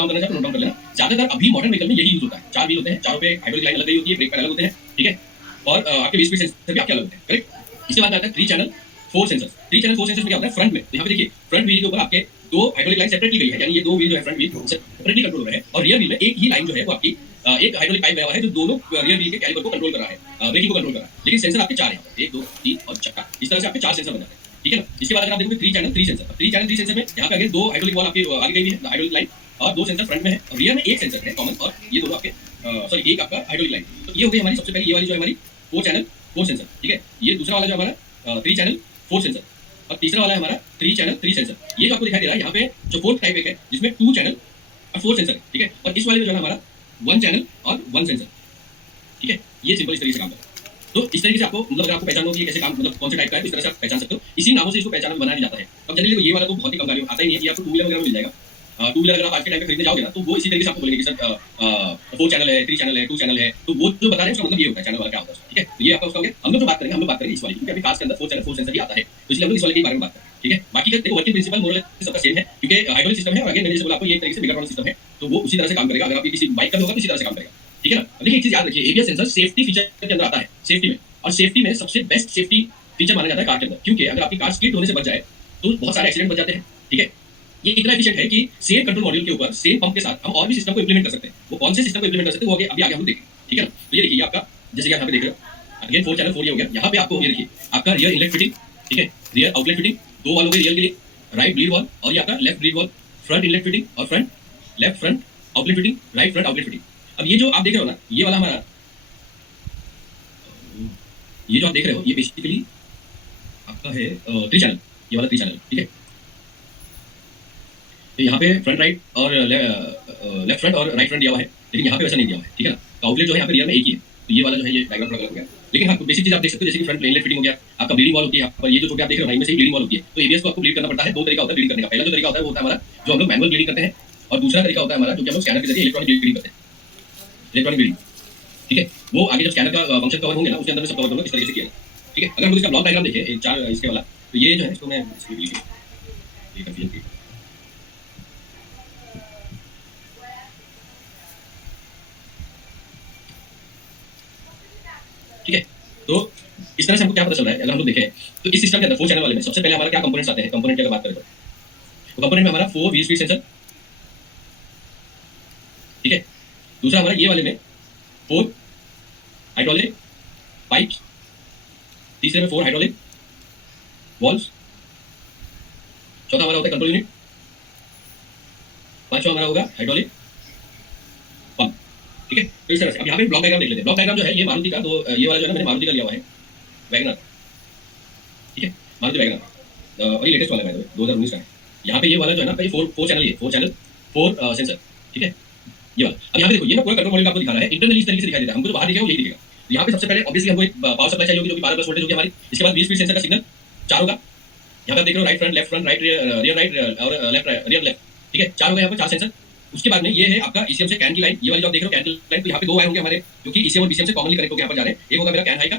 काम करना चाहे तो नोट डाउन कर लेना। ज्यादातर अभी मॉडर्न व्हीकल में यही यूज होता है। 4 व्हील होते हैं, चारों पे हाइड्रोलिक लाइन लगी होती है, ब्रेक पैड अलग होते हैं, ठीक है। और आपके व्हील स्पीड सेंसर भी आपके अलग होते हैं, करेक्ट। इसके बाद आता है 3 चैनल 4 सेंसर्स। 3 चैनल 4 सेंसर्स में क्या होता है, फ्रंट में तो यहाँ पे देखिए फ्रंट व्हील के ऊपर आपके दो हाइड्रोलिक लाइन सेपरेटली गई है, यानी ये दो व्हील जो है फ्रंट व्हील सेपरेटली कंट्रोल हो रहे हैं। और रियर व्हील में एक ही लाइन जो है वो आपकी एक हाइड्रोलिक पाइप गया हुआ है जो दोनों रियर व्हील के कैलिपर को कंट्रोल कर रहा है, ब्रेकिंग को कंट्रोल कर रहा है। लेकिन सेंसर आपके 4 हैं, 1 2 3 और 4। इस तरह से आपके 4 सेंसर बन जाते हैं, ठीक है ना। इसके बाद अगर आप देखोगे 3 चैनल 3 सेंसर, 3 चैनल 3 सेंसर में यहाँ पे अगेन दो हाइड्रोलिक वॉल आपकी आगे गई हुई है, हाइड्रोलिक लाइन, और दो सेंसर फ्रंट में है, और रियर में एक सेंसर है कॉमन, और ये दोनों आपके सॉरी एक आपका हाइड्रोलिक लाइन। तो ये हो गई हमारी सबसे पहले ये वाली जो है हमारी 4 चैनल 4 सेंसर, ठीक है। ये दूसरा वाला जो हमारा 3 चैनल 4 सेंसर, और तीसरा वाला है हमारा 3 चैनल 3 सेंसर। ये जो आपको दिखाई दे रहा है यहाँ पे जो फोर्थ टाइप एक है जिसमें 2 चैनल और 4 सेंसर है, ठीक है। और इस वाले में जो है हमारा 1 चैनल और 1 सेंसर, ठीक है। ये सिंपल इस तरीके से काम करता है। तो इस तरीके से आपको मतलब अगर आपको पहचानो कि ये कैसे काम मतलब कौन से टाइप का है, तो इस तरह से आप पहचान सकते हो। इसी नामों से इसको पहचान बनाया जाता है। अब जनरली ये वाला तो बहुत ही कम गाड़ियों आता ही नहीं है, ये आपको टू व्हीलर वगैरह में मिल जाएगा। टू व्हीलर अगर आप आज के टाइम पे खरीदने जाओगे ना, तो वो इसी तरीके से आपको बोलेंगे कि सर 4 चैनल है, 3 चैनल है, 2 चैनल है। तो वो जो बता रहे हैं उसका मतलब ये होता है चैनल वाला क्या होता है, ठीक है। तो ये आपका उसका हो गया। हम लोग जो बात करेंगे, हम लोग बात करेंगे इस वाली, क्योंकि अभी कार्स के अंदर 4 चैनल 4 सेंसर ही आता है, तो इसलिए हम लोग इस वाले के बारे में बात करें, ठीक है। बाकी का देखो वर्किंग प्रिंसिपल मोरल सबका सेम है, क्योंकि हाइड्रोलिक सिस्टम है, और अगेन मैंने जैसे बोला आपको ये एक तरीके से मेगाट्रॉनिक सिस्टम है, तो वो उसी तरह से काम करेगा। अगर आप किसी बाइक का होगा तो इसी तरह से काम करेगा, ठीक है ना। देखिए एक चीज याद रखिए, एबीएस सेंसर सेफ्टी फीचर के अंदर आता है, सेफ्टी में। और सेफ्टी में सबसे बेस्ट सेफ्टी फीचर माना जाता है कार के अंदर, क्योंकि अगर आपकी कार स्किड होने से बच जाए तो बहुत सारे एक्सीडेंट बच जाते हैं, ठीक है। ये इतना एफिशिएंट है कि सेम कंट्रोल मॉड्यूल के ऊपर सेम पंप के साथ हम और भी सिस्टम को इंप्लीमेंट कर सकते हैं। वो कौन से सिस्टम को इंप्लीमेंट कर सकते हैं वो अभी आगे हम देखेंगे, ठीक है ना। तो ये देखिए आपका जैसे कि आप यहाँ पे देख रहे हो अगेन 4 चैनल 4 ये हो गया। यहाँ पे आपको ये देखिए आपका रियर इनलेट फिटिंग, ठीक है, रियर आउटलेट फिटिंग, दो वाल हो गए रियर के लिए, राइट ब्लीड वॉल, और ये आपका left bleed valve, front inlet fitting और front left front outlet fitting, right front outlet fitting. अब ये जो आप देख रहे हो ना, ये वाला हमारा ये जो आप देख रहे हो ये बेसिकली आपका है 3 चैनल, ये वाला 3 चैनल, ठीक है। तो यहाँ पे फ्रंट राइट और लेफ्ट फ्रंट और राइट फ्रंट दिया हुआ है, लेकिन यहाँ पे वैसा नहीं दिया हुआ है, ठीक है ना। तो आउटलेट जो है यहाँ पे रियर में एक ही है, तो ये वाला जो है ये डायग्राम थोड़ा गलत हो गया। लेकिन हाँ बेसिक चीज आप देख सकते हो, जैसे कि फ्रंट प्लेनलेट फिटिंग हो गया, आपका ब्लीडिंग वॉल होती है यहाँ पर, ये जो छोटे आप देख रहे हो इनमें से ही ब्लीडिंग वॉल होती है। तो एबीएस को आपको ब्लीड करना पड़ता है, दो तरीका होता है ब्लीडिंग करने का। पहला जो तरीका होता है वो होता है हमारा जो हम लोग मैनुअल ब्लीडिंग करते हैं, और दूसरा तरीका होता है हमारा जो कि हम लोग स्कैनर के जरिए इलेक्ट्रॉनिक ब्लीडिंग करते हैं, इलेक्ट्रॉनिक ब्लीडिंग, ठीक है। वो आगे जब स्कैनर का फंक्शन कवर होंगे ना, उसके अंदर में सब कवर होगा इस तरीके से किया, ठीक है। अगर हम लोग इसका ब्लॉक डायग्राम देखें 4 इसके वाला, तो ये जो है इसको मैं ये कंफ्यूजन ठीक है। तो इस तरह से हमको क्या पता चल रहा है, अगर हम लोग देखें तो इस सिस्टम के अंदर 4 चैनल वाले में सबसे पहले हमारा क्या कंपोनेंट्स आते हैं। कंपोनेंट की अगर बात करें तो कंपोनेंट में हमारा 4 व्हील स्पीड सेंसर, ठीक है। दूसरा हमारा ये वाले में 4 हाइड्रोलिक पाइप्स, तीसरे में 4 हाइड्रोलिक वॉल्व्स, चौथा हमारा होता है कंट्रोल यूनिट, पांचवा हमारा होगा हाइड्रोलिक पंप, ठीक है। तो इस तरह से अब यहाँ पे ब्लॉक डायग्राम देख लेते हैं। ब्लॉक डायग्राम जो है ये मारुति का, तो ये वाला जो है ना मैंने मारुति का लिया हुआ है वैगनर, ठीक है, मारुति वैगनर, और ये लेटेस्ट वाला है 2019 का है। यहाँ पे ये वाला जो है ना ये 4 चैनल, ये 4 चैनल 4 सेंसर, ठीक है, ये वाला। अब यहाँ पे देखो ये मैं पूरा कंट्रोल मॉड्यूल आपको दिखा रहा है, इंटरनली इस तरीके से दिखाई देता है। हमको जो बाहर दिखेगा वो यही दिखेगा। यहाँ पे सबसे पहले ऑब्वियसली हमको एक पावर सप्लाई चाहिए होगी जो कि 12 वोल्टेज होगी हमारी। इसके बाद 20 स्पीड सेंसर का सिग्नल 4 होगा। यहाँ पे आप देख रहे हो right front, left front, right rear right और लेफ्ट रियर लेफ्ट, ठीक है, 4 हो गए यहाँ पे 4 सेंसर। उसके बाद में ये है आपका ईसीएम से कैन की लाइन, ये वाली जो आप देख रहे हो कैन की लाइन, तो यहाँ पे 2 वायर होंगे हमारे जो कि ईसीएम और बीसीएम से कॉमनली कनेक्ट होकर यहाँ पर जा रहे हैं। एक होगा मेरा कैन हाई का,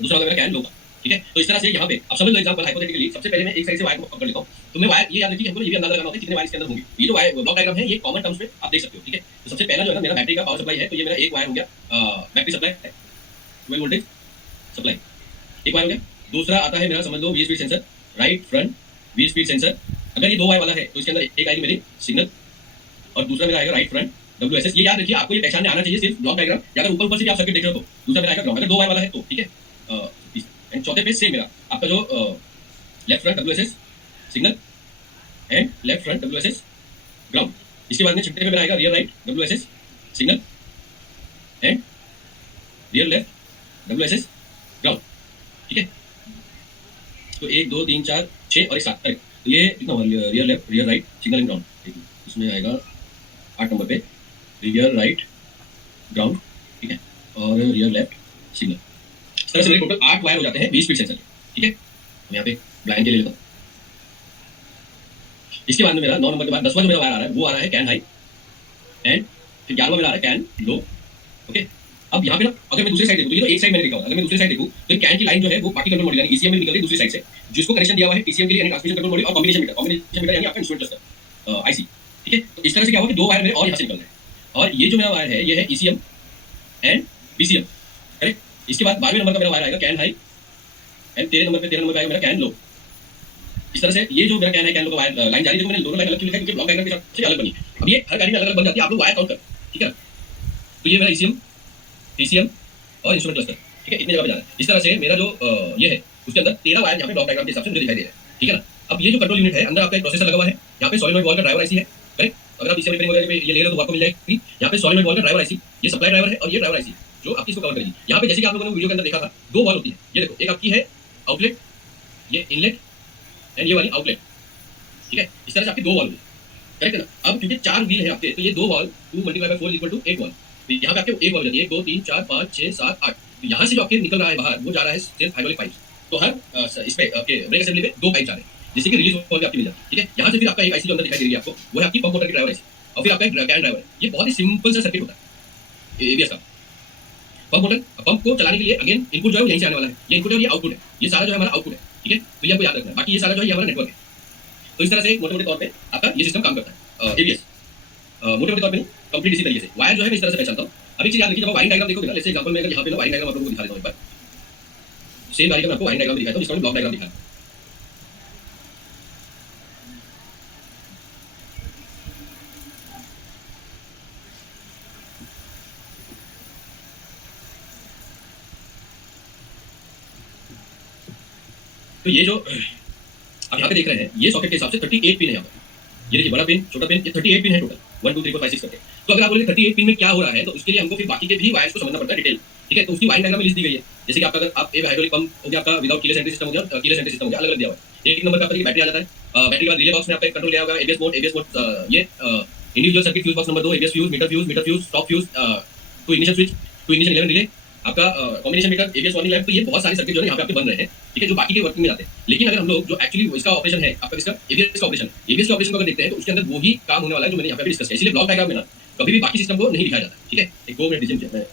दूसरा होगा मेरा कैन लो का, ठीक है। तो इस तरह से यहाँ पे अब समझ लो एग्जांपल हाइपोथेटिकली, सबसे पहले मैं एक साइड से वायर को पकड़ लेता हूँ, तो मैं वायर ये याद रखिए, हमको ये भी अंदाजा लगाना होता है कितने वायर इसके अंदर होंगे। ये जो वायर ब्लॉक डायग्राम है ये कॉमन टर्म्स में आप देख सकते हो, ठीक है। तो सबसे पहला जो है ना मेरा बैटरी का पावर सप्लाई है, तो ये मेरा एक वायर हो गया बैटरी सप्लाई है 12 वोल्टेज सप्लाई, एक वायर हो गया। दूसरा आता है मेरा समझ लो wheel speed sensor, right front wheel speed sensor. अगर ये 2 वायर वाला है तो इसके अंदर एक आएगी मेरी सिग्नल, और दूसरा मेरा आएगा राइट फ्रंट WSS। ये याद रखिए, आपको ये पहचानने आना चाहिए सिर्फ ब्लॉक डायग्राम, या अगर ऊपर से भी आप सर्किट देख रहे हो तो दूसरा मेरा आएगा ग्राउंड, अगर 2 वायर वाला है तो, ठीक है। एंड चौथे पे सेम मेरा आपका जो left front WSS signal and left front WSS ground. इसके बाद में छठे पे मेरा आएगा rear right WSS signal and rear left WSS ground, ठीक है। तो 1 2 3 4 6 और 7, करेक्ट। तो ये कितना हुआ, rear left rear write signal and ground, इसमें आएगा 8 नंबर पे रियर राइट ग्राउंड, ठीक है, और रियर लेफ्ट सिग्नल। इस तरह से मेरे टोटल 8 वायर हो जाते हैं 20 फीट सेंसर, ठीक है। मैं यहाँ पे ब्लाइंड के ले लेता हूँ। इसके बाद में मेरा 9 नंबर के बाद 10वां जो मेरा वायर आ रहा है वो आ रहा है कैन हाई, एंड फिर 11वां मेरा आ रहा है कैन लो, ओके। अब यहाँ पे ना अगर मैं दूसरी साइड देखूँ तो ये तो एक साइड मैंने देखा होगा, अगर मैं दूसरी साइड देखूँ तो कैन की लाइन जो है वो पार्टी कंट्रोल मॉड्यूल यानी ईसीएम में निकल रही है दूसरी साइड से, जिसको कनेक्शन दिया हुआ है टीसीएम के लिए यानी ट्रांसमिशन कंट्रोल मॉड्यूल, और कॉम्बिनेशन मीटर। कॉम्बिनेशन मीटर यानी आपका इंस्ट्रूमेंट क्लस्टर आईसी, ठीक है। तो इस तरह से क्या हुआ कि दो वायर मेरे और यहाँ से निकल रहे हैं, और ये जो मेरा वायर है ये है ECM एंड BCM, करेक्ट। इसके बाद 12वें नंबर का मेरा वायर आएगा कैन हाई, एंड 13 नंबर पे आएगा मेरा कैन लो। इस तरह से ये जो मेरा कैन है कैन लो का वायर लाइन जारी, देखो मैंने दोनों लाइन अलग क्यों लिखा है, क्योंकि ब्लॉक डायग्राम के हिसाब से अलग बनी है। अब ये हर गाड़ी में अलग अलग बन जाती है, आप लोग वायर काउंट कर, ठीक है। तो ये मेरा ECM, PCM और इंस्ट्रूमेंट क्लस्टर, ठीक है, इतने जगह पे जा रहा है। इस तरह से मेरा जो ये है उसके अंदर 13 वायर यहाँ पे ब्लॉक डायग्राम के हिसाब से मुझे दिखाई दे रहा है, ठीक है ना। अब ये जो कंट्रोल यूनिट है, अंदर आपका एक प्रोसेसर लगा हुआ है, यहाँ पे सॉलिनॉइड वॉल्व का ड्राइवर आईसी है, करेक्ट। अगर आप PCM रिपेयरिंग वगैरह पे ये ले रहे हो तो आपको मिल जाएगी। यहाँ पे सॉलिनॉइड वॉल्व का ड्राइवर आईसी, ये सप्लाई ड्राइवर है, और ये ड्राइवर आईसी जो आपकी इसको कवर करेगी। यहाँ पे जैसे कि आप लोगों ने वीडियो के अंदर देखा था, दो वॉल्व होती है, ये देखो, एक आपकी है आउटलेट, ये इनलेट, एंड ये वाली आउटलेट, ठीक है। इस तरह से आपकी दो वॉल्व है, करेक्ट है ना। अब क्योंकि 4 व्हील है आपके, तो ये दो वॉल्व 2 × 4 = 8 वॉल्व। तो यहाँ पे आपके एक वॉल्व जाती है, 1 2 3 4 5 6 7 8। तो यहाँ से जो आपके निकल रहा है बाहर, वो जा रहा है सिर्फ हाइड्रोलिक पाइप। तो हर इस पे आपके ब्रेक असेंबली पे 2 पाइप जा रहे हैं, जिससे कि रिलीज वॉल्व आपकी मिल जाती है, ठीक है। यहाँ से फिर आपका एक आईसी जो अंदर दिखाई दे रही है आपको, वो है आपकी पंप मोटर की ड्राइवर आईसी, और फिर आपका एक कैन ड्राइवर है। ये बहुत ही सिंपल सा सर्किट होता है एबीएस का। पंप मोटर, पंप को चलाने के लिए अगेन इनपुट जो है वो यहीं से आने वाला है, ये इनपुट है और ये आउटपुट है, ये सारा जो है हमारा आउटपुट है, ठीक है। तो ये आपको याद रखना है। बाकी ये सारा जो है ये हमारा नेटवर्क है। तो इस तरह से मोटे मोटे तौर पे आपका ये सिस्टम काम करता है एबीएस। मोटे मोटे तौर पे नहीं, कंप्लीट इसी तरीके से वायर जो है मैं इस तरह से पहचानता हूँ। अब एक चीज याद रखिए, जब आप वायरिंग डायग्राम देखोगे ना, जैसे एग्जांपल में अगर यहाँ पे ना वायरिंग डायग्राम आप लोगों को दिखा देता हूं एक बार, सेम गाड़ी का मैं आपको वायरिंग डायग्राम दिखाता हूं, जिसका मैंने ब्लॉक डायग्राम दिखाया। तो ये जो आप यहाँ पे देख रहे हैं, ये सॉकेट के हिसाब से 38 पिन है यहाँ पर। ये देखिए, बड़ा पिन, छोटा पिन, ये 38 पिन है टोटल, 1 2 3 4 5 6 करके। तो अगर आप बोले 38 पिन में क्या हो रहा है, तो उसके लिए हमको फिर बाकी के भी वायर्स को समझना पड़ता है डिटेल, ठीक है। तो उसकी वायरिंग डायग्राम में लिस्ट दी गई है। जैसे कि आपका अगर आप एक हाइड्रोलिक पंप हो गया, आपका विदाउट कीलेस एंट्री सिस्टम हो गया, कीलेस एंट्री सिस्टम हो गया, अलग अलग दिया हुआ है। एक नंबर पे आपका देखिए बैटरी आ जाता है, बैटरी के बाद रिले बॉक्स में आपका एक कंट्रोल दिया होगा, एबीएस मोड, ये individual circuit fuse box number 2, ABS fuse, meter fuse, stop fuse, to ignition switch, to ignition 11 relay, आपका combination maker, ABS warning lamp. तो ये बहुत सारे सर्किट जो है यहाँ पे आपके बन रहे हैं, ठीक है, जो बाकी के वर्किंग में आते हैं। लेकिन अगर हम लोग जो एक्चुअली इसका ऑपरेशन है, आपका इसका एबीएस का ऑपरेशन, एबीएस के ऑपरेशन को अगर देखते हैं, तो उसके अंदर वो ही काम होने वाला है जो मैंने यहाँ पे डिस्कस किया। इसलिए ब्लॉक डायग्राम में ना कभी भी बाकी सिस्टम को नहीं दिखाया जाता, ठीक है। एक 2 मिनट डिजाइन किया मैं,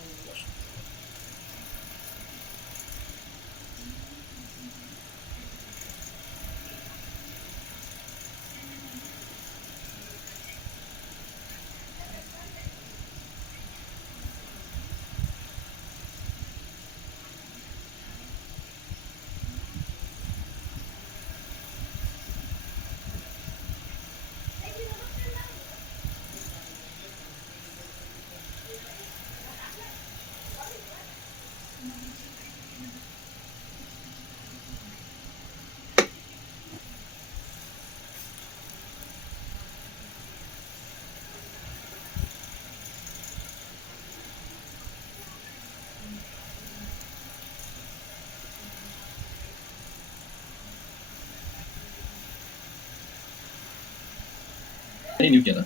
मैंने म्यूट किया था,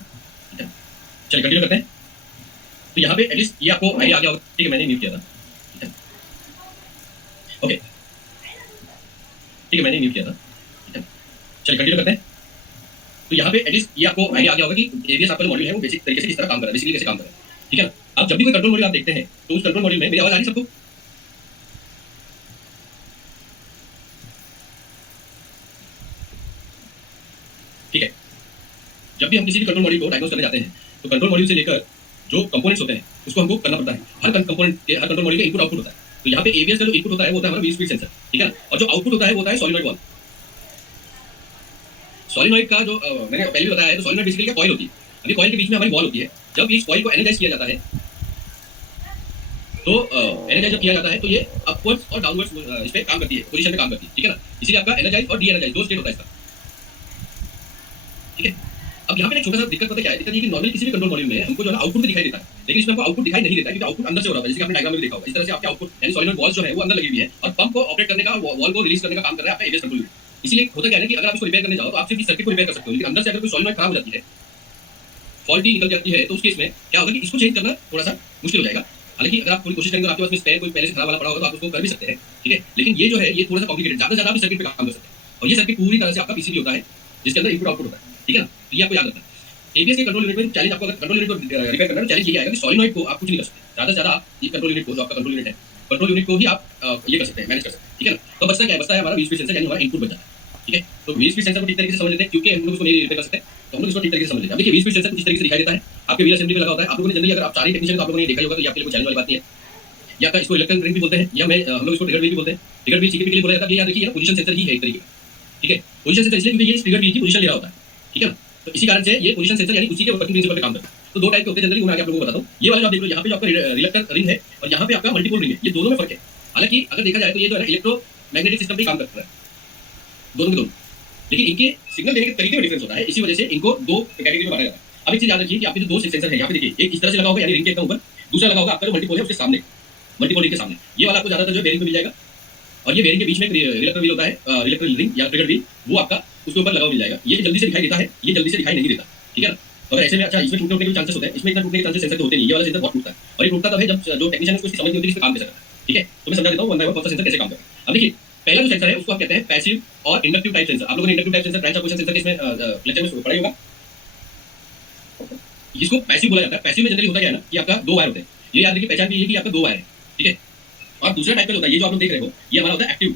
ठीक है। चलिए कंटिन्यू करते हैं। तो यहाँ पे एटलीस्ट ये आपको आइडिया आ गया होगा, ठीक है, मैंने म्यूट किया था, ठीक है, ओके, ठीक है, मैंने म्यूट किया था, ठीक है। चलिए कंटिन्यू करते हैं। तो यहाँ पे एटलीस्ट ये आपको आइडिया आ गया होगा कि एबीएस आपका जो मॉड्यूल है वो बेसिक तरीके से किस तरह काम कर रहा है, बेसिकली कैसे काम कर रहा है, ठीक है ना। अब जब भी कोई कंट्रोल मॉड्यूल आप देखते हैं, तो उस कंट्रोल मॉड्यूल में मेरी आवाज आ रही है सबको, ठीक है। जब भी हम किसी भी कंट्रोल मॉड्यूल को डायग्नोस करने जाते हैं, तो कंट्रोल मॉड्यूल से लेकर जो कंपोनेंट्स होते हैं उसको हमको करना पड़ता है। हर कंपोनेंट के, हर कंट्रोल मॉड्यूल का इनपुट आउटपुट होता है। तो यहाँ पे एबीएस का जो इनपुट होता है वो होता है हमारा व्हील स्पीड सेंसर, ठीक है ना। और जो आउटपुट होता है वो होता है सॉलिनॉइड वाल्व। सॉलिनॉइड का जो मैंने पहले भी बताया है, तो सॉलिनॉइड बेसिकली क्या कॉइल होती है। अभी कॉइल के बीच में हमारी बॉल होती है। जब इस कॉइल को एनर्जाइज किया जाता है, तो एनर्जाइज जब किया जाता है, तो ये अपवर्ड्स और डाउनवर्ड्स इस पे काम करती है, पोजीशन पे काम करती है, ठीक है ना। इसीलिए आपका एनर्जाइज और डी एनर्जाइज दो स्टेट होता है इसका, ठीक है। अब यहाँ पे एक छोटा सा दिक्कत पता क्या है, दिक्कत ये कि नॉर्मल किसी भी कंट्रोल मॉड्यूल में हमको जो है आउटपुट तो दिखाई देता है, लेकिन इसमें हमको आउटपुट दिखाई नहीं देता, क्योंकि आउटपुट अंदर से हो रहा है। जैसे आपने डायग्राम में भी देखा होगा, इस तरह से आपके आउटपुट यानी सॉलिनॉइड वॉल्स जो है वो अंदर लगी हुई है, और पंप को ऑपरेट करने का, वॉल को रिलीज करने का काम कर रहा है आपका एबीएस कंट्रोल यूनिट। इसीलिए होता क्या है कि अगर आप इसको रिपेयर करने जाओ, तो आप सिर्फ इस सर्किट को रिपेयर कर सकते हो, लेकिन अंदर से अगर कोई सॉलिनॉइड खराब हो जाती है, फॉल्टी निकल जाती है, तो उस केस में क्या होगा कि इसको चेंज करना थोड़ा सा मुश्किल हो जाएगा। हालांकि अगर आप पूरी कोशिश करेंगे, आपके पास में स्पेयर कोई पहले से खराब वाला पड़ा होगा, तो आप उसको कर भी सकते हैं, ठीक है। लेकिन ये जो है ये थोड़ा सा कॉम्प्लिकेटेड, ज्यादा से ज्यादा आप इस सर्किट पे काम कर सकते हैं, और ये सर्किट पूरी तरह से आपका पीसीबी होता है, जिसके अंदर इनपुट आउटपुट होता है, ठीक है ना। तो ये आपको याद रखना है। एबीएस के कंट्रोल यूनिट में चैलेंज, आपको अगर कंट्रोल यूनिट को रिपेयर करना है, चैलेंज ये आएगा कि सॉलिनॉइड को आप कुछ नहीं कर सकते। ज्यादा से ज्यादा आप ये कंट्रोल यूनिट को, जो आपका कंट्रोल यूनिट है, कंट्रोल यूनिट को ही आप ये कर सकते हैं, मैनेज कर सकते हैं, ठीक है ना। तो बचता क्या है, बचता है हमारा व्हील स्पीड सेंसर, यानी हमारा इनपुट बच जाता है, ठीक है। तो व्हील स्पीड सेंसर को ठीक तरीके से समझ लेते हैं, क्योंकि हम लोग उसको नहीं रिपेयर कर सकते, तो हम लोग इसको ठीक तरीके से समझ लेते हैं। अब देखिए व्हील स्पीड सेंसर कुछ इस तरीके से दिखाई देता है, आपके व्हील असेंबली पे लगा होता है। आप लोगों ने जनरली अगर आप सारे टेक्नीशियन तो आप लोगों ने देखा ही होगा, तो ये आपके लिए कोई चैलेंज वाली बात नहीं है। या का इसको इलेक्ट्रिक रिंग भी बोलते हैं, या हम लोग इसको ट्रिगर व्हील भी बोलते हैं। ट्रिगर व्हील सीपीपी के लिए बोला जाता है। ये याद रखिए, पोजीशन सेंसर ही है एक तरीके का, ठीक है। पोजीशन सेंसर इसलिए क्योंकि ये ट्रिगर व्हील की पोजीशन ले रहा होता है, ठीक है ना। तो इसी कारण से ये पोजीशन सेंसर यानी उसी के वर्किंग प्रिंसिपल पे काम करता है। तो दो टाइप के होते हैं जनरली, वो मैं आगे आप लोगों को बताता हूँ। ये वाला जो आप देख लो, यहाँ पे जो आपका रिलेक्टर रिंग है और यहाँ पे आपका मल्टीपोल रिंग है, ये दोनों में फर्क है। हालांकि अगर देखा जाए तो ये जो है इलेक्ट्रोमैग्नेटिक सिस्टम पे काम करता है, दोनों के दोनों, लेकिन इनके सिग्नल देने के तरीके में डिफरेंस होता है। इसी वजह से इनको दो कैटेगरी में बांटा जाता है। अब एक चीज याद रखिए कि आपके जो दो सेंसर है यहाँ पे देखिए, एक इस तरह से लगा होगा यानी रिंग के एकदम ऊपर, दूसरा लगा होगा आपका जो मल्टीपोल है उसके सामने, मल्टीपोल रिंग के सामने। ये वाला आपको ज्यादातर जो बेरिंग में मिल जाएगा, और ये बेरिंग के बीच में इलेक्ट्रिक व्हील होता है, इलेक्ट्रिक रिंग या ट्रिगर व्हील, वो आपका उसके ऊपर लगा मिल जाएगा। ये जल्दी से दिखाई देता है, ये जल्दी से दिखाई नहीं देता, ठीक है ना। तो अगर ऐसे में अच्छा इसमें टूटने के चांसेस होते हैं, इसमें इतना टूटने के चांसेस सेंसर के होते नहीं। ये वाला सेंसर बहुत टूटता है, और ये टूटता तब है जब जो टेक्नीशियन उसको समझ नहीं होती कि काम कैसे करना है, ठीक है। तो मैं समझा देता हूँ वन बाय वन कौन सा सेंसर कैसे काम करता है। अब देखिए पहला जो सेंसर है उसको आप कहते हैं पैसिव और इंडक्टिव टाइप सेंसर। आप लोगों ने inductive type sensor branch operation sensor के इसमें लेक्चर में पढ़ा ही होगा। इसको पैसिव बोला जाता है। पैसिव में जनरली होता क्या है ना कि आपका दो वायर होते हैं। ये याद रखिए, पहचान भी ये कि आपका दो वायर है, ठीक है। और दूसरा टाइप का होता है, ये जो आप लोग देख रहे हो, ये हमारा होता है एक्टिव।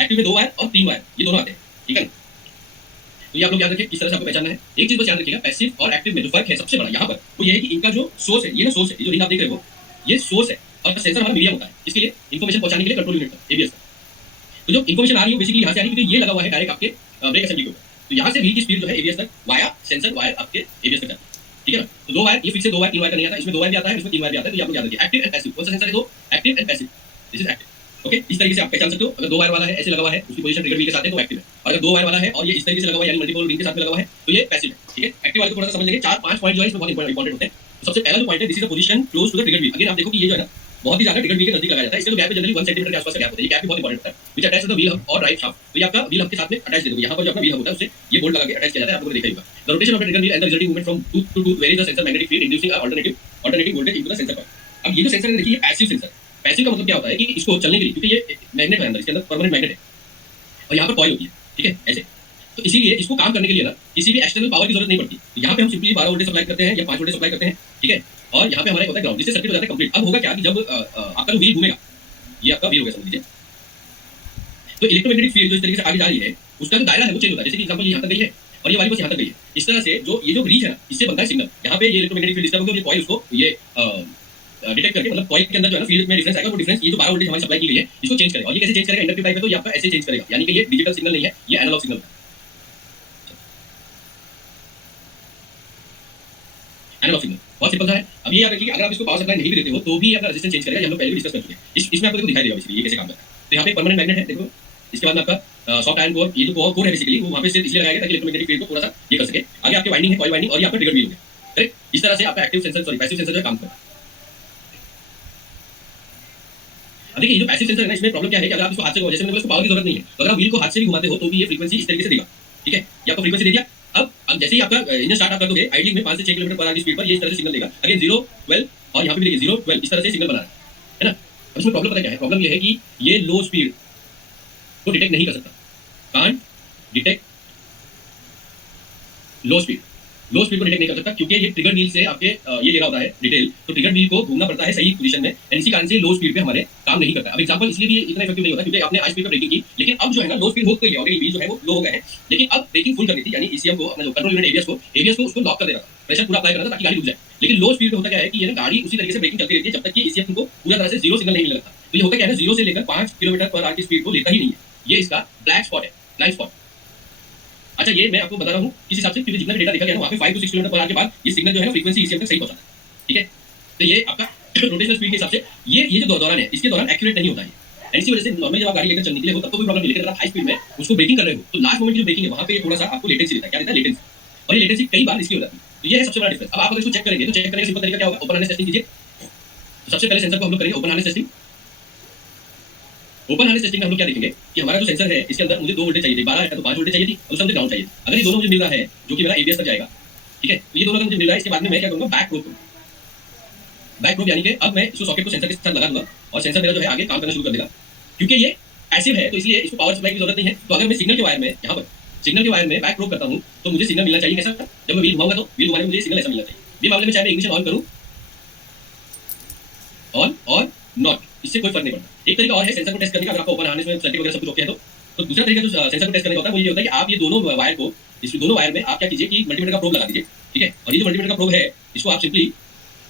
एक्टिव में दो वायर और तीन वायर, ये दोनों आते हैं, ठीक है ना। तो ये आप लोग याद रखिए, किस तरह से आपको पहचानना है। एक चीज बस याद रखिएगा, पैसिव और एक्टिव में जो फर्क है सबसे बड़ा यहाँ पर, वो ये है कि इनका जो सोर्स है, ये ना सोर्स है, ये जो रिंग आप देख रहे हो, ये सोर्स है, और सेंसर हमारा मीडियम होता है। इसके लिए इन्फॉर्मेशन पहुंचाने के लिए कंट्रोल यूनिट का, एबीएस का। तो जो इन्फॉर्मेशन आ रही है बेसिकली यहाँ से आ रही है, क्योंकि ये लगा हुआ है डायरेक्ट आपके ब्रेक असेंबली के ऊपर। तो यहाँ से व्हील की स्पीड जो है एबीएस तक वाया सेंसर वायर आपके एबीएस तक जाती है, ठीक है ना। तो दो वायर, ये फिक्स से दो वायर तीन वायर का नहीं आता, इसमें दो वायर भी आता है, इसमें तीन वायर भी आता है। तो ये आप लोग याद रखिए, एक्टिव एंड पैसिव। कौन सा सेंसर है? दो active and passive, this is active, okay. इस तरीके से आप पहचान सकते हो। अगर दो वायर वाला है, ऐसे लगा हुआ है, उसकी पोजीशन ट्रिगर व्हील के साथ है, तो एक्टिव है। और अगर दो वायर वाला है और ये इस तरीके से लगा हुआ है यानी मल्टीपल रिंग के साथ में लगा हुआ है, तो ये पैसिव है, ठीक है। एक्टिव वाले को थोड़ा सा समझ लेंगे। चार पांच पॉइंट जो है इसमें बहुत इंपॉर्टेंट होते हैं। तो सबसे पहला जो पॉइंट है, this is the position close to the trigger wheel. Again आप देखो कि ये जो है ना बहुत ही ज्यादा ट्रिगर व्हील के नजदीक लगाया जाता है। इसका जो गैप है जनरली 1 सेंटीमीटर के आसपास का गैप होता है। ये गैप भी बहुत इंपॉर्टेंट होता है, which attach to the wheel hub और राइट शाफ्ट। तो ये आपका व्हील हब के साथ में अटैच दे दोगे। यहाँ पर जो अपना व्हील हब होता है उससे ये बोल्ट लगा के अटैच किया जाता है, आप लोगों ने देखा ही होगा। The rotation of the trigger wheel and the resulting movement from tooth to tooth vary the sensor magnetic field inducing alternating voltage into the sensor coil. अब ये जो सेंसर है देखिए, ये पैसिव सेंसर। पैसिव का मतलब क्या होता है कि इसको चलने के लिए, क्योंकि ये मैग्नेट है अंदर, इसके अंदर परमानेंट मैग्नेट है और यहाँ पर कॉइल होती है, ठीक है, ऐसे। तो इसीलिए इसको काम करने के लिए ना किसी भी एक्सटर्नल पावर की जरूरत नहीं पड़ती। तो यहाँ पे हम सिंपली 12 वोल्टेज सप्लाई करते हैं या 5 वोल्टेज सप्लाई करते हैं, ठीक है। और यहाँ पे हमारा होता है ग्राउंड, जिससे सर्किट हो जाता है कंप्लीट। अब होगा क्या कि जब आपका जो व्हील घूमेगा, ये आपका व्हील हो गया समझ लीजिए, तो इलेक्ट्रोमैग्नेटिक फील्ड जो इस तरीके से आगे जा रही है, उसका जो दायरा है वो चेंज होता है। जैसे कि एग्जांपल ये यहाँ तक गई है और ये वाली बस यहाँ तक गई है। इस तरह से जो ये जो रीच है ना, इससे बनता है सिग्नल। यहाँ पे ये इलेक्ट्रोमैग्नेटिक फील्ड डिस्टर्ब होगी और ये कॉइल उसको ये डिटेक्ट करके, मतलब कॉइल के अंदर जो है ना फील्ड में डिफरेंस आएगा, वो डिफरेंस ये जो 12 वोल्टेज हमारी सप्लाई की गई है इसको चेंज करेगा। और ये कैसे चेंज करेगा? इंडक्टिव टाइप है तो ये आपका ऐसे चेंज करेगा, यानी कि ये डिजिटल सिग्नल नहीं है, ये एनालॉग सिग्नल है, एनालॉग सिग्नल। बहुत सिंपल सा है। अब ये याद रखिए, अगर आप इसको पावर सप्लाई नहीं भी देते हो तो भी आपका रेजिस्टेंस चेंज करेगा। ये हम लोग पहले भी डिस्कस कर चुके हैं। इसमें आपको देखो दिखाई देगा बेसिकली ये कैसे काम करता है। तो यहाँ पे परमानेंट मैग्नेट है, देखो। इसके बाद में आपका सॉफ्ट आयरन कोर, ये जो कोर है बेसिकली वो वहाँ पे सिर्फ इसलिए लगाया गया ताकि इलेक्ट्रोमैग्नेटिक फील्ड को थोड़ा सा ये कर सके। आगे आपके वाइंडिंग है, कॉइल वाइंडिंग, और ये आपका ट्रिगर व्हील हो गया, करेक्ट। इस तरह से आपका active sensor sorry passive sensor जो काम करता है। अब देखिए, ये जो पैसिव सेंसर है ना, इसमें प्रॉब्लम क्या है कि अगर आप इसको हाथ से, जैसे मैंने बोला, इसको पावर की जरूरत नहीं है, तो अगर आप व्हील को हाथ से भी घुमाते हो तो भी ये फ्रीक्वेंसी इस तरीके से देगा, ठीक है। ये आपको फ्रीक्वेंसी दे दिया। अब जैसे ही आपका इंजन स्टार्ट आप कर दोगे आइडलिंग में 5 से 6 किलोमीटर पर आवर की स्पीड पर ये इस तरह से सिग्नल देगा। अगेन 0 12 और यहाँ पे भी देखिए 0 12 इस तरह से सिग्नल बना रहा है ना। अब इसमें प्रॉब्लम पता क्या है? प्रॉब्लम ये है कि ये लो स्पीड को डिटेक्ट नहीं कर सकता, can't detect low speed. Low speed को डिटेक्ट नहीं कर सकता क्योंकि ये ट्रिगर व्हील से आपके ये ले रहा होता है डिटेल, तो ट्रिगर व्हील को घूमना पड़ता है सही पोजीशन में, एंड इसी कारण से लो स्पीड पे हमारे काम नहीं करता। अब एग्जांपल इसलिए भी इतना इफेक्टिव नहीं होता क्योंकि आपने हाई स्पीड पे ब्रेकिंग की, लेकिन अब जो है ना लो स्पीड हो गई है, ऑलरेडी व्हील जो है वो लो हो गए हैं, लेकिन अब ब्रेकिंग फुल करनी थी, यानी ईसीएम को, अपना जो कंट्रोल यूनिट एबीएस को उसको लॉक कर देना था, प्रेशर पूरा अप्लाई करना था ताकि गाड़ी रुक जाए। लेकिन लो स्पीड पे होता क्या है कि ये ना गाड़ी उसी तरीके से ब्रेकिंग चलती रहती है जब तक कि ईसीएम को पूरा तरह से जीरो सिग्नल नहीं मिलने लगता। तो ये होता क्या है, 0 से लेकर 5 किलोमीटर पर आवर की स्पीड को लेता ही नहीं है। ये इसका ब्लैक स्पॉट है, ब्लाइंड स्पॉट। अच्छा, ये मैं आपको बता रहा हूँ किस हिसाब से, क्योंकि जितना डेटा देखा गया ना वहाँ पे 5 to 6 किलोमीटर पर आवर के बाद ये सिग्नल जो है ना फ्रीक्वेंसी ईसीएम तक सही पहुंचाता है, ठीक है। तो ये आपका रोटेशनल स्पीड के हिसाब से ये जो दौरान है इसके दौरान एक्यूरेट नहीं होता है। एंड इसी वजह से नॉर्मली जब आप गाड़ी लेकर चलने के लिए हो तब तो कोई प्रॉब्लम नहीं, लेकिन अगर हाई स्पीड में उसको ब्रेकिंग कर रहे हो तो लास्ट मोमेंट की जो ब्रेकिंग है वहाँ पे थोड़ा सा आपको लेटेंसी देता है। क्या देता है? लेटेंसी। और ये लेटेंसी कई बार इसकी हो जाती है। तो ये है सबसे बड़ा डिफरेंस। अब आप अगर इसको चेक करेंगे तो चेक करने का सिंपल तरीका क्या होगा? ओपन हार्नेस टेस्टिंग कीजिए। सबसे पहले सेंसर को हम लोग करेंगे open harness testing. Open harness testing में हम लोग क्या देखेंगे कि हमारा जो सेंसर है इसके अंदर मुझे 2 वोल्टेज चाहिए थी, 12 है तो 5 वोल्टेज चाहिए थी, और उसमें मुझे ग्राउंड चाहिए। अगर ये दोनों मुझे मिल रहा है जो कि मेरा एबीएस तक जाएगा, ठीक है, तो ये दोनों अगर मुझे मिल रहा है, इसके बाद में मैं क्या करूंगा? बैक प्रोब करूंगा। बैक प्रोब यानी कि अब मैं इसको सॉकेट को सेंसर के साथ लगा दूंगा और सेंसर मेरा जो है आगे काम करना शुरू कर देगा। क्योंकि ये पैसिव है तो इसलिए इसको पावर सप्लाई की जरूरत नहीं है। तो अगर मैं सिग्नल के वायर में, यहाँ पर सिग्नल के वायर में बैक प्रोब करता हूँ तो मुझे सिग्नल मिलना चाहिए कैसा? जब मैं व्हील घुमाऊंगा तो व्हील घुमाने में मुझे सिग्नल ऐसा मिलना चाहिए। ये मामले में चाहे मैं इग्निशन ऑन करूँ, ऑन और नॉट, इससे कोई फर्क नहीं पड़ता। एक तरीका और है सेंसर को टेस्ट करने का। अगर आपको ओपन हार्नेस में सर्किट वगैरह सब कुछ ओके है तो तो दूसरा तरीका जो सेंसर को टेस्ट करने का होता है वो ये होता है कि आप ये दोनों वायर को, इस दोनों वायर में आप क्या कीजिए कि मल्टीमीटर का प्रोब लगा दीजिए, ठीक है। और ये जो मल्टीमीटर का प्रोब है इसको आप सिंपली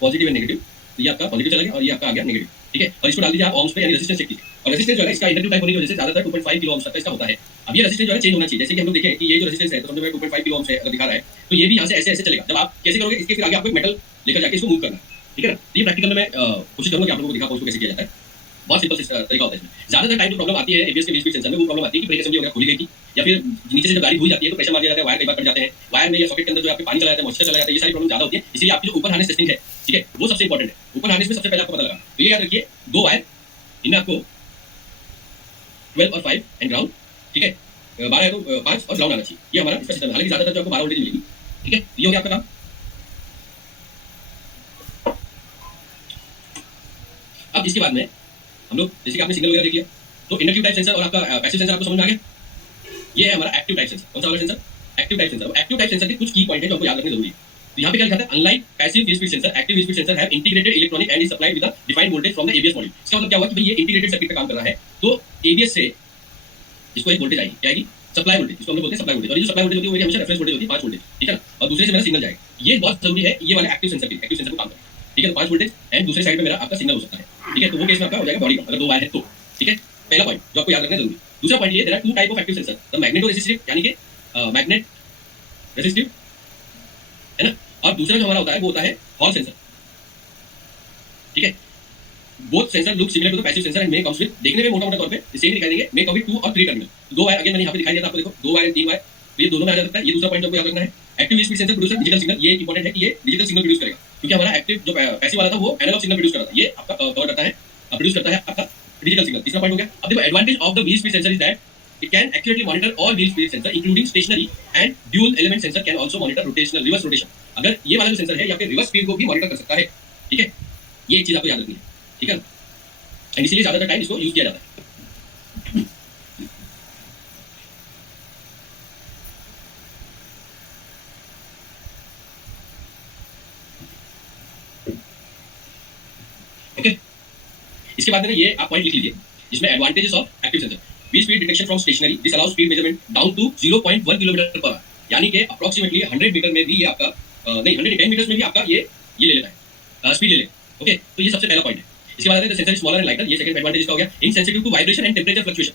पॉजिटिव एंड नेगेटिव, तो ये आपका पॉजिटिव चला गया और ये आपका आ गया नेगेटिव, ठीक है। और इसको डाल दीजिए आप ohms पे, यानी रेजिस्टेंस चेक कीजिए। और रेजिस्टेंस जो है इसका इंडक्टिव टाइप होने की वजह से ज्यादातर 2.5 किलो ohms तक का इसका होता है। अब ये रेजिस्टेंस जो है चेंज होना चाहिए, जैसे कि हम लोग देखें कि ये जो रेजिस्टेंस है तो समझो मैं 2.5 किलो ohms है अगर दिखा रहा है, तो ये भी यहाँ से ऐसे ऐसे चलेगा। जब आप कैसे करोगे इसके फिर आगे आपको एक मेटल लेकर जाके इसको मूव करना है, ठीक है ना। तो ये प्रैक्टिकल में मैं कोशिश करूंगा कि आप लोगों को दिखा पाऊँ इसको कैसे किया जाता है। बहुत सिंपल तरीका होता है इसमें। ज्यादातर टाइम जो प्रॉब्लम आती है एबीएस के व्हील स्पीड सेंसर में, वो प्रॉब्लम आती है कि ब्रेक असेंबली वगैरह खोली गई थी, या फिर नीचे से जब गाड़ी धुई जाती है तो प्रेशर मार दिया जाता है, वायर कई बार कट जाते हैं, वायर में या सॉकेट के अंदर जो आपके पानी चला जाता है, मॉइस्चर चला जाता है, ये सारी प्रॉब्लम ज्यादा होती है। इसलिए आपकी जो ओपन हार्नेस टेस्टिंग है, ठीक है, वो सबसे इंपॉर्टेंट है। ओपन हार्नेस में सबसे पहले आपको पता लगाना, तो ये याद रखिए 2 वायर, इनमें आपको 12 और 5 एंड ग्राउंड, ठीक है, 12 है तो 5 और ग्राउंड आना चाहिए, ये हमारा इसका सिस्टम है। हालांकि ज्यादातर जो आपको 12 वोल्टेज मिलेगी, ठीक है, ये हो गया आपका काम। अब इसके बाद में हम लोग जैसे कि आपने सिग्नल वगैरह देख लिया, तो इंडक्टिव टाइप सेंसर और आपका पैसिव सेंसर आपको समझ में आ गया। ये है हमारा एक्टिव टाइप सेंसर। कौन सा वाला sensor? Active type sensor. Active type sensor के कुछ की पॉइंट है जो आपको याद रखने जरूरी है। तो यहाँ पे क्या लिखा है? Unlike passive wheel speed sensor, active wheel speed sensor have integrated electronic and is supplied with a defined voltage from the ABS module. इसका मतलब क्या हुआ कि भाई ये इंटीग्रेटेड सर्किट पे काम कर रहा है, तो एबीएस से इसको एक वोल्टेज आएगी, क्या आएगी? सप्लाई वोल्टेज, इसको हम लोग बोलते हैं सप्लाई वोल्टेज। और ये जो सप्लाई वोल्टेज होती है वो हमेशा रेफरेंस वोल्टेज होती है 5 वोल्टेज, ठीक है ना। और दूसरे से मेरा सिग्नल जाएगा, ये बहुत जरूरी है, ये वाला एक्टिव सेंसर को काम करना, ठीक है। तो 5 वोल्टेज एंड दूसरे साइड में मेरा आपका सिग्नल हो सकता है, ठीक है। तो वो केस में आपका हो जाएगा बॉडी ग्राउंड, अगर 2 वायर है तो, ठीक है। पहला पॉइंट जो आपको याद रखना जरूरी। दूसरा पॉइंट ये, there are 2 type of active sensor, the magneto resistive यानी कि मैग्नेट रेसिस्टिव, है ना। और दूसरा जो हमारा होता है वो होता है हॉल सेंसर, ठीक है। Both sensor look similar to the passive sensor and may comes with, देखने में मोटा-मोटा तौर पे सेम दिखाई देंगे, मे कम विद 2 और 3 टर्मिनल। 2 वायर अगेन मैंने यहाँ पे दिखाई दिया था आपको, देखो 2 वायर 3 वायर, तो ये दोनों में आ जाता है। ये दूसरा पॉइंट जो आपको याद रखना है, active speed sensor producer digital signal. ये इंपॉर्टेंट है कि ये डिजिटल सिग्नल प्रोड्यूस करेगा, क्योंकि हमारा एक्टिव जो पैसिव वाला था वो एनालॉग सिग्नल प्रोड्यूस कर रहा था, ये आपका कवर करता है, प्रोड्यूस करता है आपका डिजिटल सिग्नल। तीसरा पॉइंट हो गया। अब देखो advantage of the wheel speed sensor is that it can accurately monitor all wheel speed sensor including stationary and dual element sensor can also monitor rotational reverse rotation. अगर ये वाला जो sensor है या फिर रिवर्स स्पीड को भी monitor कर सकता है, ठीक है। ये एक चीज आपको याद रखनी है, ठीक है। एंड इसीलिए ज्यादातर टाइम इसको यूज किया जाता है। ओके, इसके बाद में ये आप पॉइंट लिख लीजिए जिसमें advantages of active sensor. Wheel speed detection from stationary, this allows speed measurement down to 0.1 kilometre per hour, यानी कि अप्रोक्सीमेटली 100 मीटर में भी ये आपका नहीं 110 मीटर में भी आपका ये ले लेता है, स्पीड ले ले। ओके, तो ये सबसे पहला पॉइंट है। इसके बाद आता है sensor is smaller and lighter, ये सेकंड एडवांटेज इसका हो गया। Insensitive to vibration and temperature fluctuation,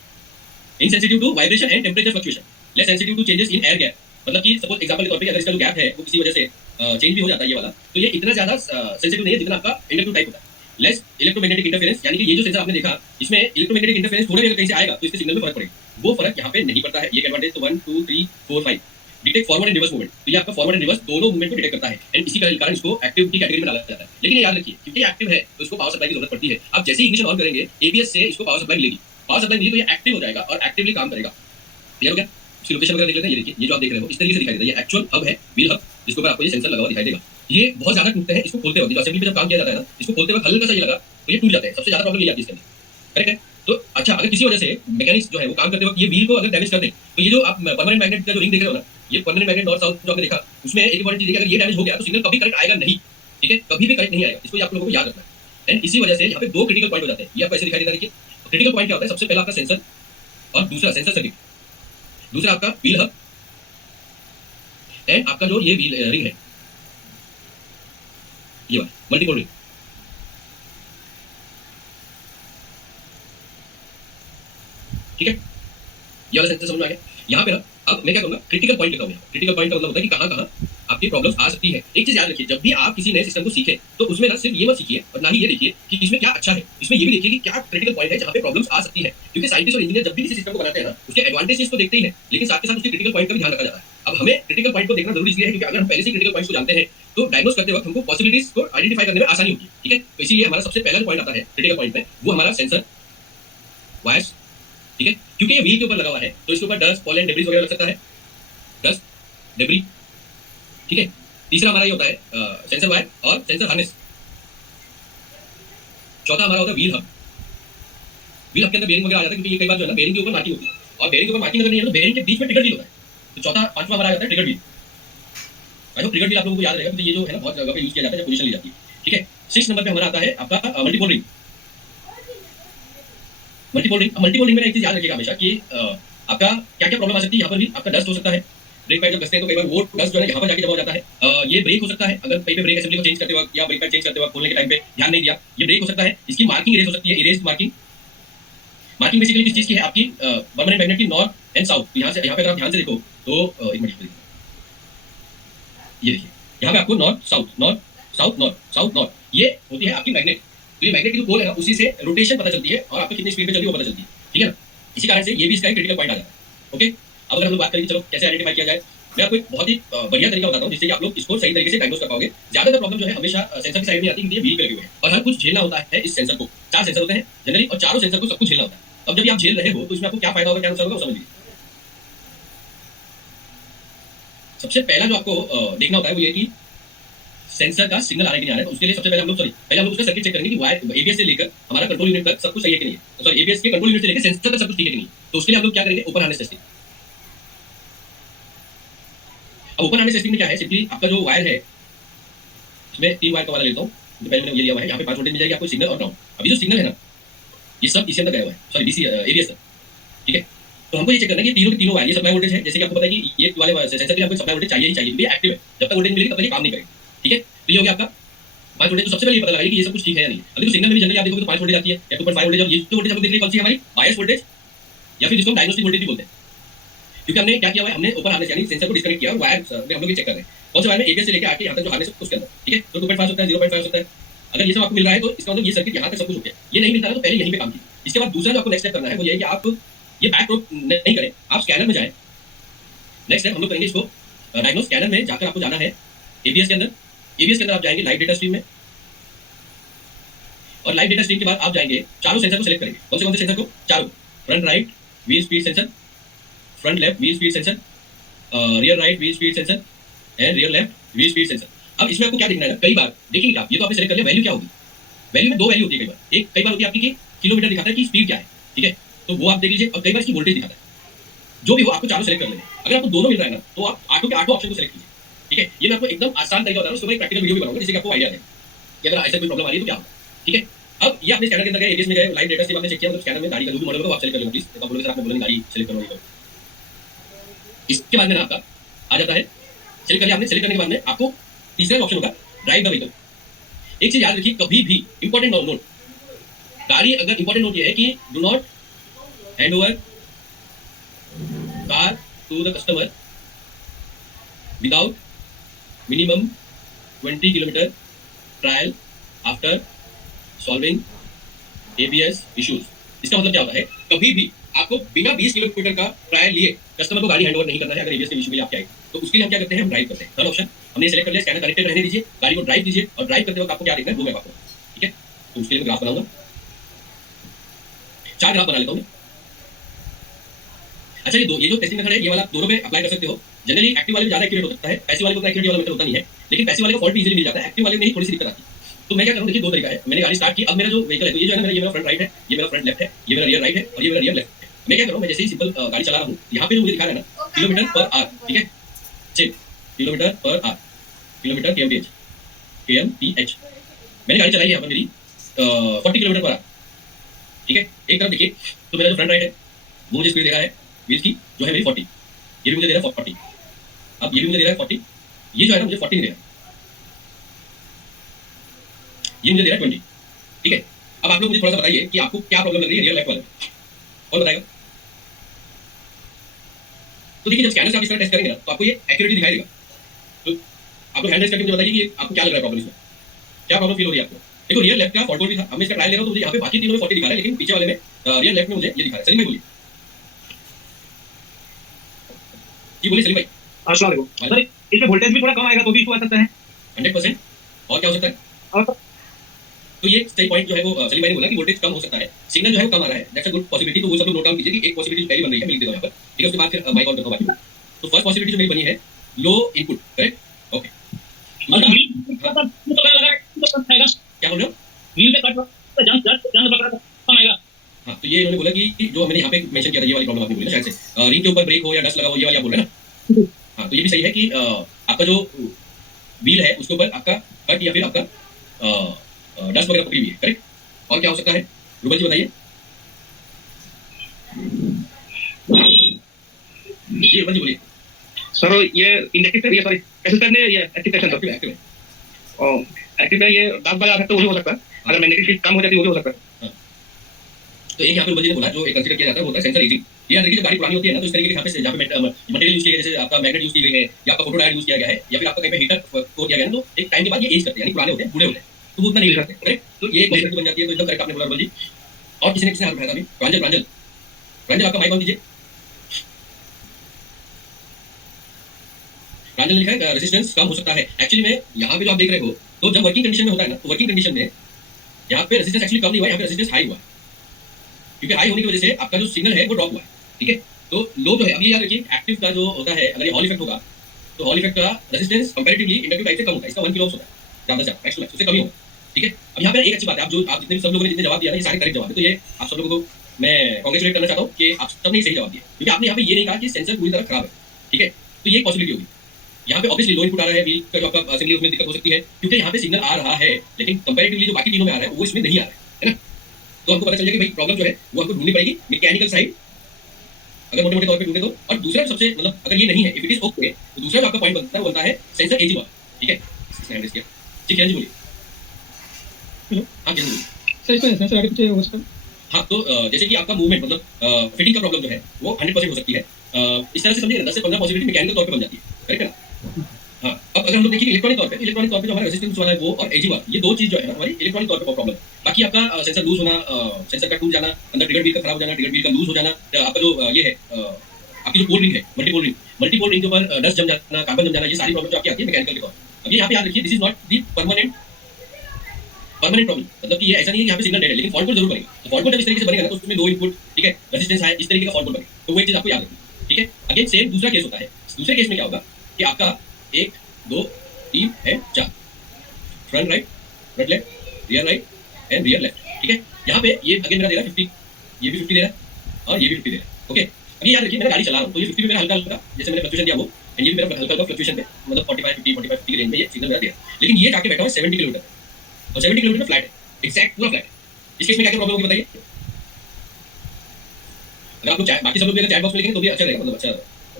insensitive to vibration and temperature fluctuation, less sensitive to changes in air gap. मतलब कि सपोज एग्जांपल के तौर पे अगर इसका जो गैप है वो किसी वजह से चेंज भी हो जाता है ये वाला, तो ये इतना ज्यादा सेंसिटिव नहीं है जितना आपका इंडक्टिव टाइप होता है। लेस इलेक्ट्रोमैग्नेटिक इंटरफेरेंस, यानी कि ये जो सेंसर आपने देखा इसमें इलेक्ट्रोमैग्नेटिक इंटरफेरेंस थोड़े भी अगर कहीं से आएगा तो इसके सिग्नल में फर्क पड़ेगा, वो फर्क यहाँ पे नहीं पड़ता है। ये एडवांटेज तो 1 2 3 4 5 detect forward and reverse movement, तो ये आपका फॉरवर्ड एंड रिवर्स दोनों मूवमेंट को डिटेक्ट करता है एंड इसी कारण इसको एक्टिव की कैटेगरी में डाला जाता है। लेकिन ये याद रखिए क्योंकि एक्टिव है तो इसको पावर सप्लाई की जरूरत पड़ती है। आप जैसे ही इग्निशन ऑन करेंगे एबीएस से इसको पावर सप्लाई मिलेगी, पावर सप्लाई मिली तो ये एक्टिव हो जाएगा और एक्टिवली काम करेगा। क्लियर हो गया? इसकी लोकेशन वगैरह देख लेते हैं। ये देखिए, ये जो आप देख रहे हो इस तरीके से दिखाई देता है, ये एक्चुअल हब है, व्हील हब, जिसके ऊपर आपको ये सेंसर लगा हुआ दिखाई देगा। ये बहुत ज्यादा टूटते हैं, इसको खोलते वक्त, असेंबली में जब काम किया जाता है ना, इसको खोलते वक्त हल्का सा ये लगा तो ये टूट जाता है। सबसे ज्यादा प्रॉब्लम ये आती है इसके अंदर, करेक्ट है। तो अच्छा, अगर किसी वजह से मैकेनिक्स जो है वो काम करते वक्त ये व्हील को अगर डैमेज कर दे, तो ये जो आप परमानेंट मैग्नेट का जो रिंग देख रहे हो ना, ये परमानेंट मैग्नेट नॉर्थ साउथ जो आपने देखा, उसमें एक इंपॉर्टेंट चीज है, अगर ये डैमेज हो गया तो सिग्नल कभी करेक्ट आएगा नहीं, ठीक है, कभी भी करेक्ट नहीं आएगा। इसको आप लोगों को याद रखना है। एंड इसी वजह से यहाँ पे 2 क्रिटिकल पॉइंट हो जाते हैं। ये आपको ऐसे दिखाई देता है, देखिए क्रिटिकल पॉइंट क्या होता है? सबसे पहला आपका सेंसर और दूसरा सेंसर सर्किट, दूसरा आपका व्हील हब एंड आपका जो ये व्हील रिंग है, ये वाला मल्टीपोल रिंग। ठीक है, ये वाला सेंसर समझ में आ गया। यहाँ पे ना अब मैं क्या करूंगा, क्रिटिकल पॉइंट लिखा हूं। क्रिटिकल पॉइंट का मतलब होता है कि कहां कहां आपकी प्रॉब्लम्स आ सकती है। एक चीज याद रखिए, जब भी आप किसी नए सिस्टम को सीखें तो उसमें ना सिर्फ ये मत सीखिए और ना ही ये देखिए कि इसमें क्या अच्छा है, इसमें ये भी देखिए कि क्या क्रिटिकल पॉइंट है जहां पे प्रॉब्लम्स आ सकती है। क्योंकि साइंटिस्ट और इंजीनियर जब भी किसी सिस्टम को बनाते हैं ना, उसके एडवांटेजेस तो देखते ही हैं, लेकिन साथ के साथ उसके क्रिटिकल पॉइंट का भी ध्यान रखा जाता है। अब हमें क्रिटिकल पॉइंट को देखना जरूरी इसलिए है क्योंकि अगर हम पहले से क्रिटिकल पॉइंट्स को जानते हैं तो डायग्नोस करते वक्त हमको पॉसिबिलिटीज को आइडेंटिफाई करने में आसानी होती है। ठीक है, तो इसीलिए हमारा सबसे पहला जो पॉइंट आता है क्रिटिकल पॉइंट में, वो हमारा सेंसर वायर्स। ठीक है, क्योंकि ये व्हील के ऊपर लगा हुआ है तो इसके ऊपर डस्ट, पॉलन, डेब्रिस वगैरह लग सकता है, डस्ट, डेब्री। ठीक है, तीसरा हमारा ये होता है सेंसर वायर और सेंसर हार्नेस। चौथा हमारा होता है व्हील हब। व्हील हब के अंदर बेरिंग वगैरह आ जाता है, क्योंकि ये कई बार जो है ना बेरिंग के ऊपर मार्किंग होती है, और बेरिंग के ऊपर मार्किंग अगर नहीं है तो बेरिंग के बीच में ट्रिगर व्हील होता है। तो चौथा पांचवा हमारा आ जाता है trigger wheel. I hope trigger wheel आप लोगों को याद रहेगा, क्योंकि ये जो है ना बहुत जगह पे यूज किया जाता है जब पोजीशन ली जाती है। ठीक है, 6 नंबर पे हमारा आता है आपका मल्टीपोल रिंग। मल्टीपोल रिंग में एक चीज याद रखिएगा हमेशा कि आपका क्या क्या प्रॉब्लम आ सकती है यहाँ पर भी, आपका डस्ट हो सकता है, ब्रेक पैड जब कसते हैं तो कई बार वो डस्ट जो है यहाँ पर जाके जमा हो जाता है। ये ब्रेक हो सकता है, अगर कहीं पे ब्रेक असेंबली को चेंज करते वक्त या ब्रेक पैड चेंज करते वक्त खोलने के टाइम पे ध्यान नहीं दिया, ये ब्रेक हो सकता है। इसकी मार्किंग इरेज हो सकती है, इरेज मार्किंग। मार्किंग बेसिकली किस चीज की है, आपकी परमानेंट मैग्नेट की नॉर्थ एंड साउथ। यहाँ से यहाँ पे अगर आप ध्यान से देखो तो एक मिनट, ये देखिए यहाँ पे आपको north south, north south, north south, north, ये होती है आपकी मैग्नेट। तो ये मैग्नेट की जो पोल है ना, उसी से रोटेशन पता चलती है और आपको कितनी स्पीड पे चल रही है वो पता चलती है, ठीक है ना। इसी कारण से ये भी इसका एक क्रिटिकल पॉइंट आ जाता है। ओके, अब अगर हम लोग बात करें चलो कैसे आइडेंटिफाई किया जाए, मैं आपको एक बहुत ही बढ़िया तरीका बताता हूँ जिससे कि आप लोग इसको सही तरीके से डायग्नोस कर पाओगे। ज्यादातर प्रॉब्लम जो है हमेशा सेंसर की साइड में आती है, क्योंकि ये व्हील पे लगे हुए हैं और हर कुछ झेलना होता है इस सेंसर को। 4 सेंसर होते हैं जनरली और चारों सेंसर को सब कुछ झेलना होता है। अब जब आप झेल रहे हो तो इसमें आपको क्या फायदा होगा, क्या नुकसान होगा, वो समझ लीजिए। सबसे पहला जो आपको देखना होता है वो ये कि सेंसर का सिग्नल आने के लिए आ रहा है, तो उसके लिए सबसे पहले हम लोग उसका सर्किट चेक करेंगे कि वायर एबीएस से लेकर हमारा कंट्रोल यूनिट तक सब कुछ सही है कि नहीं है। सॉरी, एबीएस के कंट्रोल यूनिट से लेकर सेंसर तक सब कुछ ठीक है कि नहीं। तो उसके लिए हम लोग क्या करेंगे, ओपन हार्नेस टेस्टिंग। अब ओपन हार्नेस टेस्टिंग में क्या है, सिंपली आपका जो वायर है इसमें 3 वायर का वाला लेता हूँ, जो पहले मैंने ये लिया हुआ है, यहाँ पे 5 वोल्टेज मिल जाएगी आपको, सिग्नल और ग्राउंड। अभी जो सिग्नल है ना, ये सब इसी अंदर गया हुआ है, सॉरी डीसी एबीएस तक, ठीक है। तो हमको ये चेक करना है कि तीनों के तीनों वायर ये सप्लाई वोल्टेज है। जैसे कि आपको पता है कि ये वाले सेंसर के लिए आपको सप्लाई वोल्टेज चाहिए ही चाहिए, क्योंकि ये एक्टिव है, जब तक वोल्टेज मिलेगी तब तक ये काम नहीं करेगा, ठीक है। तो ये हो गया आपका 5 वोल्टेज। तो सबसे पहले ये पता लगाइए कि ये सब कुछ ठीक है या नहीं। अभी तो सिग्नल में भी जनरली आप देखोगे तो 5 वोल्टेज आती है या 2.5 वोल्टेज, और ये जो वोल्टेज हम लोग देख रहे हैं कौन सी है, हमारी बायस वोल्टेज या फिर जिसको हम डायग्नोस्टिक वोल्टेज भी बोलते हैं। क्योंकि हमने क्या किया हुआ है, हमने ओपन हार्नेस यानी सेंसर को डिस्कनेक्ट किया और वायर में हम लोग ये चेक कर रहे हैं कौन से वायर में एबीएस से लेकर आके यहाँ तक जो हार्नेस है उसके अंदर, ठीक है। तो 2.5 होता है, 0.5 हो सकता है। अगर ये सब आपको मिल रहा है तो इसका मतलब ये सर्किट यहाँ तक सब कुछ हो गया। ये नहीं मिलता है तो पहले यहीं पे काम कीजिए। इसके बाद दूसरा जो आपको नेक्स्ट स्टेप करना है वो ये है कि आप ये बैक प्रोब नहीं करें, आप स्कैनर में जाएं। नेक्स्ट स्टेप हम लोग करेंगे इसको डायग्नोस। स्कैनर में जाकर आपको जाना है एबीएस के अंदर। एबीएस के अंदर आप जाएंगे लाइव डेटा स्ट्रीम में, और लाइव डेटा स्ट्रीम के बाद आप जाएंगे चारों सेंसर को सिलेक्ट करेंगे। कौन से सेंसर को, चारों, front right wheel speed sensor, front left wheel speed sensor, rear right wheel speed sensor and rear left wheel speed sensor. अब इसमें आपको क्या देखना है, कई बार देखेंगे आप, ये तो आपने सेलेक्ट कर लिया, वैल्यू क्या होगी। वैल्यू में 2 वैल्यू होती है। कई बार होती है आपकी कि किलोमीटर दिखाता है कि स्पीड क्या है, ठीक है, तो वो आप देख लीजिए। और कई बार इसकी वोल्टेज दिखाता है। जो भी हो आपको चारों सेलेक्ट कर लेंगे। अगर आपको दोनों मिल रहा है ना तो आप आठों के आठों ऑप्शन को सेलेक्ट कीजिए, ठीक है। ये मैं आपको एकदम आसान तरीका बता रहा हूँ, उसके बाद एक प्रैक्टिकल वीडियो भी बनाऊंगा जिससे कि आपको आइडिया है कि अगर ऐसा कोई प्रॉब्लम आ रही है तो क्या होगा, ठीक है। अब ये अपने स्कैनर के अंदर गए, एबीएस में गए, लाइव डेटा स्ट्रीम आपने चेक किया, मतलब स्कैनर में गाड़ी का जो भी मॉडल होगा वो आप सेलेक्ट कर लेंगे प्लीज। तो बोलोगे सर आपने बोला नहीं गाड़ी सेलेक्ट करो, ये करो। इसके बाद में ना आपका आ जाता है, सेलेक्ट कर लिया आपने। सेलेक्ट करने के बाद में आपको तीसरा ऑप्शन होगा ड्राइव द व्हीकल। एक चीज याद रखिए, कभी भी इंपॉर्टेंट नोट, गाड़ी अगर इंपॉर्टेंट नोट ये है कि do not hand over car to the customer without minimum 20 kilometre trial after solving ABS issues. इसका मतलब क्या होता है, कभी भी आपको बिना 20 किलोमीटर का ट्रायल लिए कस्टमर को गाड़ी हैंड ओवर नहीं करना है। अगर एबीएस के इशू के लिए आप आए तो उसके लिए हम क्या करते हैं, हम ड्राइव करते हैं। थर्ड ऑप्शन हमने सेलेक्ट कर लिया, स्कैनर कनेक्टेड रहने दीजिए, गाड़ी को ड्राइव कीजिए, और ड्राइव करते वक्त आपको क्या देखना है वो मैं आपको, ठीक है। तो उसके लिए मैं ग्राफ बनाऊंगा, 4 ग्राफ बना लेता हूं मैं। अच्छा, ये जो टेस्टिंग मेथड है ये वाला दोनों पे अप्लाई कर सकते हो। जनरली एक्टिव वाले में ज्यादा एक्यूरेट होता है, पैसिव वाले को एक्यूरेट वाला मेथड होता नहीं है, लेकिन पैसिव वाले को फॉल्ट इजीली मिल जाता है, एक्टिव वाले में ही थोड़ी सी दिक्कत आती है। तो मैं क्या करूं, देखिए 2 तरीका है। मैंने गाड़ी स्टार्ट की, अब मेरा जो व्हीकल है तो ये जो है मेरा, ये मेरा फ्रंट राइट है, ये मेरा फ्रंट लेफ्ट है, ये मेरा रियर राइट है और ये मेरा रियर लेफ्ट है। मैं क्या करूं, मैं जैसे ही सिंपल गाड़ी चला रहा हूं, यहाँ पे जो मुझे दिखा रहा है ना किलोमीटर पर आवर, ठीक है, check kilometre per hour, kilometre KMPH, KMPH. मैंने गाड़ी चलाई है यहाँ पर मेरी 40 किलोमीटर पर आवर, ठीक है। एक तरफ देखिए तो मेरा जो फ्रंट राइट है वो मुझे स्पीड दे रहा है व्हील्स की, जो है मेरी 40, ये भी मुझे दे रहा है 40। अब ये भी मुझे दे रहा है 40, ये जो है ना मुझे 40 नहीं दे रहा, ये मुझे दे रहा है 20, ठीक है। अब आप लोग मुझे थोड़ा सा बताइए कि आपको क्या प्रॉब्लम लग रही है रियर लेफ्ट वाले, और बताएगा। तो देखिए जब स्कैनर से आप इस तरह टेस्ट करेंगे ना तो आपको ये एक्यूरेटली दिखाई देगा। तो आप लोग हैंड टेस्ट करके मुझे बताइए कि आपको क्या लग रहा है प्रॉब्लम, इसमें क्या प्रॉब्लम फील हो रही है आपको। देखो रियर लेफ्ट का फॉल्ट भी था, अब मैं इसका ट्रायल ले रहा हूं तो मुझे यहाँ पे बाकी तीनों में 40 दिखा रहा है, लेकिन पीछे वाले में रियर लेफ्ट में मुझे ये दिखा रहा है। सलीम भाई बोलिए, जी बोलिए सलीम भाई। अस्सलाम वालेकुम सर, इसमें वोल्टेज भी थोड़ा कम आएगा तो भी इशू आ सकता है 100%। और क्या हो सकता है, और तो ये सही पॉइंट जो है वो सलीम भाई ने बोला कि वोल्टेज कम हो सकता है, सिग्नल जो है वो कम आ रहा है, दैट्स अ गुड पॉसिबिलिटी। तो वो सब लोग नोट डाउन कीजिए कि एक पॉसिबिलिटी पहली बन रही है, मैं लिख देता हूं यहाँ पर, ठीक है। उसके बाद फिर माइक ऑन करता हूं बाकी। तो फर्स्ट पॉसिबिलिटी जो मेरी बनी है लो इनपुट, करेक्ट, ओके। क्या बोल रहे हो, व्हील पे कट जंग कम आएगा। हाँ, तो ये इन्होंने बोला कि जो मैंने यहाँ पे मेंशन किया था, ये वाली प्रॉब्लम आपने बोली ना शायद से, रिंग के ऊपर ब्रेक हो या डस्ट लगा हो, ये वाली आप बोल रहे हैं ना। हाँ, तो ये भी सही है कि आपका जो व्हील है उसके ऊपर आपका कट या फिर आपका डस्ट वगैरह पकड़ी हुई है, करेक्ट। और क्या हो सकता है, रूबल जी बताइए। जी अर्पण जी बोलिए। सर ये इंडक्टिव है, ये सॉरी कैपेसिटर ने ये एक्टिव सेक्शन एक्टिव एक्टिव है। और एक्टिव है, ये 10 बार आ सकता है, वो भी हो सकता है। अगर मैग्नेटिक फील्ड कम हो जाती है वो भी हो सकता है। तो एक यहाँ पे अर्पण जी ने बोला जो एक कंसीडर किया जाता है वो होता है सेंसर एजिंग। ये याद रखिए जब गाड़ी पुरानी होती है ना तो इस तरीके के यहाँ पे जहाँ पे मटेरियल यूज किया गया, जैसे आपका मैग्नेट यूज की गई है या आपका फोटो डायोड यूज किया गया है या फिर आपका कहीं पे हीटर को किया गया है, तो एक टाइम के बाद ये एज करते हैं, यानी पुराने होते हैं, बूढ़े होते हैं, तो वो उतना नहीं करते। करेक्ट, तो ये एक पॉसिबिलिटी बन जाती है। तो एकदम करेक्ट आपने बोला अर्पण जी। और किसी ने हाथ उठाया था अभी, प्रांजल प्रांजल प्रांजल आपका माइक ऑन कीजिए। प्रांजल ने लिखा है रेजिस्टेंस कम हो सकता है। एक्चुअली में यहाँ पे जो आप देख रहे हो, तो जब वर्किंग कंडीशन में होता है ना, तो वर्किंग कंडीशन में यहाँ पे रेजिस्टेंस एक्चुअली कम नहीं हुआ, यहाँ पे रेजिस्टेंस हाई हुआ है, क्योंकि हाई होने की वजह से आपका जो सिग्नल है वो ड्रॉप हुआ है। ठीक है, तो लो जो है, अब ये याद रखिए एक्टिव का जो होता है, अगर ये हॉल इफेक्ट होगा तो हॉल इफेक्ट का रेजिस्टेंस कंपैरेटिवली इंडक्टिव टाइप से कम होता है, इसका 1 किलो ओम्स होता है, ज्यादा से ज्यादा मैक्स टू मैक्स उससे कम ही होगा। ठीक है, अब यहाँ पे एक अच्छी बात है, आप जितने भी सब लोगों ने जितने जवाब दिया ना, ये सारे करेक्ट जवाब है, तो ये आप सब लोगों को मैं कांग्रेचुलेट करना चाहता हूँ कि आप सबने सही जवाब दिया, क्योंकि आपने यहाँ पे ये नहीं कहा कि सेंसर पूरी तरह खराब है। ठीक है, तो ये पॉसिबिलिटी होगी। यहाँ पे ऑब्वियसली लो इनपुट आ रहा है, व्हील का जो आपका असेंबली उसमें दिक्कत हो सकती है, क्योंकि यहाँ पे सिग्नल आ रहा है लेकिन कंपैरेटिवली जो बाकी तीनों में आ रहा है वो इसमें नहीं आ रहा है ना। तो हमको पता चल जाएगा कि भाई प्रॉब्लम जो है वो हमको ढूंढनी पड़ेगी मैकेनिकल साइड, अगर मोटे मोटे तौर पे ढूंढे तो। और दूसरा सबसे मतलब अगर ये नहीं है, इफ इट इज ओके, तो दूसरा जो आपका पॉइंट बनता है वो बनता है सेंसर एजिंग वाला। ठीक है, जी किरण जी बोलिए। हेलो हाँ किरण जी बोलिए। सर, इसमें सेंसर आगे पीछे हो सकता है। हाँ, तो जैसे कि आपका मूवमेंट मतलब फिटिंग का प्रॉब्लम जो है वो 100% हो सकती है। इस तरह से समझिए 10 से 15 पॉसिबिलिटी मैकेनिकल तौर पे बन जाती है। करेक्ट है ना? हाँ, अब अगर हम लोग देखेंगे इलेक्ट्रॉनिक तौर पे, इलेक्ट्रॉनिक तौर पे जो हमारा रेजिस्टेंस वाला है वो और एजिंग वाला, ये दो चीज जो है ना हमारी इलेक्ट्रॉनिक तौर पे प्रॉब्लम है। बाकी आपका सेंसर लूज होना, सेंसर का टूट जाना, अंदर ट्रिगर व्हील का खराब हो जाना, ट्रिगर व्हील का लूज हो जाना, आपका जो ये है आपकी जो कोल्ड रिंग है, मल्टीपोल रिंग के ऊपर डस्ट जम जाना, कार्बन जम जाना, ये सारी प्रॉब्लम जो आपकी आती है मैकेनिकल के तौर पे। अब ये यहाँ पे याद रखिए, this is not the permanent problem, मतलब कि ये ऐसा नहीं है कि यहाँ पे सिग्नल डेड है, लेकिन फॉल्ट कोड जरूर बनेगा। तो फॉल्ट कोड जब इस तरीके से बनेगा ना, तो उसमें दो इनपुट, ठीक है, रेजिस्टेंस है, इस तरीके का फॉल्ट कोड बनेगा, तो वो एक चीज आपको याद रखनी। ठीक है, अगेन सेम दूसरा केस होता है। दूसरे केस में क्या होगा कि आपका 1 2 3 and 4 front right, front left, rear right and rear left. ठीक है, यहाँ पे ये अगेन मेरा दे रहा है 50, ये भी 50 दे रहा है और ये भी 50 दे रहा है। ओके, अब ये याद रखिए मैंने गाड़ी चला रहा हूँ, तो ये 50 भी मेरा हल्का हल्का, जैसे मैंने फ्लक्चुएशन दिया वो, एंड ये भी मेरा हल्का हल्का फ्लक्चुएशन पे, मतलब 45 50 के रेंज में ये सिग्नल मेरा दिया। लेकिन ये जाके बैठा हुआ 70 किलोमीटर और 70 किलोमीटर फ्लैट है, एग्जैक्ट पूरा फ्लैट है। इस केस में क्या क्या प्रॉब्लम होगी बताइए? अगर आपको बाकी सब लोग भी अगर चैट बॉक्स में लिखेंगे तो भी अच्छा रहेगा, मतलब अच्छा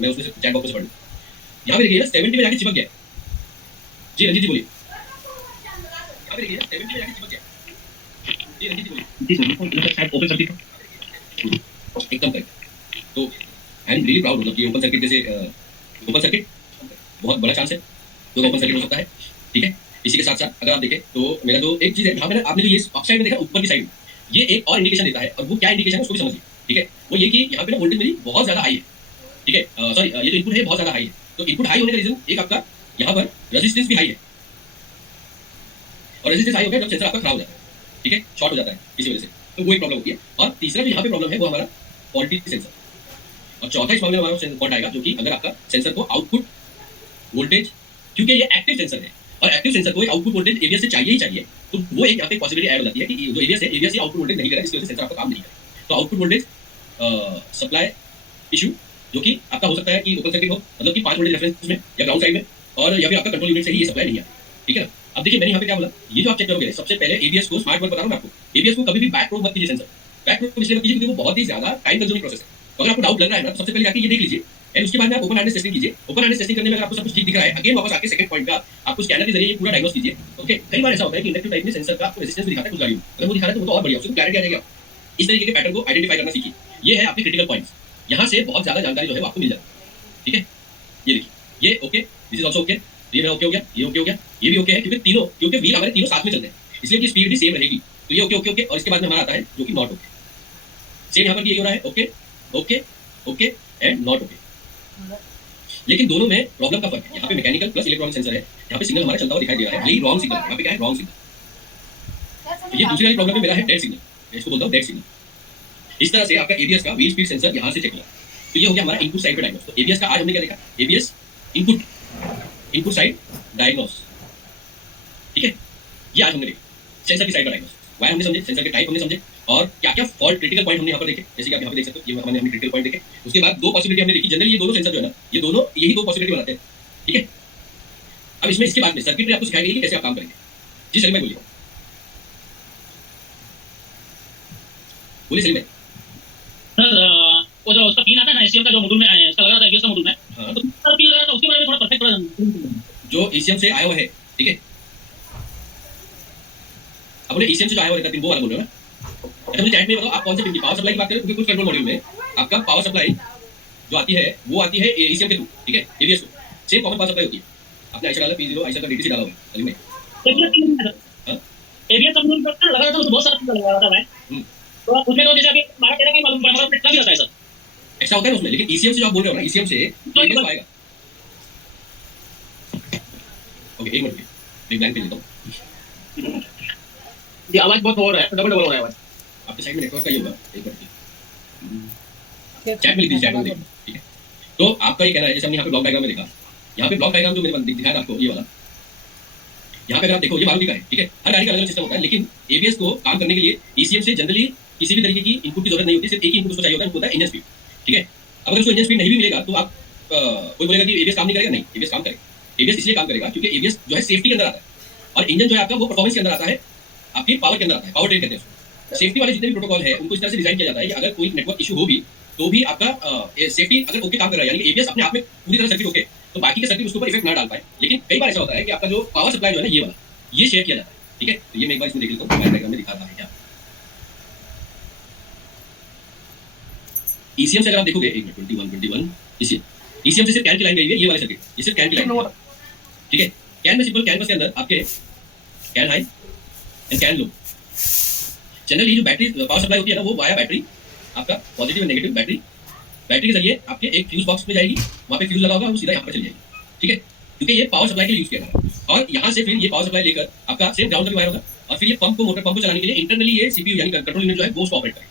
मैं उसमें से चैट बॉक्स से पढ़ लूँ। यहाँ पे देखिए ना 70 में जाके चिपक गया। जी रंजीत जी बोलिए। यहाँ पे देखिए 70 में जाके चिपक गया। जी रंजीत जी बोलिए। जी सर, शायद ओपन सर्किट एकदम करेक्ट। तो आई एम रियली प्राउड, मतलब कि ओपन सर्किट जैसे ओपन सर्किट बहुत बड़ा चांस है, तो ओपन सर्किट हो सकता है। ठीक है, इसी के साथ साथ अगर आप देखें तो मेरा जो एक चीज है, यहाँ पे आपने जो ये अपसाइड में देखा ऊपर की साइड, ये एक और इंडिकेशन देता है, और वो क्या इंडिकेशन है उसको भी समझिए। ठीक है, वो ये कि यहाँ पे ना वोल्टेज मेरी बहुत ज्यादा हाई है। ठीक है, सॉरी ये जो इनपुट है बहुत ज्यादा हाई है, तो इनपुट हाई होने का रीजन एक आपका यहाँ पर रेजिस्टेंस भी हाई है, और रेजिस्टेंस हाई हो गया जब सेंसर आपका खराब हो जाता है। ठीक है, शॉर्ट हो जाता है इसी वजह से, तो वो एक प्रॉब्लम होती है। और तीसरा जो यहाँ पे प्रॉब्लम है वो हमारा फॉल्टी सेंसर, और चौथा इस मामले में हमारा फॉल्ट आएगा जो कि अगर आपका सेंसर को आउटपुट वोल्टेज, क्योंकि ये एक्टिव सेंसर है और एक्टिव सेंसर को एक आउटपुट वोल्टेज एरिया से चाहिए ही चाहिए, तो वो एक यहाँ पे पॉसिबिलिटी ऐड हो जाती है कि जो एरिया से आउटपुट वोल्टेज नहीं करेगा, जिसकी वजह से सेंसर आपका काम नहीं करेगा। तो आउटपुट वोल्टेज सप्लाई इशू जो कि आपका हो सकता है कि ओपन सर्किट हो, मतलब कि 5 वोल्टेज रेफरेंस में या ग्राउंड साइड में, और या फिर आपका कंट्रोल यूनिट से ही ये सप्लाई नहीं आता। ठीक है ना? अब देखिए मैंने यहाँ पे क्या बोला, ये जो आप चेक करोगे सबसे पहले एबीएस को, स्मार्ट वर्क बता रहा हूँ आपको, एबीएस को कभी भी बैक प्रोब मत कीजिए सेंसर। बैक प्रोब इसलिए मत कीजिए क्योंकि वो बहुत ही ज्यादा टाइम कंज्यूमिंग प्रोसेस है। तो अगर आपको डाउट लग रहा है ना, तो सबसे पहले जाके ये देख लीजिए, एंड उसके बाद में आप ओपन हार्डनेस टेस्टिंग कीजिए। ओपन हार्डनेस टेस्टिंग करने में अगर आपको सब कुछ ठीक दिख रहा है, अगेन वापस आके सेकंड पॉइंट का आपको स्कैनर के जरिए ये पूरा डायग्नोस कीजिए। ओके, कई बार ऐसा होता है कि इंडक्टिव टाइप में सेंसर का आपको रेजिस्टेंस भी दिखाता है कुछ गाड़ियों में, अगर वो दिखा रहा है तो वो तो और बढ़िया, उसको क्लैरिटी आ जाएगी। इस तरीके के पैटर्न को आइडेंटिफाई करना सीखिए। ये है आपके क्रिटिकल पॉइंट्स, यहाँ से बहुत ज्यादा जानकारी जो है वो आपको मिल जाती है। ठीक है, ये देखिए, ये okay, this is also okay, ये मेरा ओके हो गया, ये ओके हो गया, ये भी ओके है, क्योंकि तीनों, क्योंकि व्हील हमारे तीनों साथ में चलते हैं, इसलिए कि स्पीड भी सेम रहेगी। तो ये ओके ओके ओके, और इसके बाद में हमारा आता है जो कि नॉट ओके। सेम यहाँ पर ये हो रहा है okay okay okay and not okay, लेकिन दोनों में प्रॉब्लम का फर्क है। यहाँ पे मैकेनिकल प्लस इलेक्ट्रॉनिक सेंसर है, यहाँ पे सिग्नल हमारा चलता हुआ दिखाई दे रहा है, यही रॉन्ग सिग्नल है। यहाँ पे क्या है, रॉन्ग सिग्नल। तो ये दूसरी वाली प्रॉब्लम में मेरा है डेड सिग्नल, मैं इसको बोलता हूँ डेड सिग्नल। इस तरह से आपका एबीएस का व्हील स्पीड सेंसर यहाँ से चेक किया, तो ये हो गया हमारा इनपुट साइड पे डायग्नोस। तो एबीएस का आज हमने क्या देखा, एबीएस इनपुट साइड डायग्नोस। ठीक है, ये आज हमने देखा सेंसर की साइड का डायग्नोस। वायर हमने समझे, सेंसर के टाइप हमने समझे, और क्या क्या फॉल्ट क्रिटिकल पॉइंट हमने यहाँ पर देखे, जैसे कि आप यहाँ पे देख सकते हो, ये हमने क्रिटिकल पॉइंट देखे। उसके बाद दो पॉसिबिलिटी हमने देखी, जनरली ये दोनों सेंसर जो है ना, ये दोनों यही दो पॉसिबिलिटी बनाते हैं। ठीक है, अब इसमें इसके बाद में सर्किटरी आपको सिखाई गई कि कैसे आप काम करेंगे। जी सलीम भाई बोलिए, बोलिए सलीम भाई। सर वो जो उसका पिन आता है ना एसीएम का जो मॉड्यूल में आया है इसका लगा था एबीएस का मॉड्यूल में हाँ। तो पिन लगा था उसके बारे में थोड़ा परफेक्ट थोड़ा जो ईसीएम से आया हुआ है, ठीक है, अपने ईसीएम से जो आया हुआ रहता है पिन, वो वाला बोल रहे हो ना? अच्छा मुझे चैट में बताओ आप कौन से पिन की पावर सप्लाई की बात कर रहे हो, क्योंकि कुछ कंट्रोल मॉड्यूल में आपका पावर सप्लाई जो आती है वो आती है ईसीएम के थ्रू, ठीक है, एबीएस को सेम कॉमन पावर सप्लाई होती है। आपने आइसर डाला P0 आइसर का डीटीसी डाला होगा अभी में। हाँ? एबीएस का मॉड्यूल लगा था तो बहुत सारा पिन लगा था भाई तो उसमें तो जैसे अभी हमारा कहना कि मालूम हमारा कितना भी होता है सर एक्स्ट्रा होता है ना उसमें, लेकिन ईसीएम से जो आप बोल रहे हो ना, ईसीएम से तो एबीएस आएगा। ओके एक मिनट एक ब्लैंक पे लेता हूँ। ये आवाज बहुत हो रहा है डबल डबल हो रहा है आवाज आपके साइड में नेटवर्क का ही होगा, एक मिनट चैट में लिख दीजिए, चैट में लिख, ठीक है। तो आपका ये कहना है जैसे हमने यहाँ पे ब्लॉक डायग्राम में देखा, यहाँ पे ब्लॉक डायग्राम जो मैंने दिखाया था आपको ये वाला, यहाँ पे अगर आप देखो ये मारुति का है, ठीक है, हर गाड़ी का अलग सिस्टम होता है, लेकिन एबीएस को काम करने के लिए ईसीएम से जनरली किसी भी तरीके की इनपुट की जरूरत नहीं होती, सिर्फ एक ही इनपुट उसको चाहिए होता है, वो होता है इंजन स्पीड, ठीक है। अगर उसको इंजन स्पीड नहीं भी मिलेगा तो आप कोई बोलेगा कि एबीएस काम नहीं करेगा, नहीं, एबीएस काम करेगा। एबीएस इसलिए काम करेगा क्योंकि एबीएस जो है सेफ्टी के अंदर आता है और इंजन जो है आपका वो परफॉर्मेंस के अंदर आता है, आपकी पावर के अंदर आता है, पावर ट्रेन कहते हैं उसको। सेफ्टी वाले जितने भी प्रोटोकॉल है उनको इस तरह से डिजाइन किया जाता है कि अगर कोई नेटवर्क इशू हो भी तो भी आपका सेफ्टी अगर ओके काम कर रहा है, यानी एबीएस अपने आप में पूरी तरह सर्किट ओके, तो बाकी के सर्किट उसके ऊपर इफेक्ट ना डाल पाए। लेकिन कई बार ऐसा होता है कि आपका जो पावर सप्लाई जो है ना ये वाला, ये शेयर किया जाता है, ठीक है। तो ये मैं एक बार इसमें देख लेता हूँ, डायग्राम में दिखाता है क्या। ईसीएम से अगर आप देखोगे, एक मिनट 21 ईसीएम से सिर्फ कैन की लाइन गई है, ये वाले सर्किट, ये सिर्फ कैन की लाइन है, ठीक है। कैन में सिंपल कैन बस के अंदर आपके can high and can low. Generally जो बैटरी पावर सप्लाई होती है ना वो वाया बैटरी, आपका positive and negative battery, battery के जरिए आपके एक फ्यूज बॉक्स में जाएगी, वहाँ पे फ्यूज लगा होगा, वो सीधा यहाँ पर चली जाएगी, ठीक है, क्योंकि ये पावर सप्लाई के लिए यूज किया गया है। और यहाँ से फिर ये पावर सप्लाई लेकर आपका सेम ग्राउंड तक वायर होगा और फिर ये पंप को मोटर पंप को चलाने के लिए इंटरनली ये सीपीयू यानी कंट्रोल यूनिट जो है वो उसको ऑपरेट करेगा।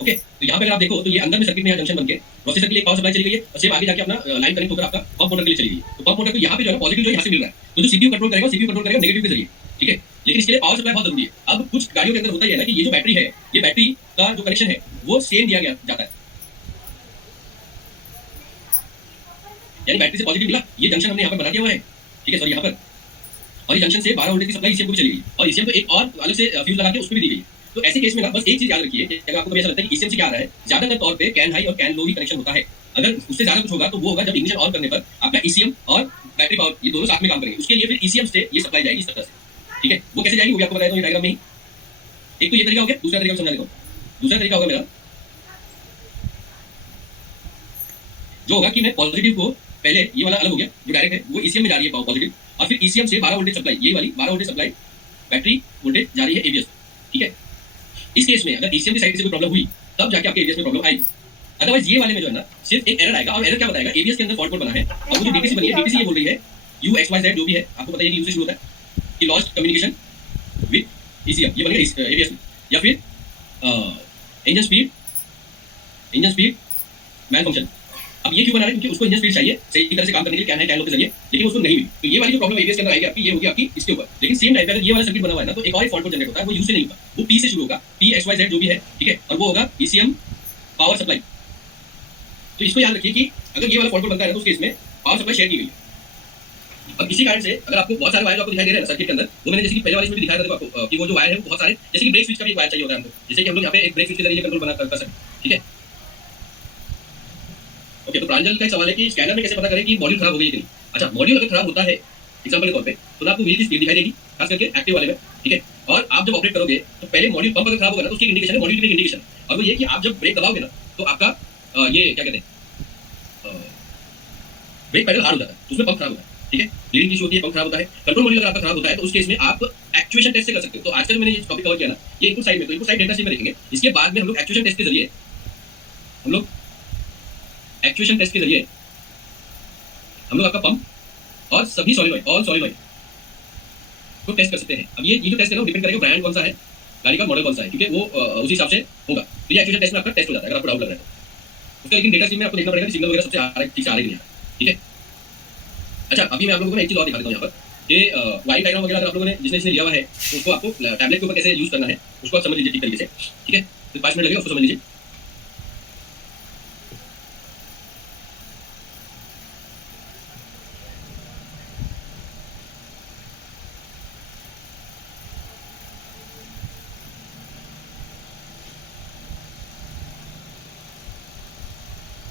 ओके, तो यहाँ पे अगर आप देखो तो ये अंदर में सर्किट में यहाँ जंक्शन बन के प्रोसेसर के लिए पावर सप्लाई चली गई है और सेम आगे जाके अपना लाइन कनेक्ट होकर आपका पंप मोटर के लिए चली गई है। तो पंप मोटर को यहाँ पे जो है पॉजिटिव जो यहाँ से मिल रहा है, तो जो सीपीयू कंट्रोल करेगा, सीपीयू कंट्रोल करेगा नेगेटिव के जरिए, ठीक है। लेकिन इसके लिए पावर सप्लाई बहुत जरूरी है। अब कुछ गाड़ियों के अंदर होता ही है ना कि ये जो बैटरी है, ये बैटरी का जो कनेक्शन है वो सेम दिया गया जाता है, यानी बैटरी से पॉजिटिव मिला, ये जंक्शन हमने यहाँ पर बना दिया हुआ है, ठीक है सर, यहाँ पर, और ये जंक्शन से 12 वोल्ट की सप्लाई ईसीएम को भी चली गई और ईसीएम को एक और अलग से फ्यूज लगा के उसको भी दी गई। तो ऐसे केस में ना बस एक चीज याद रखिए कि अगर आपको कभी ऐसा लगता है कि ईसीएम से क्या आ रहा है, ज्यादातर तौर पे कैन हाई और कैन लो ही कनेक्शन होता है। अगर उससे ज्यादा कुछ होगा तो वो होगा जब इग्निशन ऑन करने पर आपका ईसीएम और बैटरी पावर ये दोनों साथ में काम करेंगे, उसके लिए फिर ईसीएम से ये सप्लाई जाएगी इस तरह से, ठीक है। वो कैसे जाएगी वो भी आपको बताया था डायग्राम में ही। एक तो ये तरीका हो गया, दूसरा तरीका समझा देता हूँ। दूसरा तरीका होगा मेरा जो होगा कि मैं पॉजिटिव को पहले ये वाला अलग हो गया जो डायरेक्ट है वो ईसीएम में जा रही है पावर पॉजिटिव, और फिर ईसीएम से 12 वोल्टेज सप्लाई, ये वाली 12 वोल्टेज सप्लाई बैटरी वोल्टेज जा रही है एबीएस, ठीक है। इस केस में अगर ईसीएम की साइड से कोई प्रॉब्लम हुई तब जाके आपके एबीएस में प्रॉब्लम आएगी। अदरवाइज ये वाले में जो है ना सिर्फ एक एरर आएगा, और एरर क्या बताएगा, एबीएस के अंदर फॉल्ट कोड बना है और वो जो डीटीसी बनी है, डीटीसी ये बोल रही है UXYZ जो भी है, आपको पता है कि यू से शुरू होता है कि लॉस्ट कम्युनिकेशन विद ईसीएम, ये बनेगा एबीएस में, या फिर इंजन स्पीड मैल फंक्शन। अब ये क्यों बना रहे हैं, क्योंकि उसको इंजन स्पीड चाहिए सही तरह से काम करने के लिए, कैन है कैन लो के जरिए, लेकिन उसको नहीं मिली। तो ये वाली जो प्रॉब्लम एबीएस के अंदर आएगी आपकी, ये होगी आपकी इसके ऊपर। लेकिन सेम टाइप अगर ये वाला सर्किट बना हुआ है ना तो एक और फॉल्ट कोड जनरेट होता है, वो यू से नहीं होगा, वो पी से शुरू होगा, PXYZ जो भी है, ठीक है, और वो होगा ईसीएम पावर सप्लाई। तो इसको याद रखिए कि अगर ये वाला फॉल्ट कोड बनता है तो उस केस में पावर सप्लाई शेयर की गई है। अब इसी कारण से अगर आपको बहुत सारे वायर आपको दिखाई दे रहे हैं सर्किट के अंदर, वो मैंने जैसे कि पहले वाले इसमें भी दिखाया था आपको कि वो जो वायर है वो बहुत सारे, जैसे कि ब्रेक स्विच का भी एक वायर चाहिए होता है हमको, जैसे कि हम लोग यहाँ पे एक ब्रेक स्विच के जरिए कंट्रोल बना कर सकते, ठीक है। ओके, तो प्रांजल का एक सवाल है कि स्कैनर में कैसे पता करें कि मॉड्यूल खराब हो गई है कि नहीं। अच्छा, मॉड्यूल अगर खराब होता है एग्जांपल के तौर पे तो आपको व्हील की स्पीड दिखाई देगी, खास करके एक्टिव वाले में, ठीक है। और आप जब ऑपरेट करोगे तो पहले मॉड्यूल पंप अगर खराब होगा ना तो उसकी इंडिकेशन है, मॉड्यूल की इंडिकेशन, और वो ये कि आप जब ब्रेक दबाओगे ना तो आपका ये क्या कहते हैं ब्रेक पैडल हार्ड हो जाता है, तो उसमें पंप खराब होता है, ठीक है। ब्लीडिंग की इशू होती है, पंप खराब होता है। कंट्रोल मॉड्यूल अगर आपका खराब होता है तो उस केस में आप एक्चुएशन टेस्ट से कर सकते हो। तो आजकल मैंने ये टॉपिक कवर किया ना, ये इनपुट साइड में, तो इनपुट साइड डेटा शीट में देखेंगे। इसके बाद में हम लोग एक्चुएशन टेस्ट के जरिए हम लोग आपका पंप और सभी सॉलिड ऑयल को टेस्ट कर सकते हैं। अब ये जो टेस्ट है ना डिपेंड करेगा ब्रांड कौन सा है, गाड़ी का मॉडल कौन सा है, क्योंकि वो उसी हिसाब से होगा। तो ये एक्चुएशन टेस्ट में आपका टेस्ट हो जाता है अगर आपको डाउट लग रहा है तो उसका। लेकिन डेटा शीट में आपको देखना पड़ेगा कि सिग्नल वगैरह सबसे आ रहा है, ठीक से आ रहा है कि नहीं आ रहा है, ठीक है। अच्छा, अभी मैं आप लोगों को एक चीज़ और दिखा देता हूँ यहाँ पर, ये वाइट डायग्राम वगैरह अगर आप लोगों ने जिसने लिया हुआ है तो उसको आपको टैबलेट के ऊपर कैसे यूज़ करना है उसको आप समझ लीजिए ठीक तरीके से, ठीक है। तो 5 मिनट लगेगा, उसको समझ लीजिए।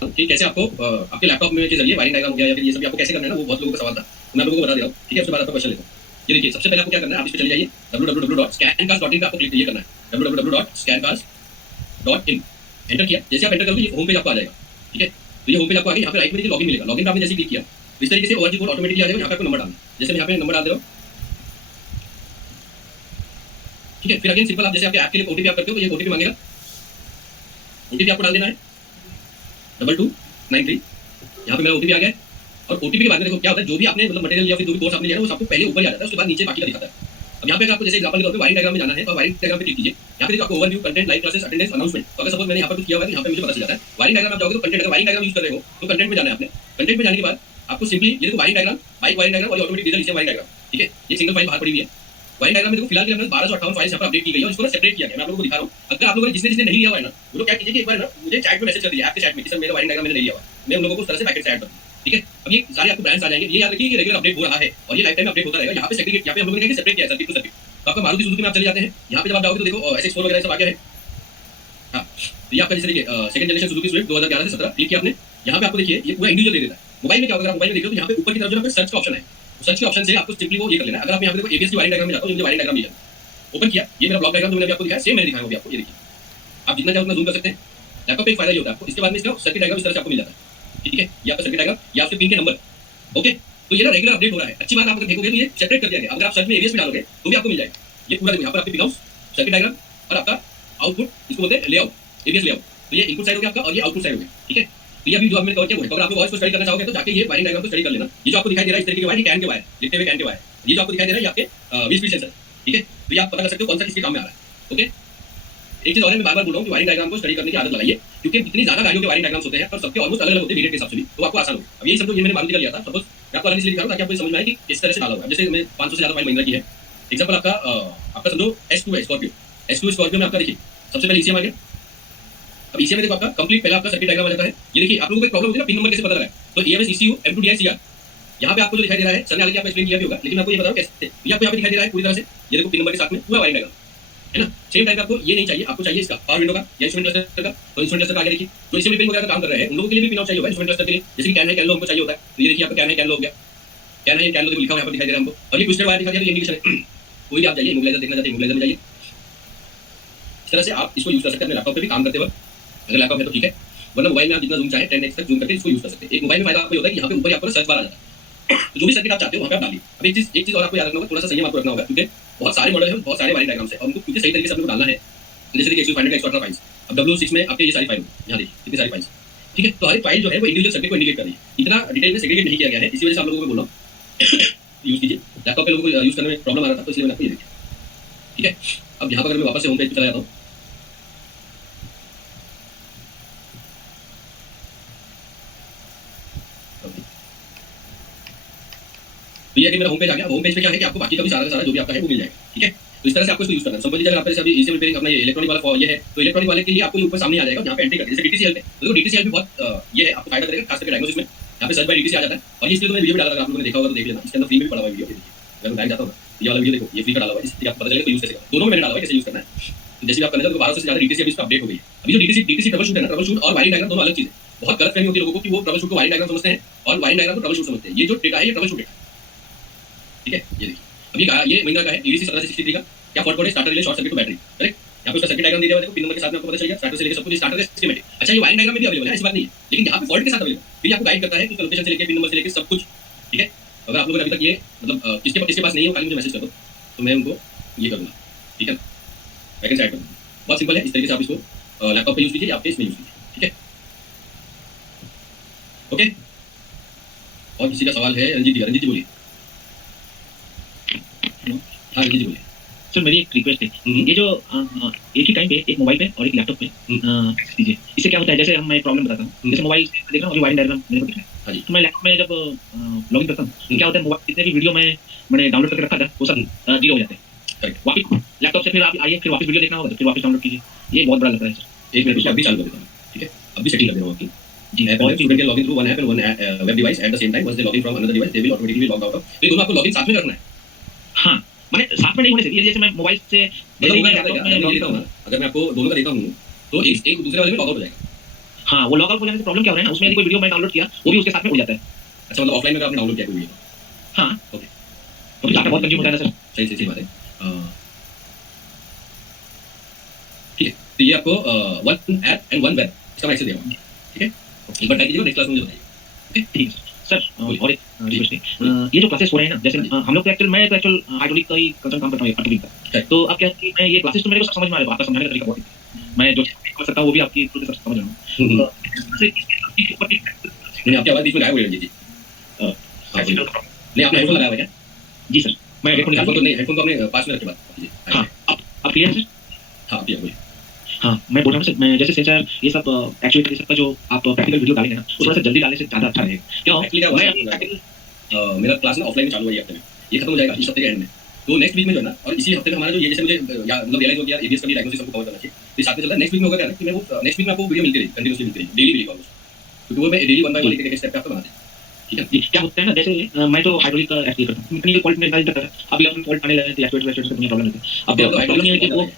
हूँ कि कैसे आपको आपके लैपटॉप में के जरिए वायरिंग डायग्राम हो गया या फिर ये सब आपको कैसे करना है ना, वो बहुत लोगों का सवाल था, तो मैं आप लोगों को बता दे रहा हूँ। ठीक है, उसके बाद आपका क्वेश्चन लेता हूँ। ये देखिए, सबसे पहले आपको क्या करना है, आप इस पे चले जाइए www.scancast.in पे आपको क्लिक ये करना है, www.scancast.in। एंटर किया, जैसे आप एंटर करोगे ये होम पेज आपको आ जाएगा। ठीक है, तो ये होम पेज आपको आ गया। यहाँ पे राइट में देखिए लॉगिन मिलेगा, लॉगिन पे आपने जैसे क्लिक किया इस तरीके से ओआरजी कोड ऑटोमेटिकली आ जाएगा। यहाँ पे आपको नंबर डालना है, जैसे मैं यहाँ पे नंबर डाल दे रहा हूँ। ठीक है, फिर अगेन सिंपल, आप जैसे आपके ऐप के लिए ओटीपी आप करते हो तो ये ओटीपी मांगेगा, ओटीपी आपको डाल देना है 2293। यहाँ पे मेरा ओटीपी आ गया है। और ओटीपी के बाद में देखो क्या होता है, जो भी आपने मतलब मटेरियल या फिर जो भी कोर्स आपने लिया है वो सबको पहले ऊपर ही आ जाता है, उसके बाद नीचे बाकी का दिखाता है। अब यहाँ पे अगर आपको जैसे एग्जांपल के तौर पे वायरिंग डायग्राम में जाना है तो वायरिंग डायग्राम पे क्लिक कीजिए। यहाँ पे देखो आपको overview, content, live classes, attendance, announcement. तो अगर सपोज मैंने यहाँ पर कुछ किया हुआ है तो यहाँ पे मुझे पता चल जाता है। वायरिंग डायग्राम आप जाओगे तो कंटेंट, अगर वायरिंग डायग्राम यूज कर रहे हो तो कंटेंट में जाना है आपने। कंटेंट में जाने के बाद आपको सिंपली ये देखो wiring diagram, bike wiring diagram और ऑटोमेटिक डीजल वायरिंग डायग्राम। ठीक है, ये सिंगल फाइल बाहर पड़ी हुई है। वायरिंग डायग्राम में देखो फिलहाल के हमने 1258 फाइल्स यहाँ पर अपडेट की गई है और इसको सेपरेट किया गया। मैं आप लोगों को दिखा रहा हूँ। अगर आप लोगों ने जिसने नहीं लिया हुआ है ना, वो लोग क्या कीजिए कि एक बार ना मुझे चैट में मैसेज कर दीजिए, आपके चैट में कि सर मेरा वायरिंग डायग्राम मैंने नहीं लिया हुआ। मैं उन लोगों को उस तरह से पैकेट से ऐड कर दूँ। ठीक है, अब ये सारे आपको ब्रांड्स आ जाएंगे। ये याद रखिए कि रेगुलर अपडेट हो रहा है और ये लाइफ टाइम अपडेट होता रहेगा। यहाँ पे सेग्रीगेट, यहाँ पे हम लोगों ने क्या सेपरेट किया है सर्किट टू सर्किट। तो आपका मारुति सुजुकी में आप चले जाते हैं, यहाँ पे जब आप जाओगे तो देखो SX4 वगैरह सब आ गया है। हाँ, तो ये आपका जैसे देखिए सेकंड जनरेशन सुजुकी स्विफ्ट 2011 से 17 क्लिक किया आपने। यहाँ पे आपको देखिए ये पूरा इंडिविजुअल दे देता है। मोबाइल में क्या होगा, मोबाइल में देखो तो यहाँ पे ऊपर की तरफ जो है सर्च का ऑप्शन है, सर्च के ऑप्शन से आपको सिंपली वो ये कर लेना है। अगर आप यहाँ पे देखो ABS की वायरिंग डायग्राम में जाता हूँ, मुझे वायरिंग डायग्राम मिल जाता, ओपन किया, ये मेरा ब्लॉक डायग्राम जो मैंने आपको दिखाया सेम मैंने दिखाया वो भी आपको। ये देखिए, आप जितना चाहो उतना जूम कर सकते हैं। लैपटॉप पे एक फायदा ये होता है आपको, इसके बाद में इसका सर्किट डायग्राम इस तरह से आपको मिल जाता है। ठीक है, ये आपका सर्किट डायग्राम, ये आपके पिन के नंबर। ओके, तो ये ना रेगुलर अपडेट हो रहा है। अच्छी बात आप अगर देखोगे तो ये सेपरेट कर दिया गया। अगर आप सर्च में ABS में डालोगे तो भी आपको मिल जाएगा। ये पूरा देखो, यहाँ पर आपके पिन हाउस, सर्किट डायग्राम और आपका आउटपुट, इसको बोलते हैं लेआउट, ABS लेआउट। तो ये इनपुट साइड हो गया आपका और ये आउटपुट साइड हो गया। ठीक है, तो ये अभी जो हमने कवर किया वो है। तो अगर आप वॉइस को स्टडी करना चाहोगे तो जाके ये वायरिंग डायग्राम को स्टडी कर लेना। ये जो आपको दिखाई दे रहा है इस तरीके के वायर, कैन के वायर, लिखते हुए कैन के वायर, ये जो आपको दिखाई दे रहा है ये आपके व्हील स्पीड सेंसर। ठीक है, तो ये आप पता कर सकते हो कौन सा किसके काम में आ रहा है। ओके, एक चीज और है, मैं बार बार बोल रहा हूँ कि वायरिंग डायग्राम को स्टडी करने की आदत लगाइए, क्योंकि इतनी ज्यादा गाड़ियों के वायरिंग डायग्राम्स होते हैं और सबके ऑलमोस्ट अलग अलग होते हैं मीटर के हिसाब से भी, तो आपको आसान होगा। अब ये सब जो ये मैंने मारुति का लिया था, सपोज मैं आपको अलग इसलिए दिखा रहा हूँ ताकि आपको समझ में आए कि किस तरह से डाला हुआ है। जैसे मैं 500 से ज्यादा फाइल महिंद्रा की है। एग्जाम्पल आपका समझो S2 है, स्कॉर्पियो स्कॉर्पियो में आपका देखिए सबसे पहले ECM आ गया। अब ECM में देखो आपका कंप्लीट पहला आपका सर्किट डायग्राम आ जाता है। ये देखिए आप लोगों को एक प्रॉब्लम होती है ना, पिन नंबर कैसे पता लगा, तो EMS ECU M2 DI CR यहाँ पे आपको जो दिखाई दे रहा है, सर ने आगे आपको एक्सप्लेन किया भी होगा, लेकिन मैं आपको ये बता रहा हूँ कैसे। ये आपको यहाँ पे दिखाई दे रहा है पूरी तरह से, ये देखो पिन नंबर के साथ में पूरा वायरिंग डायग्राम है ना। सेम टाइम आपको ये नहीं चाहिए, आपको चाहिए इसका पावर विंडो का या इंस्ट्रूमेंट क्लस्टर का। तो इंस्ट्रूमेंट क्लस्टर का आगे देखिए, तो इसमें पिन वगैरह काम कर रहे हैं उन लोगों के लिए भी पिन आउट चाहिए होगा इंस्ट्रूमेंट क्लस्टर के लिए। जैसे कि कैन है, कैन लो हमको चाहिए होता है, तो ये देखिए आपका कैन है, कैन लो हो गया, कैन है, कैन लो लिखा हुआ यहाँ पर दिखाई दे रहा है हमको। और ये ट्विस्टेड वायर दिखा दिया, तो ये इंडिकेशन है। कोई भी आप जाइए इमोबिलाइजर देखना चाहते हैं, इमोबिलाइजर में जाइए। इस तरह से आप इसको यूज कर सकते हैं अपने लैपटॉप पे भी काम करते वक्त। अगर लैपटॉप है तो ठीक है, वरना मोबाइल में आप जितना जूम चाहे 10x तक जूम करके इसको यूज कर सकते हैं। एक मोबाइल में फायदा आपको होता है कि यहाँ पे ऊपर आपको सर्च बार आ जाता है, तो जो भी सर्किट आप चाहते हो वहाँ पे आप डालिए। अब एक चीज और आपको याद रखना होगा, थोड़ा सा संयम आपको रखना होगा, क्योंकि बहुत सारे मॉडल हैं, बहुत सारे वायरिंग डायग्राम्स हैं और उनको क्योंकि सही तरीके से आपको डालना है। जैसे कि 805 का एक्स्ट्रा फाइल्स, अब W6 में आपके ये सारी फाइल यहाँ देखिए कितनी सारी फाइल्स। ठीक है, तो हर फाइल जो है वो इंडिविजुअल सर्किट को इंडिकेट कर रही है, इतना डिटेल में सेग्रीगेट नहीं किया गया है। इसी वजह से आप लोगों को बोल रहा हूँ यूज कीजिए। लैपटॉप पे लोगों को यूज करने में प्रॉब्लम आ रहा था, तो इसलिए मैंने आपको ये देखिए। ठीक है, अब यहाँ पर अगर मैं वापस से होम पेज पे चला जाता हूँ, तो ये कि मेरा होम पेज आ गया। होम पेज पे क्या है कि आपको बाकी का भी सारा जो भी आपका है वो मिल जाएगा। ठीक है, तो इस तरह से आपको इसको यूज करना है। समझ लीजिए अगर आप जैसे अभी ECM रिपेयरिंग अपना ये इलेक्ट्रॉनिक वाला ये है, तो इलेक्ट्रॉनिक वाले के लिए आपको ऊपर सामने आ जाएगा, यहाँ पे एंट्री कर जैसे DTCL पे। तो देखो DTCL भी बहुत ये है, आपको फायदा करेगा खास करके डायग्नोसिस में। यहाँ पे सर्च बाय DTC आ जाता है और इसके लिए तो मैं वीडियो भी डाला था, आप लोगों ने देखा होगा तो देख लेना। इसके अंदर फ्री में भी पड़ा हुआ वीडियो, अगर मैं बैक जाता हूँ ना, ये वाला वीडियो देखो, ये फ्री का डाला हुआ है, इससे आपको पता चलेगा तो यूज कैसे करना है। दोनों में मैंने डाला हुआ है कैसे यूज करना है। जैसे भी आप करने जाओ 1200 से ज्यादा DTC अभी इसका अपडेट हो गई है। अभी जो DTC ट्रबल शूट है ना, ट्रबल शूट और वायरिंग डायग्राम दोनों अलग चीज है। बहुत गलत फहमी होती है लोगों को कि वो ट्रबल शूट को वायरिंग डायग्राम समझते हैं और वायरिंग डायग्राम को ट्रबल शूट समझते हैं। ये जो डेटा है ये ट्रबल शूट है। ठीक है, ये देखिए अभी ये महिंद्रा का है EDC 1763 का, क्या फॉल्ट कोड है, starter relay, short circuit to battery. Correct, यहाँ पे उसका सर्किट डायग्राम दिया हुआ है, देखो पिन नंबर के साथ में आपको पता चल गया, स्टार्टर से लेकर सब कुछ स्टार्टर का स्कीमेटिक। अच्छा, ये वायरिंग डायग्राम में भी अवेलेबल है, ऐसी बात नहीं है, लेकिन यहाँ पे फॉल्ट के साथ अवेलेबल, फिर आपको गाइड करता है कि लोकेशन से लेकर पिन नंबर से लेकर सब कुछ। ठीक है, अगर आप लोगों ने अभी तक ये मतलब किसके पास नहीं हो, खाली मुझे मैसेज कर दो तो मैं उनको ये कर दूँगा। ठीक है, बैकेंड साइड कर दूँगा, बहुत सिंपल है। इस तरीके से आप इसको लैपटॉप पे यूज कीजिए, आपके इसमें यूज कीजिए। ठीक है, ओके। और किसी का सवाल है? रंजीत जी बोलिए। हाँ रंजीत जी बोलिए। सर मेरी एक रिक्वेस्ट है, ये जो एक ही टाइम पे एक मोबाइल पे और एक लैपटॉप पे दीजिए, इससे क्या होता है, जैसे हम मैं प्रॉब्लम बताता हूँ, जैसे मोबाइल देख रहा हूँ वायरिंग डायग्राम मेरे को दिख रहा है, तो मैं लैपटॉप में जब लॉगिन करता हूँ तो क्या होता है, मोबाइल जितने भी वीडियो मैंने डाउनलोड करके रखा था वो सब जीरो हो जाते हैं। वापस लैपटॉप से फिर आप आइए, फिर वापस वीडियो देखना होगा तो फिर वापस डाउनलोड कीजिए, ये बहुत बड़ा लगता है सर। एक मिनट अभी चालू कर देता हूँ। ठीक है, अभी सेटिंग कर दे रहा हूँ आपकी जी। ऐप है, student can log in through one app and one web device at the same time. Once they log in from another device they will automatically log out of. तो दोनों आपको लॉगिन साथ में करना है। हाँ, मैंने साथ में नहीं होने से, जैसे मैं मोबाइल से अगर मैं आपको दोनों का देता हूँ तो एक दूसरे वाले में लॉग आउट हो जाएगा। हाँ, वो लॉग आउट हो जाने से प्रॉब्लम क्या हो रहा है ना, उसमें यदि कोई वीडियो मैं डाउनलोड किया वो भी उसके साथ में उड़ जाता है। अच्छा मतलब ऑफलाइन में अगर आपने डाउनलोड किया कोई वीडियो हाँ, ओके तो डाटा बहुत कंज्यूम होता है ना सर। सही सही सही बात है ठीक है तो ये आपको one app and one web इसका मैं एक्सेस देगा ठीक है एक बार ट्राई कीजिएगा नेक्स्ट क्लास में मुझे बताइए ठीक है सर। और एक रिक्वेस्ट है, ये जो क्लासेस हो रहे हैं ना, जैसे हम लोग तो एक्चुअल मैं तो एक्चुअल हाइड्रोलिक का ही कंसर्न काम करता हूँ अटोमिक का। तो अब क्या है कि मैं ये क्लासेस तो मेरे को सब समझ में आ रहा है, आपका समझाने का तरीका बहुत है, मैं जो कर सकता हूँ वो भी आपकी थ्रू से सब समझ रहा हूँ। नहीं आपकी आवाज़ बीच में गायब हो गई जी नहीं आपने हेडफोन लगाया हुआ है क्या जी सर, मैं हेडफोन हेडफोन तो नहीं हेडफोन को अपने पास में रख के बात कीजिए हाँ, अब क्लियर है सर? हाँ अभी बोलिए हाँ, मैं बोल रहा हूँ सर, मैं जैसे सेंसर ये सब एक्चुएटर ये सब का जो आप प्रैक्टिकल वीडियो डालेंगे ना, वो थोड़ा सा जल्दी डालने से ज़्यादा अच्छा रहेगा। क्यों? एक्चुअली क्या मैं हुआ है मेरा क्लास ना ऑफलाइन में चालू हुआ है हफ्ते में ये खत्म हो जाएगा इस हफ्ते के एंड में तो नेक्स्ट वीक में जो है ना और इसी हफ्ते में हमारा जो ये जैसे मुझे मतलब रियलाइज हो गया एबीएस का भी डायग्नोसिस हमको कवर करना चाहिए तो साथ में चलता है नेक्स्ट वीक में होगा क्या कि मैं वो नेक्स्ट वीक में आपको वीडियो मिलती रहेगी कंटिन्यूसली मिलती रहेगी डेली मिलेगा क्योंकि वो मैं डेली वन बाय वन एक स्टेप पे आपको बनाते हैं ठीक है जी, क्या होता है ना, जैसे मैं तो हाइड्रोलिक का एक्टिव करता हूँ, मैकेनिकल फॉल्ट में डाल देता था, अभी अपने फॉल्ट आने लगे तो एक्चुएटर से मुझे प्रॉब्लम होती है। अब प्रॉब्लम ये है कि वो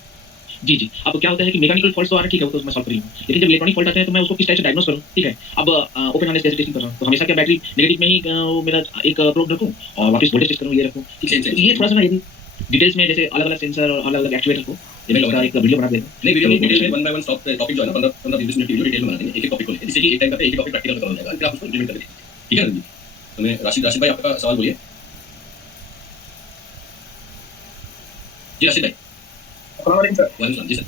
जी जी, अब क्या होता है कि मैकेनिकल फॉल्ट तो आ रहा है, ठीक है, वो तो मैं सॉल्व कर रही हूँ, लेकिन जब इलेक्ट्रॉनिक फॉल्ट आते हैं तो मैं उसको किस टाइप से डायग्नोस करूँ, ठीक है। अब ओपन हार्नेस टेस्टिंग कर रहा हूँ तो हमेशा क्या बैटरी नेगेटिव में ही वो मेरा एक प्रोब रखूँ और वापस वोल्टेज टेस्ट करूँ, ये रखूँ, ठीक है। तो ये थोड़ा सा ना यदि डिटेल्स में जैसे अलग अलग सेंसर और अलग अलग एक्चुएटर को इसका एक वीडियो बना देगा। नहीं वीडियो में डिटेल में वन बाय वन टॉपिक जो है ना 15-20 मिनट की वीडियो डिटेल में बना देंगे एक एक टॉपिक को लेकर जिससे कि एक टाइम पे एक टॉपिक प्रैक्टिकल कवर हो जाएगा फिर आप उसको इंप्लीमेंट करेंगे ठीक है ना तो मैं राशिद भाई आपका सवाल बोलिए जी राशिद भाई अस्सलाम वालेकुम सर। वालेकुम सलाम जी सर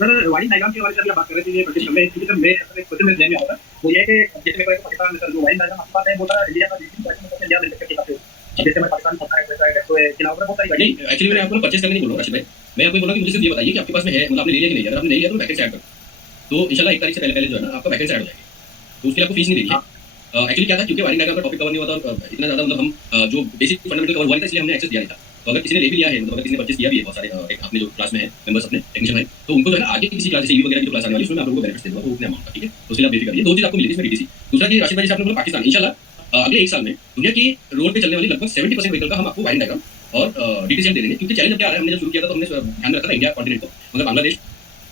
सर वाइड डायग्राम के बारे में अभी आप बात कर रहे थे ये प्रैक्टिस कर रहे हैं क्योंकि सर मैं अपने क्वेश्चन में ध्यान में आता वो ये है कि जैसे मेरे को पाकिस्तान में सर जो वाइड डायग्राम आपके पास है वो सारा इंडिया का जितनी क्वेश्चन है इंडिया में लेकर के काफी जैसे मैं पाकिस्तान में होता है वैसा है तो इसके अलावा बहुत सारी नहीं एक्चुअली मैं आपको परचेज करने नहीं बोल रहा हूँ राशिद भाई मैं आपको बोला कि मुझे सिर्फ ये बताइए कि आपके पास में है मतलब आपने ले लिया कि नहीं अगर आपने ले लिया तो बैकेंड से ऐड कर तो इंशाल्लाह 1 तारीख से पहले जो है ना आपका बैकेंड से ऐड हो जाएगी तो उसके लिए आपको फीस नहीं देनी है एक्चुअली क्या था क्योंकि वायरिंग डायग्राम का टॉपिक कवर नहीं हुआ था और इतना ज्यादा मतलब हम जो बेसिक फंडामेंटल कवर हुआ था इसलिए हमने एक्सेस दिया नहीं था तो अगर किसी ने ले भी लिया है मतलब अगर किसी ने परचेज किया भी है बहुत सारे अपने जो क्लास में है मेंबर्स अपने टेक्नीशियन है तो उनको जो है ना आगे किसी क्लास से ईवी वगैरह की जो क्लास आने वाली है उसमें मैं आप लोगों को बेनिफिट दे दूंगा वो उतने अमाउंट का ठीक है तो इसलिए आप बेफिक्र रहिए दो चीज आपको मिलेगी इसमें डीटीसी दूसरा कि राशिद भाई जैसे आपने बोला पाकिस्तान इंशाल्लाह अगले 1 साल में दुनिया की रोड पे चलने वाली लगभग 70% व्हीकल का हम आपको वायरिंग डायग्राम और डीटीसी दे देंगे क्योंकि चैलेंज क्या आ रहा है हमने जब शुरू किया था तो हमने ध्यान में रखा था इंडिया कॉन्टिनेंट को मतलब बांग्लादेश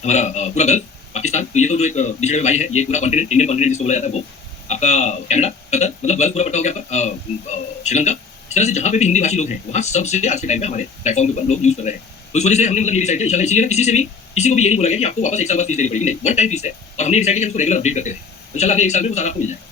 हमारा पूरा गल्फ पाकिस्तान तो ये तो जो एक पिछड़े भाई है ये पूरा कॉन्टिनेंट इंडियन कॉन्टिनेंट जिसको बोला जाता है वो आपका कनाडा कतर मतलब गल्फ पूरा पट्टा हो गया आपका श्रीलंका इस तरह से जहाँ पे भी हिंदी भाषी लोग हैं वहाँ सबसे आज के टाइम पे हमारे प्लेटफॉर्म के ऊपर लोग यूज कर रहे हैं तो इस वजह से हमने मतलब ये डिसाइड किया इंशाल्लाह इसलिए ना किसी को भी ये नहीं बोला गया कि आपको वापस 1 साल बाद फीस देनी पड़ेगी नहीं वन टाइम फीस है और हमने डिसाइड किया कि उसको रेगुलर अपडेट करते रहे इंशाल्लाह अगले 1 साल में वो सारा आपको मिल जाएगा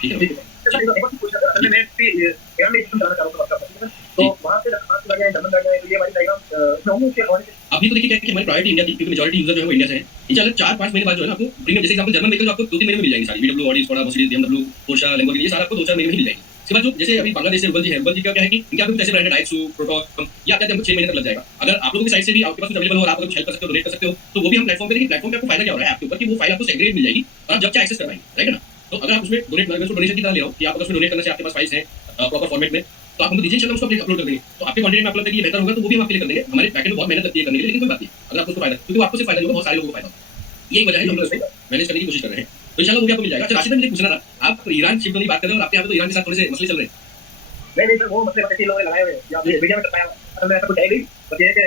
ठीक है सर एक बात पूछना था मैं भी एयर में जाना चाह रहा हूं तो वहां से बात लगा है जर्मन लगा है तो ये वाली डायग्राम इसमें होंगे कि और अभी तो देखिए क्या है कि हमारी प्रायोरिटी इंडिया की क्योंकि मेजॉरिटी यूजर जो है वो इंडिया से है इंशाल्लाह 4-5 महीने बाद जो है ना आपको प्रीमियम जैसे एग्जांपल जर्मन व्हीकल जो आपको 2-3 महीने में मिल जाएंगी सारी BW Audi Skoda Mercedes BMW Portia Lamborghini ये सारा आपको 2-4 महीने में मिल जाएगी इसके बाद जो जैसे अभी बांग्लादेश से उबल जी का क्या है कि इनके आपको कुछ ऐसे ब्रांडेड आइक्सू प्रोटॉन ये आते हैं 6 महीने तक लग जाएगा अगर आप लोगों की साइड से भी आपके पास कुछ अवेलेबल हो और आप अगर कुछ हेल्प कर सकते हो डोनेट कर सकते हो तो वो भी हम प्लेटफॉर्म पे देखिए प्लेटफॉर्म पे आपको फायदा क्या हो रहा है आपके ऊपर कि वो फाइल आपको सेग्रीगेट मिल जाएगी और आप जब चाहे एक्सेस करवाएंगे राइट है ना तो अगर आप उसमें डोनेट ना डोनेशन की तरह ले रहा हो कि आप अगर उसमें डोनेट करना चाहिए आपके पास फाइल्स हैं प्रॉपर फॉर्मेट में तो आप हमको दीजिए इंशाल्लाह उसको अपलोड कर देंगे तो आपके कंटेंट में आपको लगता है कि ये बेहतर होगा तो वो भी हम आपके लिए कर देंगे हमारे बैकएंड में बहुत मेहनत लगती है करने के लिए लेकिन कोई बात नहीं अगर आपको फायदा क्योंकि आपको सिर्फ फायदा नहीं होगा बहुत सारे लोगों को फायदा होगा यही वजह है हम लोग इसको मैनेज करने की कोशिश कर रहे हैं तो इंशाल्लाह वो भी आपको मिल जाएगा अच्छा राशिद भाई मुझे पूछना था आप ईरान शिफ्ट होने की बात कर रहे हो और आपके यहाँ पे तो ईरान के साथ थोड़े से मसले चल रहे हैं नहीं सर वो मतलब ऐसे लोग लगाए हुए या मीडिया में बताया असल में ऐसा कुछ है नहीं बस ये है कि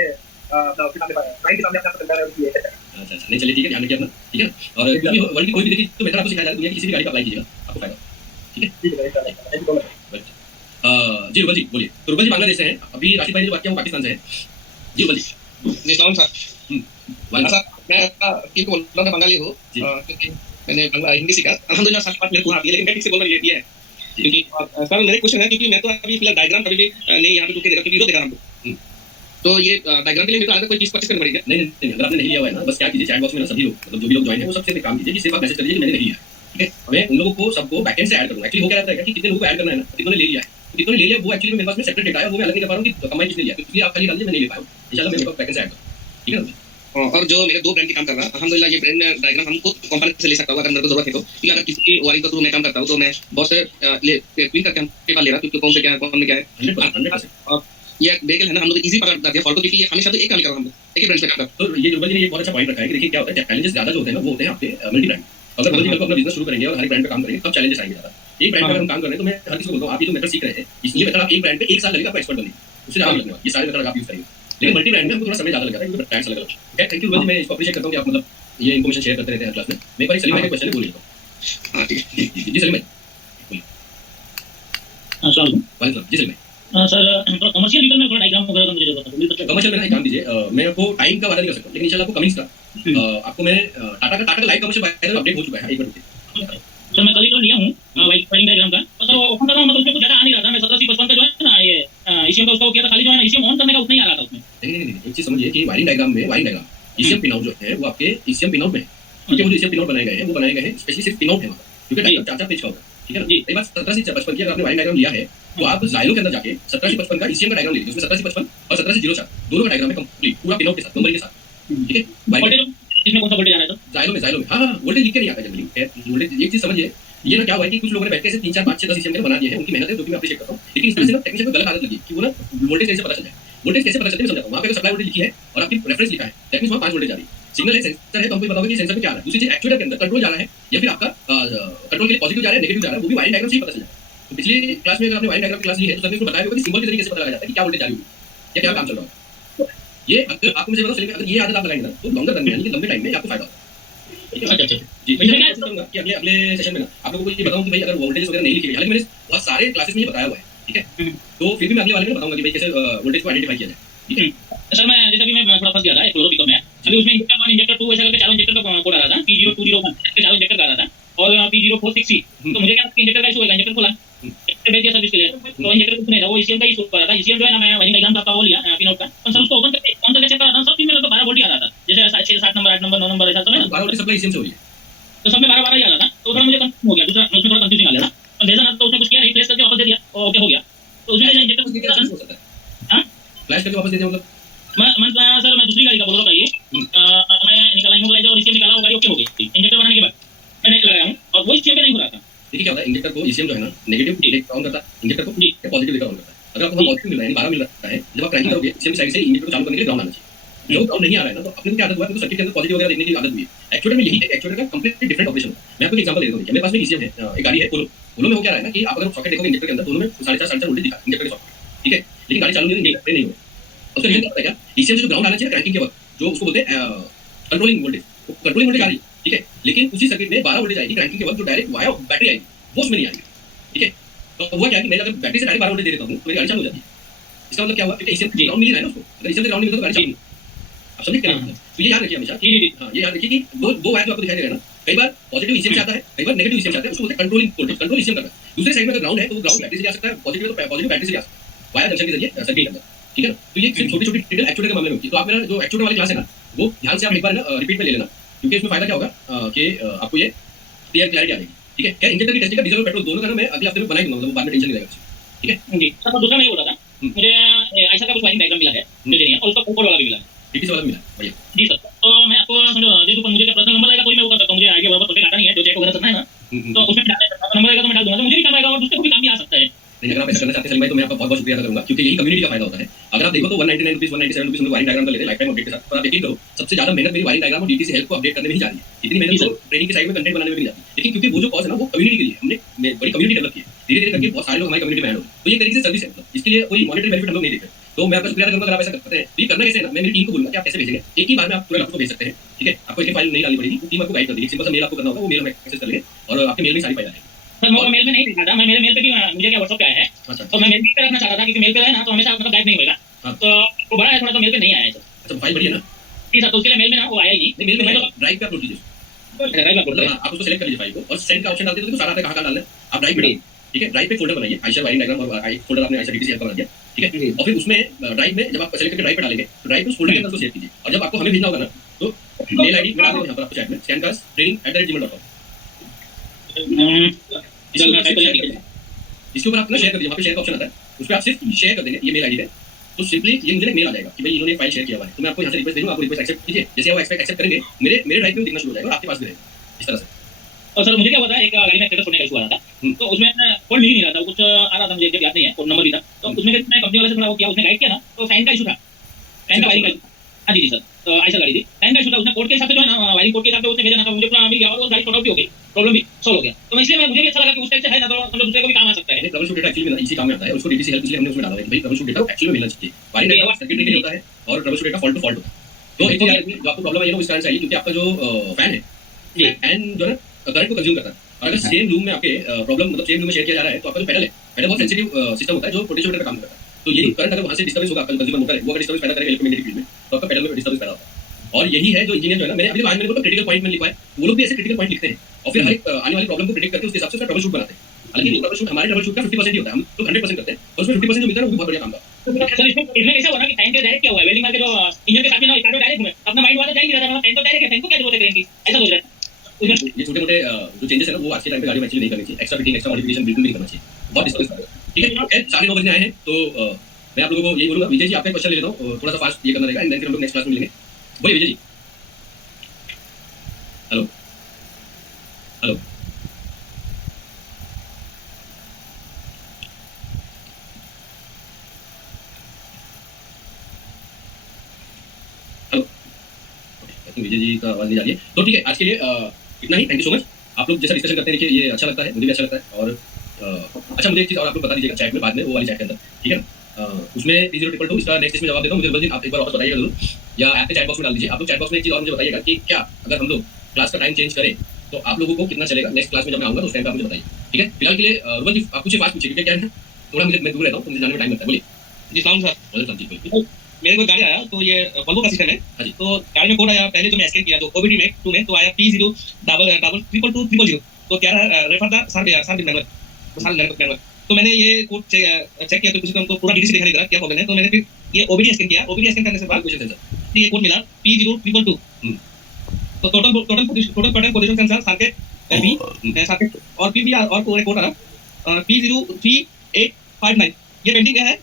उसके सामने क्लाइंट के सामने अपना चल रहा है उसकी अच्छा नहीं चलिए ठीक है ध्यान रखिए अपना ठीक है और क्योंकि वर्ल्ड की कोई भी देखिए तो बेहतर आपको सिखाया जाए दुनिया की किसी भी गाड़ी का अप्लाई कीजिएगा आपको फायदा ठीक है ठीक है इंशाल्लाह thank you so much ji Rubal ji बोलिए तो रुबल जी बांग्लादेश से हैं अभी राशिद भाई ने जो बात किया वो पाकिस्तान से है जी रुबल जी सलाम सर वालेकुम सर मैं आपकी बोल रहा हूँ बंगाली हूँ क्योंकि मैंने हिंदी सीखा अल्हम्दुलिल्लाह सब बात मेरे को आती है लेकिन मैं ठीक से बोलना ये है क्योंकि सर मेरे क्वेश्चन है क्योंकि मैं तो अभी फिलहाल डायग्राम कभी भी नहीं यहाँ पे रुके देखा क्योंकि वीडियो देखा हमको तो ये डायग्राम के लिए मेरे को आगे कोई चीज परचेस करनी पड़ेगी नहीं अगर आपने नहीं लिया हुआ है ना बस क्या कीजिए चैट बॉक्स में ना सभी लोग मतलब जो भी लोग ज्वाइन है वो सबसे काम कीजिए कि सिर्फ आप मैसेज कर दीजिए कि मैंने नहीं लिया ठीक है मैं उन लोगों को सबको बैकएंड से ऐड करूंगा एक्चुअली हो क्या रहता है कि कितने लोगों को ऐड करना है ना कितने ने ले लिया है कितने ले लिया वो एक्चुअली मेरे पास में सेपरेट डेटा है वो मैं अलग नहीं कर पा रहा हूँ कि कमाई किसने लिया क्योंकि आप खाली डाल दीजिए मैं नहीं ले पाया इंशाल्लाह मैं बैकएंड से ऐड करूँ ठीक है ना और जो मेरे 2 ब्रांड की काम कर रहा है अल्हम्दुलिल्लाह ये ब्रांड डायग्राम हमको कंपनी से ले सकता हूँ अगर मेरे को जरूरत है तो क्योंकि अगर किसी की वायरिंग के थ्रू मैं काम करता हूँ तो मैं बहुत से क्लिक करके हमके पास ले रहा क्योंकि कौन से क्या है कौन में क्या है 100% और ये देख है ना हम लोग इजी पकड़ जाते हैं फॉल्ट को क्योंकि हमेशा तो एक काम कर रहा हूँ एक ही ब्रांड से काम करता तो ये रुबल जी ने एक बहुत अच्छा पॉइंट रखा है कि देखिए क्या होता है चैलेंजेस ज्यादा जो होते हैं ना वो होते हैं आपके मल्टी ब्रांड अगर रुबल जी कल को अपना बिजनेस शुरू करेंगे और हर ब्रांड पे काम करेंगे तब चैलेंजेस आएंगे ज्यादा एक ब्रांड पे अगर हम काम कर रहे हैं तो मैं हर किसी को बोलता हूँ आप ये जो मेथड सीख रहे हैं इसलिए मेथड आप एक ब्रांड पे 1 साल लगेगा आपको एक्सपर्ट बनने उससे ज्यादा लगने वाला ये सारे मेथड आप यूज करेंगे लेकिन मल्टी ब्रांड में हमको थोड़ा समय ज्यादा लगता है क्योंकि ब्रांड्स अलग अलग है थैंक यू रुबल जी मैं इसको अप्रिशिएट करता हूँ कि आप मतलब ये इन्फॉर्मेशन शेयर करते रहते हैं हर क्लास में। मैं एक बार सलीम भाई का क्वेश्चन है, बोल लेता हूँ। हाँ ठीक है। जी सलीम भाई। वालेकुम जी सलीम भाई। सर कमर्शियल व्हीकल में थोड़ा डायग्राम वगैरह का मुझे जरूरत है, तो कमर्शियल में एक काम दीजिए, मैं आपको टाइम का वादा नहीं कर सकता, लेकिन इंशाल्लाह आपको कमिंग्स का आपको मैं टाटा का लाइव कमर्शियल बाय अपडेट हो चुका है, एक बार रुकिए। सर मैं कल ही तो लिया हूँ वाइडिंग डायग्राम का, और सर वो ओपन कर रहा हूँ मतलब उसमें कुछ ज़्यादा आ नहीं रहा था। मैं 1755 का जो है ना ये ईसीएम का उसका वो किया था, खाली जो है ना ईसीएम ऑन करने का उतना ही आ रहा था उसमें। नहीं, एक चीज समझिए कि वायरिंग डायग्राम में wiring diagram ECM pin out जो है वो आपके ईसीएम पिन आउट में है, क्योंकि वो जो ईसीएम पिन आउट बनाए गए हैं वो बनाए गए हैं स्पेशली सिर्फ पिन आउट है वहाँ पर, क्योंकि डायग्राम 4-4 पेज का होगा, ठीक है ना। एक बार 17 से 55 की अगर आपने वायरिंग डायग्राम लिया है तो आप जाइलो के अंदर जाके 17 से 55 का ईसीएम का डायग्राम लीजिए, उसमें 17 से 55 और 17 से 04 दोनों का डायग्राम है कंप्लीट, पूरा पिन आउट के साथ, नंबर के साथ, ठीक है। वोल्टेज इसमें कौन सा वोल्टेज आ रहा है सर? जाइलो में हाँ वोल्टेज लिख के नहीं आता जनरली। वोल्टेज एक चीज समझिए, ये ना क्या हुआ है कि कुछ लोगों ने बैठ के 3, 4, 5, 6, 10 ईसीएम के बना दिए हैं, उनकी मेहनत है जो कि मैं अप्रिशिएट करता हूँ, लेकिन इस तरह से ना टेक्नीशियन को गलत आदत लगी कि वो ना वोल्टेज कैसे पता चल जाए। वोल्टेज कैसे पता चलता है मैं समझाता हूँ। वहाँ पे सप्लाई वोल्टेज लिखी है और आपकी रेफरेंस लिखा है, दैट मींस वहाँ 5 वोल्टेज आ रही है। सिग्नल है, सेंसर है, तो हमको बताओगे कि सेंसर में क्या आ रहा है। दूसरी चीज एक्चुएटर के अंदर कंट्रोल जा रहा है या फिर आपका कंट्रोल के लिए पॉजिटिव जा रहा है, नेगेटिव जा रहा है, वो भी वायरिंग डायग्राम से ही पता चल जाएगा। तो पिछली क्लास में अगर आपने वायरिंग डायग्राम की क्लास ली है तो सर ने बताया होगा कि सिंबल के जरिए कैसे पता लगा जाता है कि क्या वोल्टेज आ रही है या क्या काम चल रहा है। ये अगर आपको मुझे बताओ, अगर ये आदत आप लगाएंगे ना तो लॉन्गर रन में यानी कि लंबे टाइम में आपको फायदा होगा। अच्छा जी मैं क्या चाहूंगा कि अगले सेशन में ना आप लोगों को ये बताऊं कि भाई अगर वोल्टेज वगैरह नहीं लिखी हुई, हालांकि मैंने बहुत सारे क्लासेस में ये बताया हुआ है, ठीक है, तो फिर भी मैं अगले वाले में बताऊंगा कि भाई कैसे वोल्टेज को आइडेंटिफाई किया जाए, ठीक है। सर मैं जैसे अभी मैं थोड़ा फंस गया था एक फ्लोरो पिकअप में, अभी उसमें इंजेक्टर 1 इंजेक्टर 2 ऐसा करके चारों इंजेक्टर का कोड आ रहा था, P0201 के चारों इंजेक्टर का आ रहा था और P0460। तो मुझे क्या इंजेक्टर का इशू होगा, इंजेक्टर खोला इंजेक्टर भेज दिया सर्विस के लिए, तो इंजेक्टर कुछ नहीं था, वो ईसीएम का इशू कर रहा था। ईसीएम जो है ना मैं वायरिंग डायग्राम का वो लिया पिन आउट का, पर सर उसको ओपन करके ऑन करके चेक कर रहा था, सब चीज में लगभग 12 वोल्ट ही आ रहा था, जैसे 6, 7 नंबर, 8 नंबर, 9 नंबर ऐसा सब है ना, 12 वोल्ट सप्लाई ईसीएम से हो रही है, तो सब में 12 ही आ रहा था। तो थोड़ा मुझे कंफ्यूज हो गया, दूसरा उसमें थोड़ा कंफ्यूजिंग आ गया था। तो भेजा ना तो उसने कुछ किया नहीं, प्लेस करके वापस दे दिया और ओके हो गया। तो उसमें इंजेक्टर हो सकता है हां फ्लैश करके वापस दे दिया, मतलब सर मैं दूसरी गाड़ी का बोल रहा था ये मैं निकाला इमोबिलाइजर और ईसीएम निकाला, वो गाड़ी ओके हो गई इंजेक्टर बनाने के बाद मैंने लगाया हूं और वो ईसीएम पे नहीं हो रहा था। देखिए क्या होता है, इंजेक्टर को ईसीएम जो है ना नेगेटिव लेकर ऑन करता है, इंजेक्टर को पॉजिटिव लेकर ऑन करता है। अगर आपको पॉजिटिव मिल रहा है 12 मिल रहा है, जब आप क्रैंकिंग करोगे ईसीएम साइड से इंजेक्टर को चालू करने के लिए ग्राउंड आना चाहिए। जो ग्राउंड नहीं आ रहा है ना, तो अपने को क्या आदत हुआ है, सर्किट के अंदर पॉजिटिव वगैरह देखने की आदत हुई है। एक्चुअली में यही है, एक्चुअली का कंप्लीटली डिफरेंट ऑपरेशन है। मैं आपको एग्जांपल देता हूं, मेरे पास में ईसीएम है, एक गाड़ी है पोलो में हो क्या रहा है ना कि आप अगर सॉकेट देखोगे इंजेक्टर के अंदर दोनों में 4.5 वोल्टेज दिखा इंजेक्टर के सॉकेट, ठीक है, लेकिन गाड़ी चालू नहीं हो रही, नहीं हो रही। उसका रीजन क्या पता है क्या, ईसीएम से जो ग्राउंड आना चाहिए क्रैंकिंग के वक्त, जो उसको बोलते हैं कंट्रोलिंग वोल्टेज, कंट्रोलिंग वोल्टेज आ रही है, ठीक है, लेकिन उसी सर्किट में 12 वोल्टेज आएगी क्रैंकिंग के वक्त, जो डायरेक्ट वाया बैटरी आएगी वो उसमें नहीं आएगी, ठीक है। तो हुआ क्या कि मैं अगर बैटरी से डायरेक्ट 12 वोल्टेज दे देता हूं तो मेरी गाड़ी चालू हो जाती है। इसका मतलब क्या हुआ, क्योंकि ईसीएम ग्राउंड मिल रहा है ना उसको, अगर ईसीएम से ग्राउंड मिल तो गाड़ी चालू, आप समझ क्या मतलब। तो ये याद रखिए हमेशा, हां ये याद रखिए कि दो वायर जो आपको दिखाई दे रहा है ना, कई बार पॉजिटिव ईसीएम से आता है, कई बार नेगेटिव ईसीएम से आता है, उसको बोलते हैं कंट्रोलिंग वोल्टेज, कंट्रोल ईसीएम करता है। दूसरे साइड में अगर ग्राउंड है तो वो ग्राउंड बैटरी से आ सकता है, पॉजिटिव है तो पॉजिटिव बैटरी से आ सकता है, वायर जंक्शन के जरिए सर्किट के अंदर, ठीक है ना। तो ये सिर्फ छोटी-छोटी डिटेल एक्चुएटर के मामले में होती है। तो आप मेरा जो एक्चुएटर वाली क्लास है ना, वो ध्यान से आप एक बार ना रिपीट में ले लेना, क्योंकि इसमें फायदा क्या होगा कि आपको ये क्लियरिटी आ जाएगी, ठीक है। क्या इंजेक्टर की टेस्टिंग का डीजल और पेट्रोल दोनों का ना मैं अगले हफ्ते में बनाई दूंगा, मतलब बाद में टेंशन नहीं रहेगा, ठीक है जी। सर दूसरा मैं ये बोल रहा था, मुझे ऐसा का कुछ वायरिंग डायग्राम मिला है जो नहीं है, और उसका ऊपर वाला भी मिला है, डीटीसी वाला मिला भैया जी सर। तो मैं आपको समझो दे दूं, मुझे क्या पर्सनल नंबर आएगा कोई मैं वो कर सकता हूं, मुझे आगे बराबर परफेक्ट आता नहीं है, जो चेक वगैरह करना है ना, तो उसमें डाल देता नंबर आएगा तो मैं डाल दूंगा, तो मुझे भी काम आएगा और दूसरे को भी काम भी आ सकता है। नहीं, अगर आप ऐसा करना चाहते हैं सलीम भाई तो मैं आपका बहुत बहुत शुक्रिया अदा करूंगा, क्योंकि यही कम्युनिटी का फायदा होता है। अगर आप देखो तो 199 रुपीस 197 रुपीस में वायरिंग डायग्राम का लेते हैं लाइफ टाइम अपडेट के साथ, पर आप यकीन करो सबसे ज्यादा मेहनत मेरी वायरिंग डायग्राम और डीटीसी हेल्प को अपडेट करने में ही जा रही है। इतनी मेहनत तो ट्रेनिंग की साइड में कंटेंट बनाने में भी नहीं जाती, लेकिन क्योंकि वो जो कॉज है ना वो कम्युनिटी के लिए हमने बड़ी कम्युनिटी डेवलप की है, धीरे धीरे करके बहुत सारे लोग हमारी कम्युनिटी में ऐड हो गए। तो ये तरीके से सर्विस है, मतलब इसके लिए कोई मॉनेटरी बेनिफिट हम लोग नहीं देते। तो मैं आपका शुक्रिया करूंगा अगर आप ऐसा करते हैं। तो ये करना कैसे है ना, मैं मेरी टीम को बोलूंगा कि आप कैसे भेजेंगे, एक ही बार में आप पूरा आपको भेज सकते हैं, ठीक है। आपको एक फाइल नहीं डालनी पड़ेगी, टीम आपको गाइड कर देगी, सिंपल सा मेल आपको करना होगा, वो मेल में मैसेज कर लेंगे और आपके मेल में सारी फाइल आएगी। सर मैं मेल में नहीं लिखा था, मैं मेरे मेल पे भी मुझे क्या व्हाट्सएप पे आया है, अच्छा तो मैं मेल पे रखना चाह रहा था, क्योंकि मेल पे है ना तो हमेशा मतलब गाइड नहीं होगा, तो वो बड़ा है थोड़ा, तो मेल पे नहीं आया है सर। अच्छा फाइल बढ़िया ना, जी सर, तो उसके लिए मेल में ना वो आया ही नहीं, मेल में ड्राइव पे अपलोड कीजिए, ड्राइव में मतलब आप उसको सेलेक्ट कर लीजिए फाइल को और सेंड का ऑप्शन डाल दीजिए, तो सारा आता है कहां डालना है, आप ड्राइव पे डालिए, ठीक है। ड्राइव पे फोल्डर बनाइए आयशा वायरिंग डायग्राम और एक फोल्डर आपने आयशा डीटीसी हेल्प बना दिया, ठीक है। और फिर उसमें ड्राइव में जब आप सेलेक्ट करके ड्राइव पे डालेंगे तो ड्राइव पे उस फोल्डर के अंदर उसको सेव कीजिए, और जब आपको हमें भेजना होगा ना तो मेल आईडी बता दो यहां पर आपको चैट में scancast@gmail.com, इसके ऊपर आप ना शेयर कर दीजिए, वहां पे शेयर का ऑप्शन आता है, उस पर आप सिर्फ शेयर कर देंगे ये मेल आईडी है, तो सिंपली ये मुझे मेल आ जाएगा कि भाई इन्होंने फाइल शेयर किया हुआ है, तो मैं आपको यहां से रिक्वेस्ट दे दूंगा, आपको रिक्वेस्ट एक्सेप्ट कीजिए, जैसे वो एक्सेप्ट करेंगे मेरे ड्राइव में दिखना शुरू हो जाएगा और आपके पास भी रहेगा इस तरह से। और सर मुझे क्या हुआ था, एक गाड़ी में स्टेटस होने का इशू आ रहा था, तो उसमें कोड मिल ही नहीं रहा था, कुछ आ रहा था मुझे याद नहीं है, कोड नंबर भी था, तो उसमें मैं कंपनी वाले से थोड़ा वो किया, उसने गाइड किया ना, तो फैन का इशू था, फैन का वायरिंग का। हाँ जी सर, तो ऐसा गाड़ी थी, फैन का इशू था, उसने कोड के हिसाब से जो है ना वायरिंग कोड के हिसाब से उसने भेजा ना, तो मुझे पूरा मिल गया और वो गाड़ी टोटल भी हो गई, प्रॉब्लम भी सॉल्व हो गया। तो मैं इसलिए मुझे भी अच्छा लगा कि उस टाइप से है ना, तो मतलब दूसरे को भी काम आ सकता है। ट्रबल शूट डेटा एक्चुअली में इसी काम में आता है, उसको डीटीसी हेल्प इसलिए हमने उसमें डाला है कि भाई ट्रबल शूट डेटा एक्चुअली में मिलना चाहिए, वायरिंग डायग्राम सर्किट के लिए होता है और troubleshoot data fault to fault होता है, तो एक तो यार जो आपको प्रॉब्लम है ये ना, इस कारण से आई क्योंकि आपका जो फैन है ये फैन जो है ना करंट को कंज्यूम करता है। और अगर सेम रूम में आपके प्रॉब्लम मतलब सेम रूम में शेयर किया जा रहा है तो आपका जो पेडल है, पेडल बहुत सेंसिटिव सिस्टम होता है जो पोटेंशियोमीटर का काम करता है। तो ये करंट अगर वहां से डिस्टर्बेंस होगा, आपका कंज्यूमर मोटर है वो अगर डिस्टर्बेंस पैदा करेगा इलेक्ट्रोमैग्नेटिक फील्ड में, तो आपका पेडल में डिस्टर्बेंस पैदा होता है। और यही है जो इंजीनियर जो है ना, मैंने अभी आज मैंने बोला क्रिटिकल पॉइंट में लिखा है, वो लोग भी ऐसे क्रिटिकल पॉइंट लिखते हैं और फिर हर एक आने वाली प्रॉब्लम को प्रेडिक्ट करके उसके हिसाब से उसका ट्रबल शूट बनाते हैं। हालांकि ट्रबल शूट हमारे ट्रबल शूट का 50% ही होता है, हम तो 100% करते हैं और उसमें 50% जो मिलता है वो भी बहुत बढ़िया काम का। सर इसमें कैसा हुआ ना कि टाइम पे डायरेक्ट क्या हुआ है, वेल्डिंग मार के जो इंजन के साथ में ना स्टार्ट डायरेक्ट हुआ, अपना माइंड वहां से जा ही नहीं रहा था, टाइम तो डायरेक्ट है, टाइम को क्या जरूरत है करेंगे, ऐसा सोच रहा है। ये छोटे मोटे जो चेंजेस है ना वो आज के टाइम पे गाड़ी में एक्चुअली नहीं करनी चाहिए, एक्स्ट्रा फिटिंग एक्स्ट्रा मॉडिफिकेशन बिल्कुल नहीं करना चाहिए, बहुत डिस्टर्बेंस कर रहा है। ठीक है, खैर 9:30 बजने आए हैं तो मैं आप लोगों को यही बोलूंगा, विजय जी आपका क्वेश्चन ले लेता हूँ, थोड़ा सा फास्ट ये करना रहेगा एंड देन फिर हम लोग नेक्स्ट क्लास में मिलेंगे। बोलिए Vijay ji. Hello hello hello, I think Vijay ji का आवाज नहीं जा रही है, तो ठीक है आज के लिए इतना ही। Thank you so much. आप लोग जैसा डिस्कशन करते हैं देखिए ये अच्छा लगता है, मुझे भी अच्छा लगता है। और अच्छा मुझे एक चीज़ और आप लोग बता दीजिएगा चैट में बाद में, वो वाली चैट के अंदर, ठीक है ना, उसमें P022 इसका नेक्स्ट इसमें जवाब देता हूँ। मुझे बस आप एक बार वापस बताइएगा जरूर, या ऐप के चैट बॉक्स में डाल दीजिए। आप लोग चैट बॉक्स में एक चीज़ और मुझे बताइएगा कि क्या अगर हम लोग क्लास का टाइम चेंज करें तो आप लोगों को कितना चलेगा नेक्स्ट क्लास में जब मैं आऊँगा तो उस टाइम पे आप मुझे बताइए। ठीक है, फिलहाल के लिए रुबल जी आप कुछ फास्ट पूछिए क्योंकि क्या है ना, थोड़ा मैं दूर रहता हूँ तो मुझे जाने में टाइम लगता है। बोलिए जी सलाम सर। बोलिए जी बोलिए। मेरे को गाड़ी आया तो ये वोल्वो का सिस्टम है। हाँ जी। तो गाड़ी में कोड आया, पहले जो मैं स्कैन किया तो ओबीडी में 2 में तो आया P0222200, तो क्या है रेफर द सर्विस मैनुअल, तो सारे मैनुअल। तो मैंने ये कोड चेक किया तो किसी को हमको पूरा डीसी दिखाई दे रहा क्या प्रॉब्लम है, तो मैंने फिर ये ओबीडी स्कैन किया। ओबीडी स्कैन करने से बाद क्वेश्चन सर ये कोड मिला P02222। तो total position sensor circuit B circuit और पी भी और कोड आ रहा P03859, ये पेंडिंग है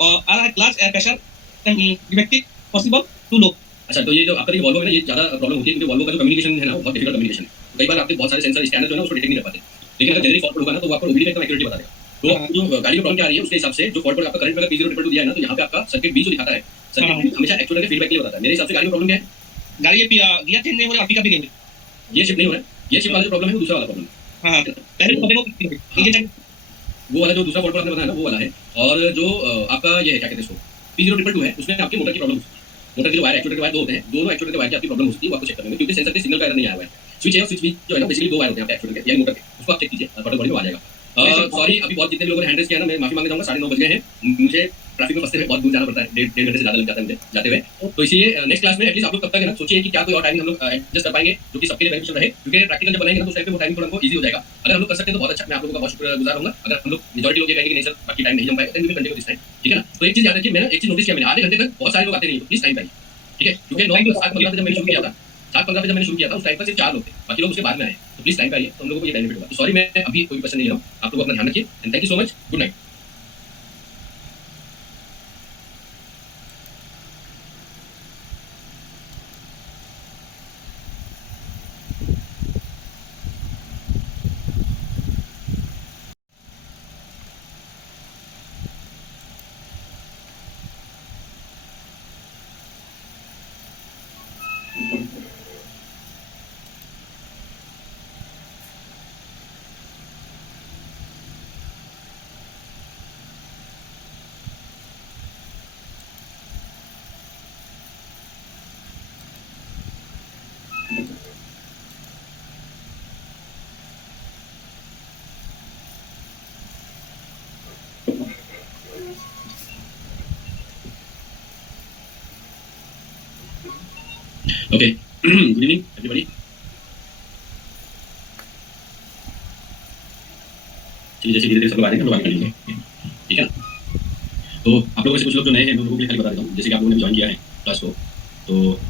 और आ रहा है class air pressure defective possible too low. अच्छा, तो ये जो आपका वॉल्वो है ना, ये ज़्यादा प्रॉब्लम होती है क्योंकि वॉल्वो का जो कम्युनिकेशन है ना वो बहुत डिफिकल्ट कम्युनिकेशन है। कई बार आपके बहुत सारे सेंसर स्कैनर जो है ना उसको डिटेक्ट नहीं कर पाते, लेकिन अगर जेनरिक फॉल्ट होगा ना तो वो आपको ओबीडी में एकदम एक्यूरेटली बता देगा। तो आपको जो गाड़ी की प्रॉब्लम क्या आ रही है उसके हिसाब से जो फॉल्ट कोड आपका करंट में P022 दिया है ना, तो यहाँ पे आपका सर्किट बी जो दिखाता है, सर्किट हमेशा एक्चुअल के फीडबैक के लिए बताता है। मेरे हिसाब से गाड़ी में प्रॉब्लम क्या है, गाड़ी ये गियर चेंज नहीं हो रहा, पिकअप भी नहीं हो रही, ये शिफ्ट नहीं हो रहा है। ये शिफ्ट वाला जो प्रॉब्लम है वो दूसरा वाला प्रॉब्लम है। हां पहले तो वो वाला जो दूसरा फॉल्ट आपने बताया ना वो वाला है। और जो आपका ये है क्या कहते हैं इसको P022 है, उसमें आपकी मोटर की प्रॉब्लम होती है। मोटर के जो वायर एक्चुएटर के वायर दो होते हैं, दोनों एक्चुएटर के वायर की आपकी प्रॉब्लम होती है, वो आपको चेक करने में, क्योंकि सेंसर के सिग्नल का एरर नहीं आया हुआ है। स्विच है और स्विच भी जो है ना बेसिकली दो वायर होते हैं आपके एक्चुएटर के यानी मोटर के, उसको आप चेक कीजिए, टोटल बॉडी में आ जाएगा। सॉरी अभी बहुत जितने लोगों ने हैंड रेस किया ना, मैं माफी मांगना चाहूंगा, 9:30 बज गए हैं, मुझे ट्रैफिक में फंसते हुए बहुत दूर जाना पड़ता है, डेढ़ घंटे से ज़्यादा लग जाता है मुझे जाते हुए। तो इसलिए नेक्स्ट क्लास में एटलीस्ट आप लोग तब तक है ना सोचिए कि क्या कोई और टाइमिंग हम लोग एडजस्ट कर पाएंगे जो कि सबके लिए बेनिफिशियल रहे, क्योंकि प्रैक्टिकल जब बनाएंगे ना तो उस टाइम पे वो टाइमिंग थोड़ा हमको ईजी हो जाएगा। अगर हम लोग कर सकते हैं तो बहुत अच्छा, मैं आप लोगों का बहुत शुक्रगुजार रहूंगा। अगर हम लोग मेजॉरिटी लोग ये कहेंगे कि नहीं सर बाकी टाइम नहीं जम पाएगा, then we will continue this time. ठीक है ना, तो एक चीज़ याद रखिए, मैंने एक चीज़ नोटिस किया मैंने, आधे घंटे तक बहुत सारे लोग आते नहीं, तो प्लीज टाइम पाइए। ठीक है, क्योंकि 7:15 पे जब मैंने शुरू किया था, 7:15 पे जब मैंने शुरू किया था उस टाइम पर सिर्फ 4 लोग थे, बाकी लोग उसके बाद में आए। तो प्लीज टाइम पे आइए, तो हम लोगों को ये बेनिफिट होगा। तो सॉरी मैं अभी कोई क्वेश्चन नहीं ले रहा हूँ, आप लोग अपना ध्यान रखिए and thank you so much, good night. Okay, good evening everybody. चलिए जैसे धीरे धीरे सब लोग आ रहे हैं हम लोग आगे बढ़ेंगे, ठीक है ना। तो आप लोगों से कुछ लोग जो नए हैं मैं उन लोगों के लिए खाली बता देता हूँ, जैसे कि आप लोगों ने ज्वाइन किया है क्लास को, तो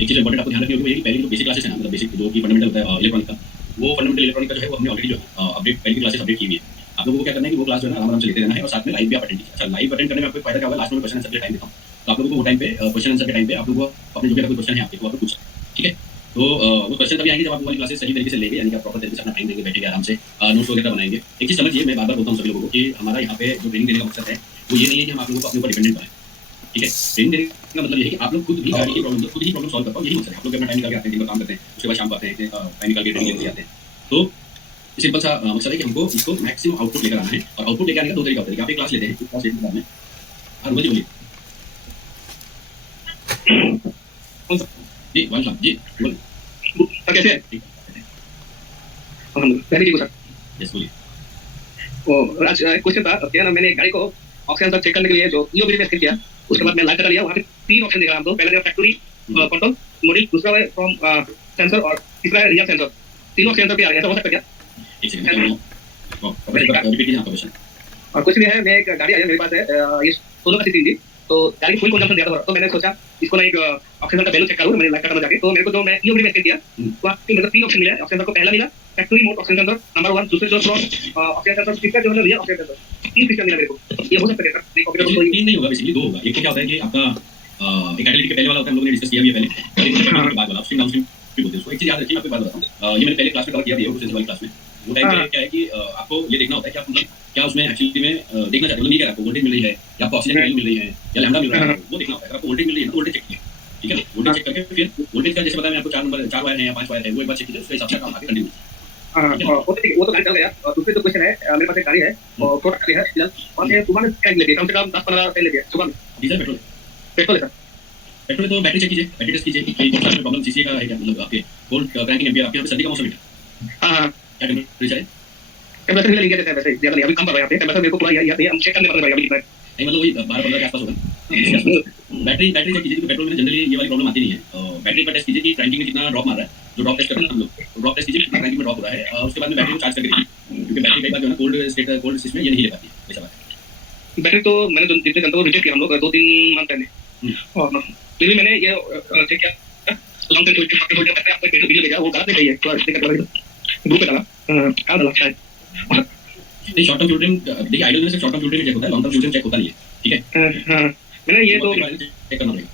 एक चीज़ इंपॉर्टेंट आपको ध्यान रखनी होगी वो ये कि पहले जो बेसिक क्लासेस है ना, मतलब बेसिक जो कि फंडामेंटल होता है इलेक्ट्रॉनिक का, वो फंडामेंटल इलेक्ट्रॉनिक का जो है वो हमने ऑलरेडी जो अपडेट पहले की क्लासेस अपडेट की हुई है। आप लोगों को क्या करना है कि वो क्लास जो है ना आराम से लेते रहना है और साथ में लाइव भी आप अटेंड कीजिए। अच्छा, लाइव अटेंड करने में आपको फायदा क्या होगा, लास्ट में क्वेश्चन आंसर के टाइम देता हूँ, तो आप लोगों को वो टाइम पे क्वेश्चन आंसर के टाइम पे आप लोगों को अपने जो भी कोई क्वेश्चन है आपके वो आप पूछ सकते हैं। ठीक है, तो वो क्वेश्चन तभी आएंगे जब आप वो वाली क्लासेस सही तरीके से लेंगे, यानी कि आप प्रॉपर तरीके से अपना टाइम देंगे, बैठेंगे आराम से, नोट्स वगैरह बनाएंगे। एक चीज़ समझिए, मैं बार बार बोलता हूँ सभी लोगों को कि हमारा यहाँ पे जो ट्रेनिंग देने का मकसद है वो ये नहीं है कि हम आप लोगों को अपने ऊपर डिपेंडेंट बनाएं। ठीक है, ट्रेनिंग देने का मतलब ये है कि आप लोग खुद भी गाड़ी की प्रॉब्लम खुद ही प्रॉब्लम सॉल्व कर पाओ, यही मकसद है। आप लोग अपना टाइम निकाल के आते हैं, दिन भर काम करते हैं, उसके बाद शाम को आते हैं, टाइम निकाल के ट्रेनिंग लेते आते हैं। तो सिंपल सा मकसद है कि हमको इसको मैक्सिमम आउटपुट लेकर आना है, और आउटपुट लेकर आने का दो तरीका होता है। आप एक क्लास लेते हैं, क्लास लेने के बाद में मुझे बोलिए कौन सा जी वन लाख जी बोल सर कैसे हैं अल्हम्दुलिल्लाह पहले ठीक हो सर यस बोलिए वो आज क्वेश्चन था क्या ना मैंने गाड़ी को ऑक्सीजन तक चेक करने के लिए जो ईओबी टेस्ट किया उसके बाद मैं लाइट कटा लिया वहाँ पे 3 ऑप्शन दिखा हमको पहला फैक्ट्री कंट्रोल मॉड्यूल दूसरा है फ्रॉम सेंसर और तीसरा है रियल सेंसर तीनों सेंसर पे आ रहा है ऐसा हो सकता है क्या एक सेकंड रिपीट कीजिए आपका क्वेश्चन और कुछ नहीं है मैं एक गाड़ी आई मेरे पास है ये 16 का सीसी थी तो गाड़ी फुल कंजम्पशन दिया था तो मैंने सोचा इसको ना एक ऑक्सीजन का वैल्यू चेक करूँ मैंने लाइट कटा जाके तो मेरे को जो मैं ईओबी में स्कैन किया तो आपको मतलब 3 ऑप्शन मिला ऑक्सीजन को पहला मिला factory mode oxygen sensor number 1 दूसरे जो फ्रॉम ऑक्सीजन सेंसर तीसरा जो है रियल ऑक्सीजन सेंसर 3 सिस्टम मिला मेरे को ये हो सकता है सर नहीं कंप्यूटर को तीन नहीं होगा बेसिकली दो होगा एक तो क्या होता है कि आपका एक कैटेगरी के पहले वाला होता है हम लोगों ने डिस्कस किया भी है पहले और एक कैटेगरी के बाद वाला अपस्ट्रीम डाउनस्ट्रीम भी बोलते हैं उसको एक चीज याद रखिए मैं आपको बात बताता हूं ये मैंने पहले क्लास में कवर किया भी है सेंसर वाली क्लास में वो टाइम पे क्या है कि आपको ये देखना होता है कि आप मतलब क्या उसमें एक्चुअली में देखना चाहते हो नहीं क्या आपको वोल्टेज मिल रही है या आपको ऑक्सीजन वैल्यू मिल रही है या लैम्डा मिल रहा है वो देखना होता है अगर आपको वोल्टेज मिल रही है तो वोल्टेज चेक कीजिए ठीक है वोल्टेज चेक करके फिर वोल्टेज का जैसे बताया मैं आपको 4 वायर है या 5 वायर है वो एक बार चेक कीजिए उसके हिसाब से काम आगे कंटिन्यू वो तो गाड़ी चल गया और दूसरे जो क्वेश्चन है मेरे पास एक गाड़ी है और थोड़ा गाड़ी है फिलहाल और ये सुबह में क्या ले कम से कम 10-15 रुपए ले गया सुबह में डीजल पेट्रोल पेट्रोल है सर पेट्रोल तो बैटरी चेक कीजिए बैटरी टेस्ट कीजिए कि कौन सा प्रॉब्लम सीसी का है क्या मतलब आपके वोल्ट क्रैंकिंग एम्पियर आपके यहाँ पे सर्दी का मौसम है हां क्या टेम्परेचर है टेम्परेचर हिला लिया जाता है वैसे ज्यादा नहीं अभी कम कर रहा है यहाँ पे टेम्परेचर मेरे को पूरा ये हम चेक करने पड़ रहा है अभी कितना नहीं मतलब वही 12-15 के आसपास होगा बैटरी बैटरी चेक कीजिए क्योंकि पेट्रोल में जनरली ये वाली प्रॉब्लम आती नहीं है बैटरी का टेस्ट कीजिए कि क्रैंकिंग में कितना ड्रॉप मार रहा है जो ड्रॉप टेस्ट करते हैं हम लोग ड्रॉप टेस्ट कीजिए कितना क्रैंकिंग में ड्रॉप हो रहा है उसके बाद में बैटरी को चार्ज करके देखिए क्योंकि बैटरी कई बार जो है कोल्ड स्टेट में ये नहीं ले पाती है वैसा बात है बैटरी तो मैंने जो जितने जनता को रिजेक्ट किया हम लोग 2-3 मंथ पहले और फिर भी मैंने ये चेक किया लॉन्ग टर्म होल्ड करके आपको एक वीडियो भेजा वो गलत नहीं है थोड़ा चेक करके ग्रुप पे डाला क्या डाला शायद नहीं शॉर्ट टर्म फ्यूल ड्रिम देखिए आइडल में सिर्फ short term fuel trim check होता है long term fuel trim check होता नहीं है ठीक है हां मैंने ये तो चेक करना पड़ेगा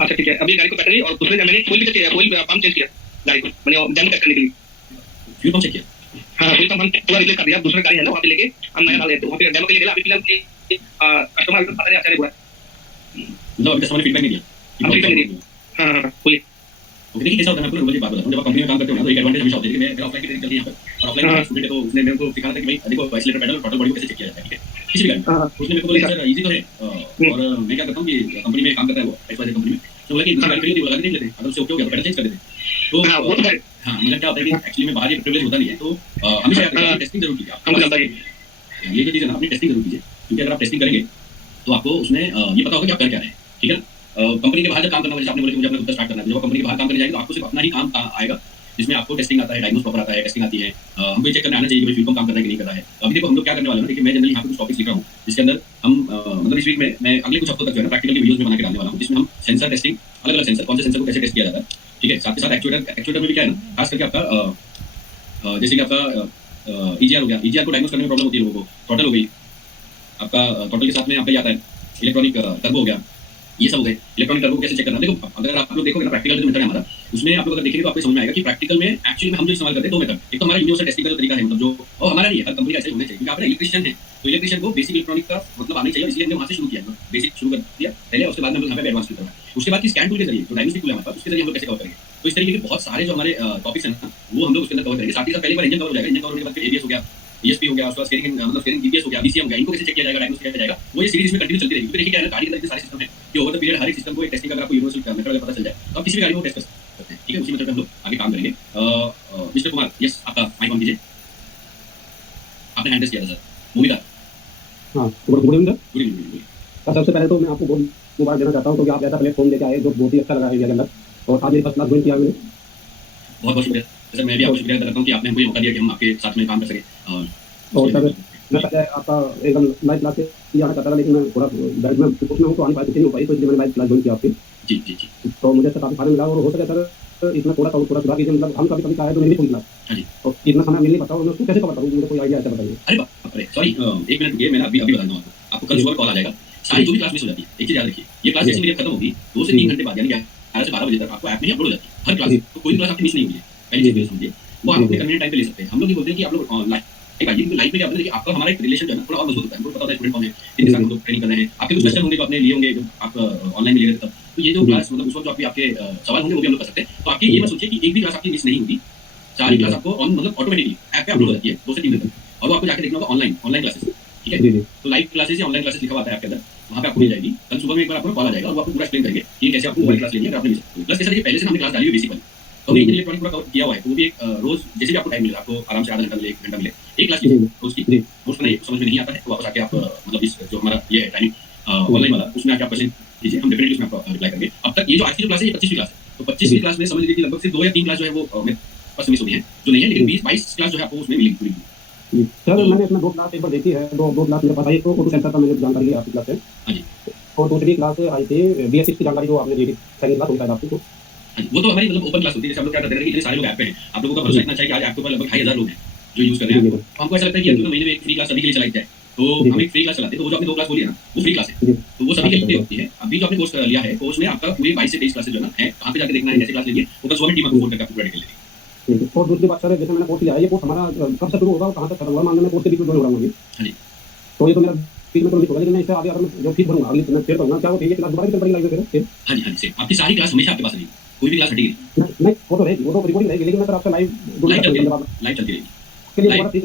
अच्छा ठीक है अभी गाड़ी को बैटरी और दूसरे मैंने कोई भी चेक कोई पंप चेंज किया गाड़ी को मैंने डेमो टेस्ट करने के लिए फ्यूल पंप चेक किया हां कोई पंप पूरा रिप्लेस कर दिया दूसरे गाड़ी है ना वहां पे लेके हम नया डाल देते वहां पे डेमो के लिए गया अभी फिलहाल कस्टमर को पता नहीं अच्छा नहीं हुआ मतलब अभी कस्टमर ने फीडबैक नहीं दिया अभी तक नहीं हां कोई ओके देखिए कैसा होता है मैं आपको नॉर्मली बात बताता हूं जब आप कंपनी में काम करते हो ना तो एक एडवांटेज हमेशा होता है कि मैं ऑफलाइन की ट्रेनिंग चलती है यहाँ पर और ऑफलाइन स्टूडेंट है तो उसने मेरे को सिखाया था कि भाई देखो एक्सीलरेटर पेडल और टोटल बॉडी को कैसे चेक किया जाता है ठीक है किसी भी गाड़ी उसने मेरे को बोला सर इजी तो है और मैं क्या करता हूँ कि कंपनी में काम करता है वो एक्सवाइजेड कंपनी में तो बोला कि दूसरी गाड़ी खरीदी वो लगा के देख लेते हैं अगर उससे ओके हो गया तो पेडल चेंज कर देते हैं तो हाँ मतलब क्या होता है कि एक्चुअली में बाहर ये प्रिविलेज होता नहीं है तो हमेशा याद रखिए टेस्टिंग जरूर कीजिए हमको लगता है ये जो चीज़ है ना अपनी टेस्टिंग जरूर कीजिए क्योंकि अगर आप टेस्टिंग करेंगे तो आपको उसमें ये पता होगा कि आप कर क्या रहे हैं ठीक है कंपनी के बाहर जब काम करना जैसे आपने बोला कि मुझे अपना खुद का स्टार्ट करना है जब कंपनी के बाहर काम करने जाएंगे तो आपको सिर्फ अपना ही काम आएगा जिसमें आपको टेस्टिंग आता है डायग्नोस प्रॉपर आता है टेस्टिंग आती है हमको ये चेक करना आना चाहिए कि भाई फ्यूल काम कर रहा है कि नहीं कर रहा है अभी देखो हम लोग क्या करने वाले हैं देखिए मैं जनरली यहाँ पे कुछ टॉपिक्स लिख रहा हूँ जिसके अंदर हम मतलब इस वीक में मैं अगले कुछ हफ्तों तक जो है ना प्रैक्टिकल वीडियोस में बना के डालने वाला हूँ जिसमें हम सेंसर टेस्टिंग अलग अलग सेंसर कौन से सेंसर को कैसे टेस्ट किया जाता है ठीक है साथ के साथ एक्चुएटर में भी क्या है ना खास करके आपका जैसे कि आपका ईजीआर हो गया ईजीआर को डायग्नोस करने में प्रॉब्लम होती है लोगों को टोटल हो गई आपका टोटल के साथ में आपका ये आता है इलेक्ट्रॉनिक टर्बो हो गया ये सब हो गए इलेक्ट्रॉनिक टर्बो कैसे चेक करना देखो अगर आप लोग देखोगे ना प्रैक्टिकल जो मेथड है हमारा उसमें आप लोग अगर देखेंगे तो आपको समझ में आएगा कि प्रैक्टिकल में एक्चुअली में हम जो इस्तेमाल करते हैं दो मेथड एक तो हमारा यूनिवर्सल टेस्टिंग का जो तरीका है मतलब जो और हमारा नहीं है हर कंपनी का ऐसे होना चाहिए क्योंकि आप इलेक्ट्रिशियन है तो इलेक्ट्रिशियन को बेसिक इलेक्ट्रॉनिक का मतलब आना चाहिए इसलिए हमने वहां से शुरू किया बेसिक शुरू कर दिया पहले उसके बाद में हम यहाँ पे एडवांस करना है उसके बाद की स्कैन टूल के जरिए जो डायग्नोस्टिक टूल है हमारे पास उसके जरिए हम लोग कैसे कवर करेंगे तो इस तरीके के बहुत सारे जो हमारे टॉपिक्स हैं ना वो हम लोग उसके अंदर कवर करेंगे साथ ही साथ पहले बार इंजन कवर हो जाएगा इंजन कवर होने के बाद एबीएस हो गया ईएसपी हो गया उसका स्टीयरिंग मतलब स्टीयरिंग जीपीएस हो गया बीसीएम हो गया इनको कैसे चेक किया जाएगा डायग्नोस किया जाएगा वो ये सीरीज में कंटिन्यू चलती रहेगी देखिए क्या है गाड़ी के अंदर सारे सिस्टम है कि ओवर द पीरियड हर एक सिस्टम को एक टेस्टिंग अगर आपको यूनिवर्सल मेथड पता चल जाए तो आप किसी भी गाड़ी को टेस्ट कर सकते हैं ठीक है उसी मेथड पे हम लोग आगे काम करेंगे मिस्टर कुमार यस आपका माइक ऑन कीजिए आपने हैंड टेस्ट किया था सर मूवी का हाँ good evening sir good evening sir सबसे पहले तो मैं आपको बहुत मुबारक देना चाहता हूँ क्योंकि आप ऐसा प्लेटफॉर्म लेके आए जो बहुत ही अच्छा लगा है इंडिया के अंदर और आज मेरी फर्स्ट क्लास ज्वाइन किया मैंने बहुत बहुत शुक्रिया सर मैं भी आपको शुक्रिया अदा करता हूँ कि आपने हमको ये मौका दिया कि हम आपके साथ में काम कर सके और सर मैं पहले आपका एकदम लाइव क्लास से ये आना चाहता था लेकिन मैं थोड़ा बैठ में कुछ में हूँ तो आने पाई नहीं हो पाई तो इसलिए मैंने लाइव क्लास ज्वाइन किया आपकी जी जी जी तो मुझे काफ़ी फायदा मिला और हो सके सर इसमें थोड़ा सुधार कीजिए मतलब हम कभी कभी आए तो नहीं सुन क्लास हाँ जी तो इतना समय मिल नहीं पाता मैं उसको कैसे कवर करूँ मुझे कोई आइडिया ऐसा बताइए अरे बाप रे सॉरी एक मिनट रुकिए मैं अभी बता दूँ आपको कल सुबह कॉल आ जाएगा सारी जो भी क्लास मिस हो जाती है एक चीज याद रखिए ये क्लास जैसे मेरी खत्म होगी 2 से 3 घंटे बाद यानी 11 से 12 बजे तक आपको ऐप में ही अपलोड हो जाती है हर क्लास तो कोई क्लास आपकी मिस नहीं हुई है पहली चीज समझिए वो आप अपने कन्वीनियंट टाइम पे ले सकते हैं हम लोग ये बोलते हैं कि आप लोग ऑनलाइन एक आइडिया लाइफ में क्या होता है कि आपका हमारा एक रिलेशन जो है ना थोड़ा और मजबूत होता है हमको पता होता है स्टूडेंट कौन है कितने साल हम लोग ट्रेनिंग कर रहे हैं आपके कुछ क्वेश्चन होंगे जो आपने लिए होंगे जो आप ऑनलाइन में लिए तब तो ये जो क्लास मतलब उस वक्त जो आपके सवाल होंगे वो भी हम लोग कर सकते हैं तो आपकी ये मत सोचिए कि एक भी क्लास आपकी मिस नहीं होगी सारी क्लास आपको ऑन मतलब ऑटोमेटिकली ऐप पे अपलोड हो जाती है 2 से 3 दिन तक और वो आपको जाके देखना होगा ऑनलाइन क्लासेस ठीक है। जी जी तो लाइव क्लासेस या ऑनलाइन क्लासेस लिखा हुआ आता है आपके अंदर, वहाँ पे आपको मिल जाएगी। कल सुबह में एक बार आपको कॉल आ जाएगा और वो आपको पूरा एक्सप्लेन करेंगे कि कैसे आपको मोबाइल क्लास लेनी है, अगर आपने मिस प्लस कैसे देखिए पहले से हमने क्लास डाली हुई बेसिक वाली, तो हमने इलेक्ट्रॉनिक पूरा कवर किया हुआ है, तो वो भी एक रोज जैसे भी आपको टाइम मिले, आपको आराम से आधा घंटा मिले, 1 घंटा मिले, एक क्लास लीजिए रोज की। जी। नोट्स नहीं समझ में नहीं आता है तो वापस आके आप मतलब इस जो हमारा ये है टाइमिंग ऑनलाइन वाला, उसमें आके आप क्वेश्चन कीजिए, हम डेफिनेटली उसमें आपको रिप्लाई करेंगे। अब तक ये जो आज की जो क्लास है ये 25वीं क्लास है, तो 25वीं क्लास में समझ लीजिए कि लगभग सिर्फ 2 या 3 क्लास जो है वो मेरे पास मिस हुई है, जो नहीं है, लेकिन 20-22 क्लास जो है आपको उसमें मिलेगी पूरी। जी। सर मैंने इसमें 2 क्लास एक बार देखी है, दो क्लास मेरे पास आई, तो फोटो सेंटर का मैंने जानकारी ली आपकी क्लास से। हाँ जी। और दूसरी क्लास आई थी BS6 की जानकारी जो आपने दी थी, सेकंड क्लास होता है आपकी। हाँ जी, वो तो हमारी मतलब ओपन क्लास होती है, जैसे हम लोग क्या करते हैं कि इतने सारे लोग ऐप पे हैं, आप लोगों का भरोसा इतना अच्छा है कि आज आपके ऊपर लगभग 2500 लोग हैं जो यूज कर रहे हैं आपको। तो हमको ऐसा लगता है कि अगर महीने में एक फ्री क्लास सभी के लिए चलाई जाए, तो हम एक फ्री क्लास चलाते हैं, तो वो जो आपने 2 क्लास बोली है ना, वो फ्री क्लास है, तो वो सभी के लिए होती है। अभी जो आपने कोर्स लिया है, कोर्स में आपका पूरे 22 से 23 क्लासेस जो है ना है, कहाँ पे जाके देखना है, कैसे क्लास लेनी है, वो कल सुबह में टीम आपको फोन करके आपको प्रोवाइड कर लेगी। ठीक है। और दूसरी बात सर, जैसे मैंने कोर्स लिया है, ये कोर्स हमारा कब से शुरू होगा और कहाँ तक खत्म होगा? मान लो मैं कोर्स के बीच में ज्वाइन हो रहा हूँ अभी, हाँ जी। तो ये तो मेरा बीच में तो नहीं होगा, लेकिन मैं इससे आगे अगर मैं जो फीस भरूंगा अगली मैं फिर करूंगा, क्या वो ये क्लास दोबारा भी चल पड़ेगी लाइव में फिर? हाँ जी, हाँ जी, सेम आपकी सारी क्लास हमेशा आपके पास रहेगी, कोई भी क्लास हटेगी नहीं, नहीं वो तो रहेगी, वो तो रिकॉर्डिंग रहेगी, लेकिन मैं सर आपका लाइव लाइव चलती रहेगी के लिए दोबारा फीस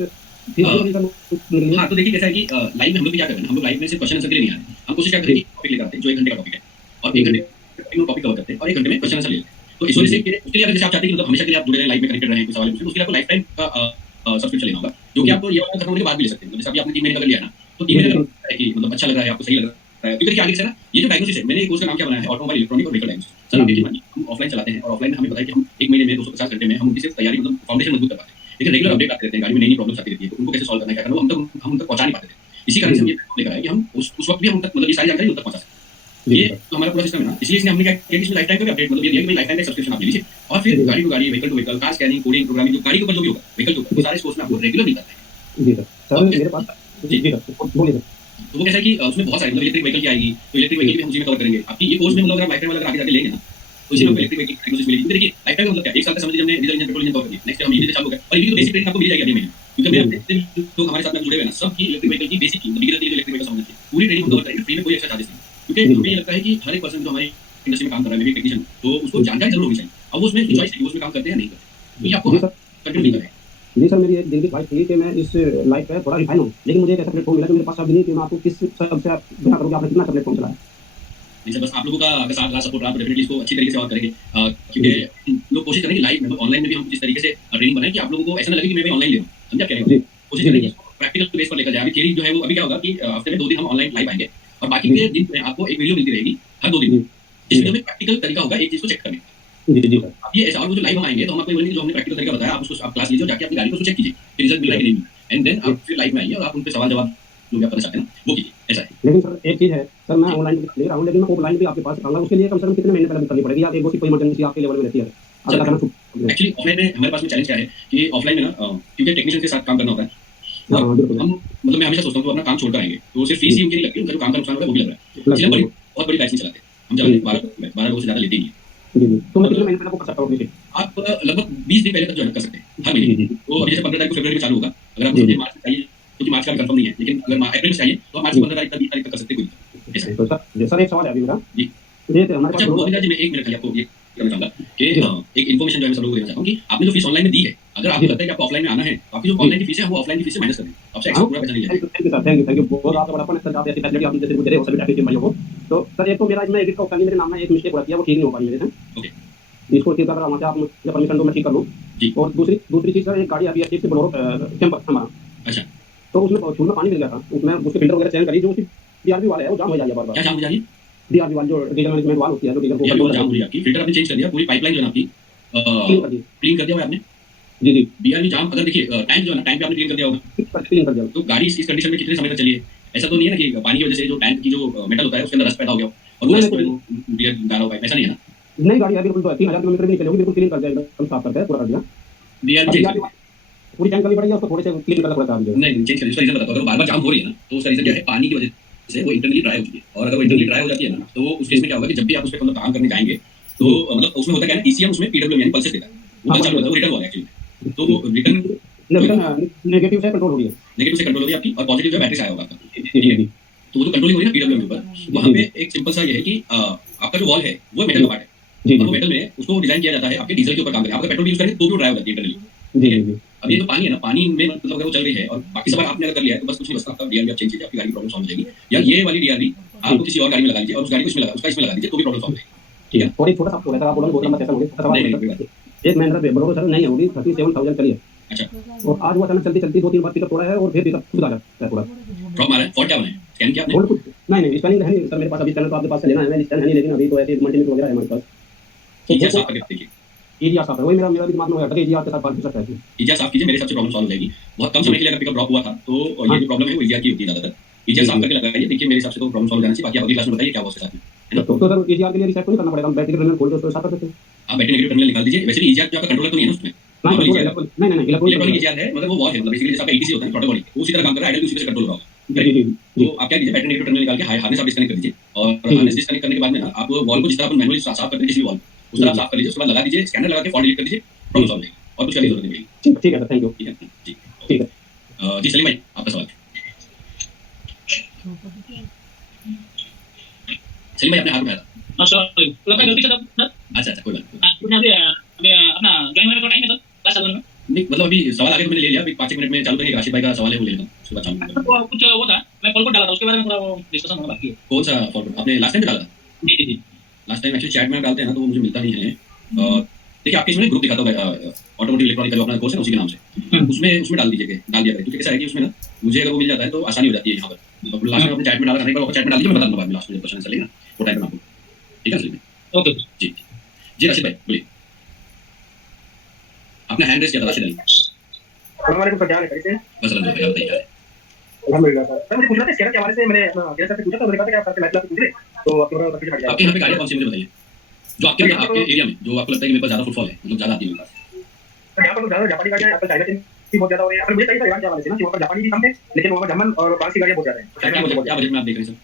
हाँ, तो देखिए कैसा है कि लाइव में हम लोग क्या कर रहे हैं, हम लोग लाइव में सिर्फ क्वेश्चन आंसर के लिए नहीं आ रहे हैं, हम कोशिश क्या करेंगे टॉपिक लेकर आते हैं जो 1 घंटे का टॉपिक है, और 1 घंटे टॉपिक कवर करते हैं और 1 घंटे में क्वेश्चन आंसर ले लेते हैं। तो इस वजह से उसके लिए अगर जैसे आप चाहते हैं कि मतलब हमेशा के लिए आप जुड़े रहें, लाइव में कनेक्टेड रहें, कोई सवाल पूछे, उसके लिए आपको लाइफ टाइम का सब्सक्रिप्शन लेना होगा, जो कि आपको ये वाला खत्म होने के बाद भी ले सकते हैं। जैसे अभी आपने 3 महीने का लिया ना, तो 3 महीने का है कि मतलब अच्छा लग रहा है, आपको सही लग रहा है, क्योंकि देखिए आगे से ना ये जो डायग्नोसिस है, मैंने एक कोर्स का नाम क्या बनाया है, ऑटोमोबाइल इलेक्ट्रॉनिक और व्हीकल डायग्नोसिस। सर आप देखिए मानिए हम ऑफलाइन चलाते हैं और ऑफलाइन में हमें पता है कि हम 1 महीने में 250 घंटे में हम उनकी सिर्फ तैयारी मतलब फाउंडेशन मजबूत कर पाते हैं, लेकिन रेगुलर अपडेट आते रहते हैं, गाड़ी में नई प्रॉब्लम्स आती रहती है, तो उनको कैसे सॉल्व करना है, क्या करना, वो हम उन तक पहुंचा नहीं पाते थे। इसी कारण से हम ये लेकर आए कि हम उस वक्त भी हम तक मतलब ये सारी जानकारी उन तक पहुंचा सकें। ये तो हमारा पूरा सिस्टम है ना, इसलिए इसने हमने क्या किया कि इसमें लाइफ टाइम का भी अपडेट मतलब ये दिया कि भाई लाइफ टाइम का सब्सक्रिप्शन आप ले लीजिए, और फिर गाड़ी टू गाड़ी, vehicle to vehicle, car scanning, coding, programming, जो गाड़ी के ऊपर जो भी होगा, व्हीकल के ऊपर, वो सारे कोर्स में आपको रेगुलर मिलता है। जी सर। सर मेरे पास जी जी सर बोलिए सर। तो वो कैसा है कि उसमें बहुत सारे मतलब इलेक्ट्रिक व्हीकल की आएगी, तो इलेक्ट्रिक व्हीकल भी हम उसी में कवर करेंगे। आपकी ये कोर्स में मतलब अगर आप लाइफ टाइम वाला आगे जाके लेंगे ना, तो इसी में इलेक्ट्रिक व्हीकल की डायग्नोसिस मिलेगी। देखिए लाइफ टाइम का मतलब क्या है, 1 साल तक समझ लीजिए हमने diesel engine, petrol engine cover कर दिया, नेक्स्ट टाइम हम ईवी पे चालू हो गए, और ईवी की तो बेसिक ट्रेनिंग आपको मिल जाएगी अगले महीने, क्योंकि हमने अपने लोग हमारे साथ में जुड़े हुए हैं ना, सबकी इलेक्ट्रिक व्हीकल की बेसिक बिगिनर के लिए इलेक्ट्रिक व्हीकल समझनी चाहिए, पूरी ट्रेनिंग हम कवर करेंगे फ्री में, कोई एक्स्ट्रा चार्जेस नहीं, क्योंकि हमें ये लगता है कि हर एक पर्सन जो हमारी इंडस्ट्री में काम कर रहा है, मे बी टेक्नीशियन, तो उसको जानकारी जरूर होनी चाहिए। अब वो उसमें चॉइस है कि वो उसमें काम करते हैं या नहीं करते, तो ये आपको कंटिन्यू करना है। जी सर, मेरी एक दिन की ख्वाहिश थी कि मैं इस लाइफ पे थोड़ा रिफाइन हूँ, लेकिन मुझे एक ऐसा प्लेटफॉर्म मिला जो मेरे पास शब्द नहीं कि मैं आपको किस सबसे आप बता करूँ कि आपने कितना अच्छा प्लेटफॉर्म चलाया। नहीं सर, बस आप लोगों का अगर साथ रहा, सपोर्ट रहा, तो डेफिनेटली इसको अच्छी तरीके से और करेंगे, क्योंकि लोग कोशिश करेंगे लाइव में, ऑनलाइन में भी हम इस तरीके से ट्रेनिंग बनाएं कि आप लोगों को ऐसा ना लगे कि मैं भी ऑनलाइन ले रहा हूँ, समझा क्या है, कोशिश करेंगे प्रैक्टिकल बेस पर लेकर जाए। अभी थियरी जो है वो अभी क्या होगा कि हफ्ते में 2 दिन हम ऑनलाइन लाइव आएंगे, और बाकी के दिन में आपको एक वीडियो मिलती रहेगी हर 2 दिन, इस वीडियो में प्रैक्टिकल तरीका होगा एक चीज को चेक करने का। जी जी सर। अब ये ऐसा, और वो जो लाइव हम आएंगे तो हम आपको बोलेंगे जो हमने प्रैक्टिकल तरीका बताया, आप उसको आप क्लास लीजिए और जाके अपनी गाड़ी को चेक कीजिए कि रिजल्ट मिला है कि नहीं, एंड देन आप फिर लाइव में आइए और आप उन पे सवाल जवाब जो भी आप करना चाहते हैं ना वो कीजिए, ऐसा है। लेकिन सर एक चीज़ है सर, मैं ऑनलाइन ले रहा हूँ, लेकिन मैं ऑफलाइन भी आपके पास आऊँगा, उसके लिए कम से कम कितने महीने पहले बुक करनी पड़ेगी, या एक वो कोई इमरजेंसी आपके लेवल में रहती है? एक्चुअली ऑफलाइन में हमारे पास में चैलेंज क्या है कि ऑफलाइन में ना क्योंकि टेक्नीशियन के साथ काम करना होता है, हाँ बिल्कुल। हम मतलब मैं हमेशा सोचता हूँ कि अपना काम छोड़कर आएंगे तो सिर्फ फीस ही उनकी नहीं लगती, उनका जो काम का नुकसान होता है वो भी लग रहा है, इसलिए बड़ी बहुत बड़ी बैच नहीं चलाते हम, ज़्यादा 12 लोगों से ज़्यादा लेते ही नहीं। जी जी। तो मैं कितने महीने पहले बुक कर सकता हूँ अपनी? आप लगभग 20 दिन पहले तक ज्वाइन कर सकते हैं हर महीने। तो अभी जैसे 15 तारीख को फरवरी में चालू होगा, अगर आपको मार्च में चाहिए, क्योंकि मार्च का कंफर्म नहीं है, लेकिन अगर अप्रैल में चाहिए तो मार्च 15 तारीख तक 20 तारीख तक कर सकते हैं कोई ऐसा। तो सर एक सवाल है अभी मेरा जी। ये हमारे अच्छा गोविंदा जी, मैं 1 मिनट खाली आपको ये करना चाहूंगा कि एक इन्फॉर्मेशन जो है मैं सब लोगों को देना चाहता हूँ कि आपने जो फीस ऑनलाइन में दी है, अगर आपको लगता है कि आपको ऑफलाइन में आना है तो आपकी जो ऑनलाइन की फीस है वो ऑफलाइन की फीस से माइनस कर दें, आपसे एक्स्ट्रा पूरा पैसा नहीं जाएगा। थैंक यू बहुत आपका बड़ापन है सर, आप ऐसी फैसिलिटी आपने जैसे मुझे दे रहे हो सभी टाइप के भाइयों को। तो सर एक तो मेरा इसमें एडिट का ऑप्शन मेरे नाम में एक मिस्टेक हो रही है, वो ठीक नहीं हो पाई मेरे से। ओके, इसको ठीक कर वहाँ से आप मुझे परमिशन दो, मैं ठीक कर लूँ जी। और दूसरी चीज़ सर, एक गाड़ी अभी अच्छी से बोलेरो कैंपर हमारा, अच्छा तो उसमें फ्यूल में पानी मिल गया था, उसमें उसके फिल्टर वगैरह चेंज करी, जो उसकी DRV वाला है वो जाम हो जाएगा बार बार। क्या जाम हो जाएगी? DRV वाली जो डीजल मैनेजमेंट वाल होती है, जो डीजल ये को जाम हो रही है आपकी, फिल्टर आपने चेंज कर दिया, पूरी पाइपलाइन जो है ना आपकी क्लीन कर दिया हुआ है आपने? जी जी DRV जाम, अगर देखिए टैंक जो है ना, टैंक पे आपने क्लीन कर दिया होगा, क्लीन कर दिया। तो गाड़ी इस कंडीशन में कितने समय तक चली है? ऐसा तो नहीं है ना कि पानी की वजह से जो टैंक की जो मेटल होता है उसके अंदर रस्ट पैदा हो गया और वो रस्ट डाला होगा, ऐसा नहीं है ना? नहीं, गाड़ी अभी बिल्कुल 3000 किलोमीटर भी नहीं चली होगी, बिल्कुल क्लीन कर दिया, एकदम साफ करके पूरा कर दिया। DRV पूरी टैंक करनी पड़ेगी, उसको थोड़े से क्लीन करना पड़ता है। नहीं चेंज करिए, उसका रीजन बताओ। अगर बार-बार जाम हो रही है ना तो उसका रीजन क्या है? पानी की वजह से वो इंटरनली ड्राई हो चुकी है, और अगर वो इंटरनली ड्राई हो जाती है ना तो उस केस में क्या होगा कि जब भी आप उस पे मतलब काम करने जाएंगे तो मतलब उसमें होता क्या है ना, ECM उसमें PWM यानी पल्सेस देता है, वो चालू होता है, वो रिटर्न हो गया एक्चुअली, तो वो रिटर्न नेगेटिव से कंट्रोल हो रही है, नेगेटिव से कंट्रोल हो गई आपकी, और पॉजिटिव जो बैटरी से आया होगा आपका, जी जी। तो वो जो कंट्रोलिंग हो रही है PWM के ऊपर, वहाँ पे एक सिंपल सा ये है कि आपका जो वॉल है वो मेटल का पार्ट है, जी और वो मेटल में उसको डिजाइन किया जाता है आपके डीजल के ऊपर काम करे, आपका पेट्रोल यूज करें तो भी ड्राई हो जाती है इंटरनली, जी जी। अब ये तो पानी है ना, पानी में मतलब अगर वो चल रही है और बाकी सब आपने अगर कर लिया है तो बस कुछ नहीं बचता, आपका डीआरबी आप चेंज कीजिए, आपकी गाड़ी की प्रॉब्लम सॉल्व हो जाएगी। या ये वाली डीआरबी आपको किसी और गाड़ी में लगा लीजिए और उस गाड़ी को इसमें लगा, उसका इसमें लगा दीजिए तो भी प्रॉब्लम सॉल्व हो जाएगी। ठीक है। और एक छोटा सा बोला था, आप बोला बहुत लंबा सेशन हो गया, छोटा नहीं, सा नहीं, कोई बात एक महिंद्रा बोलेरो सर नहीं है, होगी 37,000 चली है। अच्छा, और आज वो अचानक चलती चलती 2-3 बार पिकअप तोड़ा है और फिर पिकअप खुद आ जाता है पूरा। प्रॉब्लम आ रहा है, फॉल्ट क्या बना है, स्कैन किया आपने? और कुछ नहीं स्कैनिंग है नहीं सर मेरे पास, अभी स्कैनर तो आपके पास से लेना है, मैं स्कैन है नहीं, लेकिन अभी तो ऐसे मल्टीमीटर वगैरह है हमारे पास। ईजिया साफ करके देखिए, ईजिया साफ है, वही मेरा भी दिमाग में होया था कि ईजिया के साथ बात कर सकता है। ईजिया साफ कीजिए, मेरे हिसाब से प्रॉब्लम सॉल्व हो जाएगी। बहुत कम समय के लिए अगर पिकअप ड्रॉप हुआ था तो ये जो प्रॉब्लम है वो ईजिया की होती है ज्यादातर। ईजिया साफ करके लगाइए, देखिए मेरे हिसाब से तो प्रॉब्लम सॉल्व हो जाना चाहिए। बाकी आप अगली क्लास में बताइए क्या हुआ उसके साथ में, है ना? तो सर ईजिया के लिए रिसेट नहीं करना पड़ेगा, हम बैटरी टर्मिनल खोल के उसको साफ कर सकते हैं। आप बैटरी नेगेटिव टर्मिनल निकाल दीजिए। वैसे भी ईजिया जो आपका कंट्रोलर तो नहीं है ना उसमें, नहीं इलेक्ट्रॉनिक ईजिया है, मतलब वो वॉच है, मतलब बेसिकली जैसा आपका ईटीसी होता है प्रोटोकॉल, वो उसी तरह काम कर रहा है, आइडल उसी से कंट्रोल हो रहा होगा। जी। तो आप क्या कीजिए, बैटरी नेगेटिव टर्मिनल निकाल के हार्नेस आप डिस्कनेक्ट कर दीजिए और हार्नेस डिस्कनेक्ट करने के बाद में ना आप वॉल को जिस तरह अपन मैनुअली साफ करते हैं किसी भी वॉल उस तरह साफ कर लीजिए, उसके बाद लगा दीजिए, स्कैनर लगा के फॉल्ट डिलीट कर दीजिए, प्रॉब्लम सॉल्व हो जाएगी और कुछ करने की जरूरत नहीं पड़ेगी। ठीक है सर, थैंक यू। ठीक है जी, ठीक है। जी सलीम भाई आपका सवाल। सलीम भाई आपने हाथ उठाया था। हाँ सर, लगता है गलती से तब सर अच्छा कोई बात नहीं। अभी अभी अपना ज्वाइन होने का टाइम है सर क्लास 7 में। नहीं मतलब अभी सवाल आगे तो मैंने ले लिया, अभी 5 मिनट में चालू करेंगे। राशिद भाई का सवाल है वो ले लेता हूँ, उसके बाद चालू करेंगे। वो कुछ वो था, मैं कॉल पर डाला था, उसके बारे में थोड़ा वो डिस्कशन होना बाकी है। कौन सा फॉर्मेट आपने लास्ट टाइम डाला था? जी। लास्ट टाइम एक्चुअली चैट में डालते हैं ना तो वो मुझे मिलता नहीं है। देखिए आपके इसमें ग्रुप दिखाता होगा ऑटोमोटिव इलेक्ट्रॉनिक का जो अपना कोर्स है उसी के नाम से, उसमें डाल दीजिए, डाल दिया करें, क्योंकि कैसा है कि उसमें ना मुझे अगर वो मिल जाता है तो आसानी हो जाती है यहाँ पर। लास्ट में अपने चैट में डाला था, एक बार चैट में डाल दीजिए, मैं बता दूंगा बाद में लास्ट में जब क्वेश्चन चलेगा वो टाइम में आपको। ठीक है सलीम भाई? ओके जी जी राशिद भाई बोलिए, आपने हैंड रेस किया था राशिद अली। हमारे को क्या है कैसे बस रंजन भाई बताइए क्या है? अल्हम्दुलिल्लाह सर मुझे पूछना था स्कैनर के हवाले से, मैंने अपना गेस्ट से पूछा था, उन्होंने कहा था कि आप करके मैच क्लास पूछ ले तो आपके ऊपर पीछे हट जाएगा। आपके यहाँ पे गाड़ियाँ कौन सी मुझे बताइए, जो आपके एरिया में जो आपको लगता है कि मेरे पास ज्यादा फुटफॉल है, मतलब ज्यादा आती है मेरे पास। तो यहाँ पर तो ज्यादा जापानी गाड़ियाँ, आपका चाइना की बहुत ज्यादा हो रही है। मुझे चाहिए था ईरान के हवाले से ना कि वहाँ पर जापानी भी कम थे लेकिन वहाँ पर जर्मन और फ्रांस की गाड़ियाँ बहुत ज्यादा हैं। क्या बजट में आप देख रहे हैं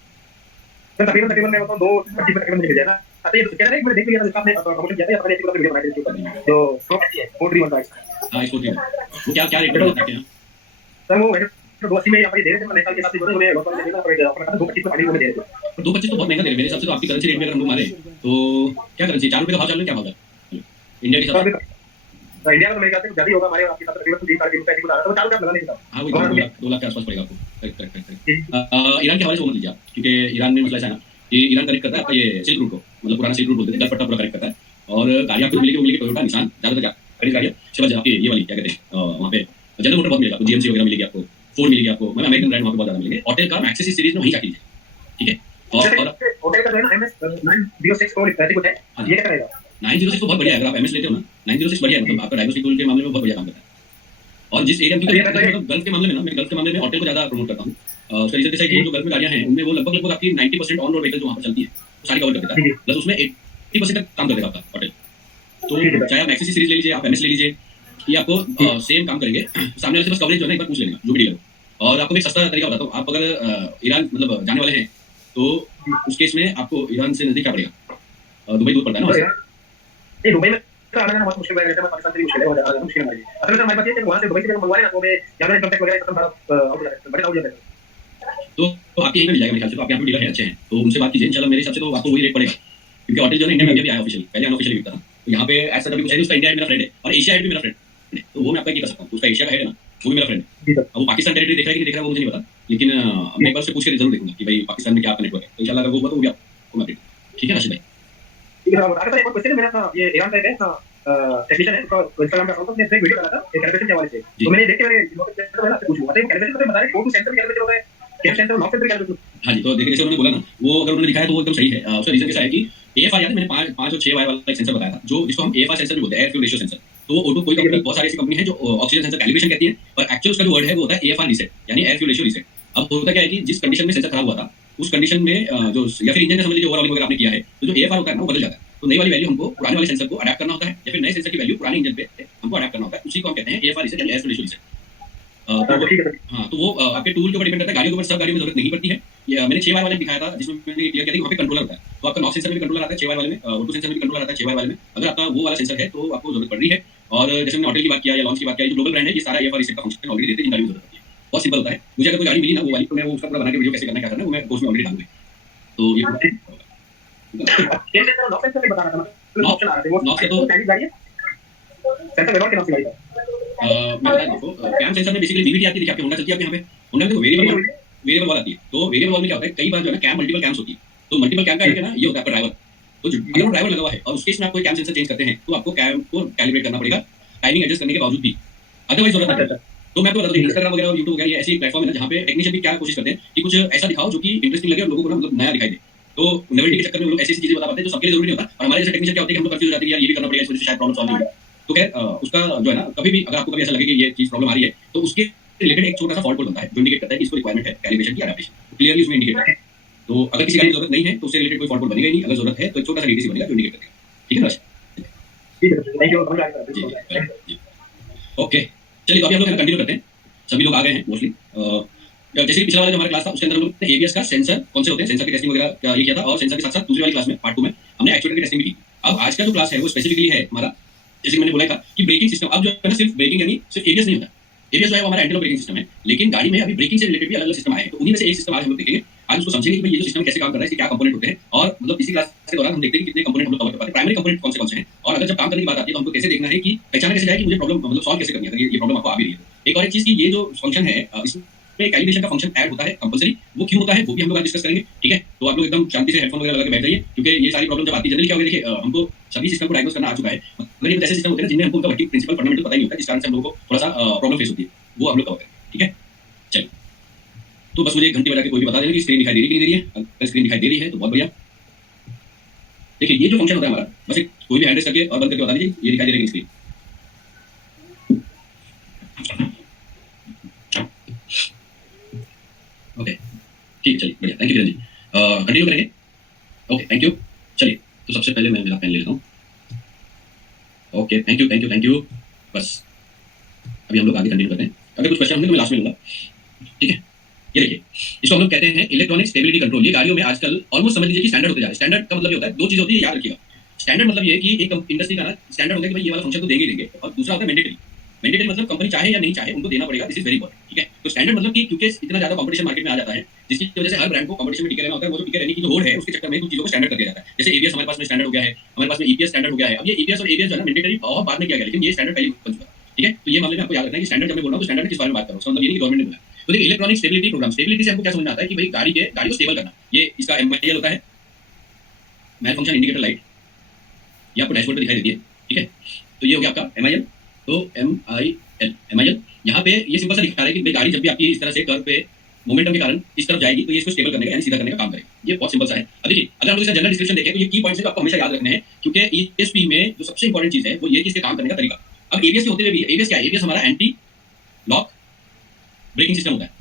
सर तकरीबन मैं बताऊँ 2:25 तकरीबन मुझे मिल जाएगा। अच्छा ये स्कैनर है, मैंने देख लिया था, आपने प्रमोशन किया था, अपने एक वीडियो बनाई थी उसके ऊपर जो प्रो है 431 बाइक्स। हाँ इसको वो क्या रेट में बताते हैं? सर वो वैसे 280 में यहाँ पर दे रहे थे, मैं नेपाल के साथ ही बोले उन्हें लोकल में देना पड़ेगा, अपना 225 में पानी में दे रहे थे। 225 तो बहुत महंगा दे रहे हैं मेरे हिसाब से। तो आपकी करेंसी रेट में अगर हम लोग मारे तो क्या करेंसी, 4 रुपये का भाव चल रहा है, क्या भाव है इंडिया के हिसाब से? तो इंडिया का तो मेरे ख्याल से ज्यादा ही होगा, हमारे आपके साथ तकरीबन 3-3.5 रुपए की बता रहा था, तो 4 रुपए आप लगा नहीं सकता। हाँ वही 2 लाख के आसपास पड़ेगा आपको। करेक्ट। ईरान के हवाले से वो मत लीजिए आप, क्योंकि ईरान में मसला ऐसा है ना कि ईरान कनेक्ट करता है आपका ये सिल्क रूट को, मतलब पुराना सिल्क रूट बोलते थे, दरपट्टा पूरा कनेक्ट करता है। और गाड़ी आपको मिलेगी टोयोटा निसान ज्यादातर खरीद गाड़ियाँ, उसके बाद आपकी ये वाली क्या कहते हैं वहाँ पे जनरल मोटर बहुत मिलेगा आपको, जीएमसी वगैरह मिलेगी आपको, फोर्ड मिलेगी आपको, मतलब अमेरिकन ब्रांड वहाँ पे बहुत ज्यादा मिलेंगे। ऑटेल का मैक्सिस सीरीज में वहीं जाके लीजिए, ठीक है? और होटल का जो है ना MS 906 को लिखा है कुछ है, ये क्या करेगा? 906 तो बहुत बढ़िया है, अगर आप एमएस लेते हो ना 906 बढ़िया है, मतलब आपका डायग्नोस्टिक टूल के मामले में बहुत बढ़िया काम करता है। और जिस एरिया में गल्फ के मामले में ना, मैं गल्फ के मामले में ऑटेल को ज्यादा प्रमोट करता हूँ। उसका रीजन कैसा है कि जो गल्फ में गाड़ियाँ हैं उनमें वो लगभग आपकी 90% ऑन रोड व्हीकल जो वहाँ पर चलती है वो सारी कवर कर देता है, प्लस उसमें 80% तक काम कर देगा आपका होटल। तो चाहे आप मैक्सिस सीरीज ले लीजिए, आप एमएस ले लीजिए, ये आपको सेम काम करेंगे। सामने वाले से बस कवरेज जो है ना एक बार पूछ लेना जो भी डीलर हो। और आपको एक सस्ता तरीका बताता हूँ, आप अगर ईरान मतलब जाने वाले हैं तो उस केस में आपको ईरान से नजदीक क्या पड़ेगा, दुबई दूर पड़ता है ना। ये दुबई में आना जाना बहुत मुश्किल है, जैसे मैं पाकिस्तान से भी मुश्किल है, और मुश्किल है हमारे लिए। असल में सर हमारे पास ये है कि वहाँ से दुबई से मंगवा लेना तो हमें ज्यादा इनकम टैक्स वगैरह खत्म बड़े आउट जाता है। तो आपके यहीं पे मिल जाएगा मेरे ख्याल से। तो आपके यहाँ पे डीलर है अच्छे हैं तो उनसे बात कीजिए, इंशाल्लाह मेरे हिसाब से तो आपको वही रेट पड़ेगा, क्योंकि होटल जो है इंडिया में अभी आया ऑफिशियली, पहले अनऑफिशियली बिकता था। तो यहाँ पे ऐसा कभी कुछ है नहीं, उसका इंडिया हेड मेरा फ्रेंड है और एशिया हेड भी मेरा फ्रेंड है, तो वो मैं आपका क्या कर सकता हूँ, उसका एशिया का हेड है ना वो भी मेरा फ्रेंड है। अब वो पाकिस्तान टेरिटरी देख रहा है कि नहीं देख रहा है वो मुझे नहीं पता, लेकिन मैं एक बार से पूछ के जरूर देखूंगा कि भाई पाकिस्तान में क्या आपका नेटवर्क है। तो इंशाल्लाह अगर वो हुआ तो वो भी आपको मैं अपडेट। ठीक है राशिद भाई? ठीक है। अगर एक और क्वेश्चन है मेरा, अपना ये ईरान का है ना टेक्नीशियन है, उसका इंस्टाग्राम पे अकाउंट है, उसने एक वीडियो डाला था एक कैलिब्रेशन के हवाले से, तो मैंने देख के मैंने तो मैं आपसे पूछूंगा, तो कैलिब्रेशन तो बता रहे हैं, 4 सेंसर कैलिब्रेशन होता है, cam sensor knock sensor calibration. हाँ जी, तो देखिए जैसे उन्होंने बोला ना, वो अगर उन्होंने दिखाया तो वो एकदम सही है। उसका रीजन कैसा है कि AFR याद है मैंने 5 और 6 वायर वाला एक सेंसर बताया था, जो जिसको हम AFR सेंसर भी बोलते हैं, एयर फ्यूल रेशियो सेंसर। तो ऑटो कोई कंपनी, बहुत सारी ऐसी कंपनी है जो ऑक्सीजन सेंसर कैलिब्रेशन कहती है, पर एक्चुअल उसका जो वर्ड है वो होता है AFR रीसेट, यानी एयर फ्यूल रेशियो रीसेट। अब होता क्या है कि जिस कंडीशन में सेंसर खराब हुआ था उस कंडीशन में जो या फिर इंजन में समझ लीजिए ओवरऑलिंग वगैरह आपने किया है, तो जो AFR होता है ना वो बदल जाता है। तो नई वाली वैल्यू हमको पुराने वाले सेंसर को अडैप्ट करना होता है, या फिर नए सेंसर की वैल्यू पुराने इंजन पे हमको अडैप्ट करना होता है, उसी को हम कहते हैं AFR रीसेट यानी एयर फ्यूल रेशियो रीसेट। हाँ, तो वो आपके टूल के ऊपर डिपेंड करता है, गाड़ियों के ऊपर सब गाड़ियों में जरूरत नहीं पड़ती है। ये मैंने 6 वायर वाले दिखाया था जिसमें मैंने क्लियर किया था वहाँ पे कंट्रोलर होता है, तो आपका नॉक सेंसर में भी कंट्रोलर आता है 6 वायर वाले में, ऑटो सेंसर में भी कंट्रोलर आता है 6 वायर वाले में। अगर आपका वो वाला सेंसर है तो आपको जरूरत पड़ रही है। और जैसे मैंने होटल की बात किया या लॉन्च की बात किया, जो ग्लोबल ब्रांड है ये सारा AFR रीसेट का फंक्शन ऑलरेडी देते हैं, जिन गाड़ियों में जरूरत होती है। बहुत सिंपल होता है, मुझे अगर कोई गाड़ी मिली ना वो वाली, तो मैं वो उसका पूरा बना के वीडियो कैसे करना है क्या करना है वो मैं कोर्स में ऑलरेडी डालूंगा। तो ये कैम सेंसर नॉक सेंसर में बता रहा था, मतलब ऑप्शन आ रहा था वो नॉक से तो गाड़ी है सेंसर वेरॉन के नाम से गाड़ी है। मैं बता दूं आपको, कैम सेंसर में बेसिकली वीवीटी आती है, देखिए आपकी होंडा चलती है आपके यहाँ पे, होंडा में देखो वेरिएबल वॉल आती है। तो वेरिएबल वॉल में क्या होता है, कई बार जो है ना कैम मल्टीपल कैम्स होती है, तो मल्टीपल कैम का एक है ना ये होता है आपका ड्राइवर। तो अगर वो ड्राइवर लगा हुआ है और उस केस में आप कोई कैम सेंसर चेंज करते हैं तो आपको कैम को कैलिब्रेट करना पड़ेगा टाइमिंग एडजस्ट करने के बावजूद भी, अदरवाइज जरूरत नहीं है। तो मैं आपको बता दूं इंस्टाग्राम वगैरह और यूट्यूब वगैरह ये ऐसी प्लेटफॉर्म है ना जहाँ पे टेक्नीशियन भी क्या कोशिश करते हैं कि कुछ ऐसा दिखाओ जो कि इंटरेस्टिंग लगे और लोगों को ना मतलब नया दिखाई दे। तो नोवेल्टी के चक्कर में वो लोग ऐसी चीजें बता पाते हैं जो सबके लिए जरूरी नहीं होता, और हमारे जैसे टेक्नीशियन क्या होते हैं कि हम लोग कंफ्यूज हो जाते हैं यार ये भी करना पड़ेगा, इस वजह से शायद प्रॉब्लम सॉल्व नहीं होगी। तो खैर उसका जो है ना कभी भी अगर आपको कभी ऐसा लगे कि ये चीज प्रॉब्लम आ रही है तो उसके रिलेटेड एक छोटा सा फॉल्ट कोड बनता है जो इंडिकेट करता है कि इसको रिक्वायरमेंट है कैलिब्रेशन की, अडैप्टेशन, तो क्लियरली उसमें इंडिकेट करता है। तो अगर किसी गाड़ी की जरूरत नहीं है तो उससे रिलेटेड कोई फॉल्ट कोड बनेगा ही नहीं, अगर जरूरत है तो एक छोटा सा डीटीसी बनेगा जो इंडिकेट करेगा। ठीक है ना? ठीक है, थैंक यू, समझ आ गया। जी। ओके, चलिए तो अभी हम लोग कंटिन्यू करते हैं। सभी लोग आ गए हैं मोस्टली। जैसे कि पिछला वाला जो हमारा क्लास था उसके अंदर हम लोग ने एबीएस का सेंसर कौन से होते हैं, सेंसर की टेस्टिंग वगैरह ये किया था, और सेंसर के साथ साथ दूसरी वाली क्लास में पार्ट 2 में हमने एक्चुएटर की टेस्टिंग भी की। अब आज का जो क्लास है वो स्पेसिफिकली है हमारा, जैसे मैंने बोला था कि ब्रेकिंग सिस्टम। अब जो है ना सिर्फ ब्रेकिंग यानी सिर्फ एबीएस नहीं होता, एबीएस जो है वो हमारा एंटी लॉक ब्रेकिंग सिस्टम है, लेकिन गाड़ी में अभी ब्रेकिंग से रिलेटेड भी अलग अलग सिस्टम आए हैं। तो उन्हीं में से एक सिस्टम आज हम लोग देखेंगे, आज उसको समझेंगे कि भाई ये जो सिस्टम कैसे काम कर रहा है, इसके क्या कंपोनेंट होते हैं, और मतलब इसी क्लास के दौरान हम देखते हैं कि कितने कंपोनेंट हम लोग कवर कर पाते हैं, प्राइमरी कंपोनेंट कौन से हैं, और अगर जब काम करने की बात आती है तो हमको कैसे देखना है कि पहचाना कैसे जाए कि मुझे प्रॉब्लम मतलब सॉल्व कैसे करनी है, अगर ये प्रॉब्लम आपको आ भी रही है। एक और एक चीज की ये जो फंक्शन है इसमें कैलिब्रेशन का फंक्शन ऐड होता है कंपलसरी, वो क्यों होता है वो भी हम लोग आज डिस्कस करेंगे। ठीक है, तो आप लोग एकदम शांति से हेडफोन वगैरह लगा के बैठ जाइए, क्योंकि ये सारी प्रॉब्लम जब आती है जनरली क्या होगा, देखिए हमको सभी सिस्टम को डायग्नोस करना आ चुका है, मगर ये ऐसे सिस्टम होते हैं जिनमें हमको उनका वर्किंग प्रिंसिपल फंडामेंटल पता नहीं होता, जिस कारण से हम लोगों को थोड़ा सा प्रॉब्लम फेस होती है, वो हम लोग कवर करेंगे। ठीक है, चलिए तो बस मुझे एक घंटे बजा के कोई भी बता देना कि स्क्रीन दिखाई दे रही कि नहीं दे रही है। अगर स्क्रीन दिखाई दे रही है तो बहुत बढ़िया। देखिए ये जो फंक्शन होता है हमारा, बस एक कोई भी हैंड रेस करके और बंद करके बता दीजिए ये दिखाई दे रही है स्क्रीन। ओके ठीक है, चलिए बढ़िया, thank you Kiran ji. Continue करेंगे। Okay thank you. चलिए तो सबसे पहले मैं मेरा पेन ले लेता हूँ। Okay thank you thank you thank you. बस अभी हम लोग आगे कंटिन्यू करते हैं, अगर कुछ क्वेश्चन होंगे तो मैं लास्ट में लूंगा। ठीक है, ये देखिए इसको हम लोग कहते हैं इलेक्ट्रॉनिक स्टेबिलिटी कंट्रोल। ये गाड़ियों में आजकल ऑलमोस्ट समझ लीजिए कि स्टैंडर्ड होते जा रहे हैं। स्टैंडर्ड का मतलब ये होता है, दो चीज होती है याद रखिएगा। स्टैंडर्ड मतलब ये है कि एक इंडस्ट्री का ना स्टैंडर्ड होता है कि भाई ये वाला फंक्शन तो देंगे देंगे, और दूसरा होता है मैंडेटरी। मैंडेटरी मतलब कंपनी चाहे या नहीं चाहे उनको देना पड़ेगा, दिस इज वेरी इंपॉर्टेंट। ठीक है, तो स्टैंडर्ड मतलब कि क्योंकि इतना ज्यादा कंपटीशन मार्केट में आ जाता है जिसकी वजह से हर ब्रांड को कंपटीशन में टिके रहना होता है, वो जो टिके रहने की जो होड़ है उसके चक्कर में कुछ चीजों को स्टैंडर्ड कर दिया जाता है। जैसे एबीएस हमारे पास में स्टैंडर्ड हो गया है, हमारे पास में ईपीएस स्टैंडर्ड हो गया है। अब ये ईपीएस और एबीएस जो है ना मैंडेटरी बहुत बाद में किया गया, लेकिन ये स्टैंडर्ड पहले बन चुका है। ठीक है, तो ये मामले में आपको याद रखना है कि स्टैंडर्ड जब मैं बोल रहा हूं तो स्टैंडर्ड किस बारे में बात कर रहा हूं, मतलब ये नहीं कि गवर्नमेंट ने बोला। तो देखिए इलेक्ट्रॉनिक स्टेबिलिटी प्रोग्राम, स्टेबिलिटी से हमको क्या समझ में आता है कि भाई गाड़ी को स्टेबल करना, ये इसका एमआईएल होता है, मैन फंक्शन इंडिकेटर लाइट, ये आपको डैशबोर्ड पे दिखाई देती है। ठीक है, तो ये हो गया आपका एमआईएल। तो एमआईएल यहाँ पे ये सिंपल सा दिखा रहा है कि भाई गाड़ी जब भी आपकी इस तरह से कर्व पे मोमेंटम के कारण इस तरफ जाएगी तो ये इसको स्टेबल करने का यानी सीधा करने का काम करेगा। ये बहुत सिंपल सा है। अब देखिए अगर हम लोग इसका जनरल डिस्क्रिप्शन देखें तो ये की पॉइंट्स है, आपको हमेशा याद रखने हैं, क्योंकि ईएसपी में जो सबसे इंपॉर्टेंट चीज है वो ये कि इसके काम करने का तरीका। अब एबीएस के होते हुए भी एबीएस क्या है, एबीएस हमारा एंटी लॉक ब्रेकिंग सिस्टम होता है।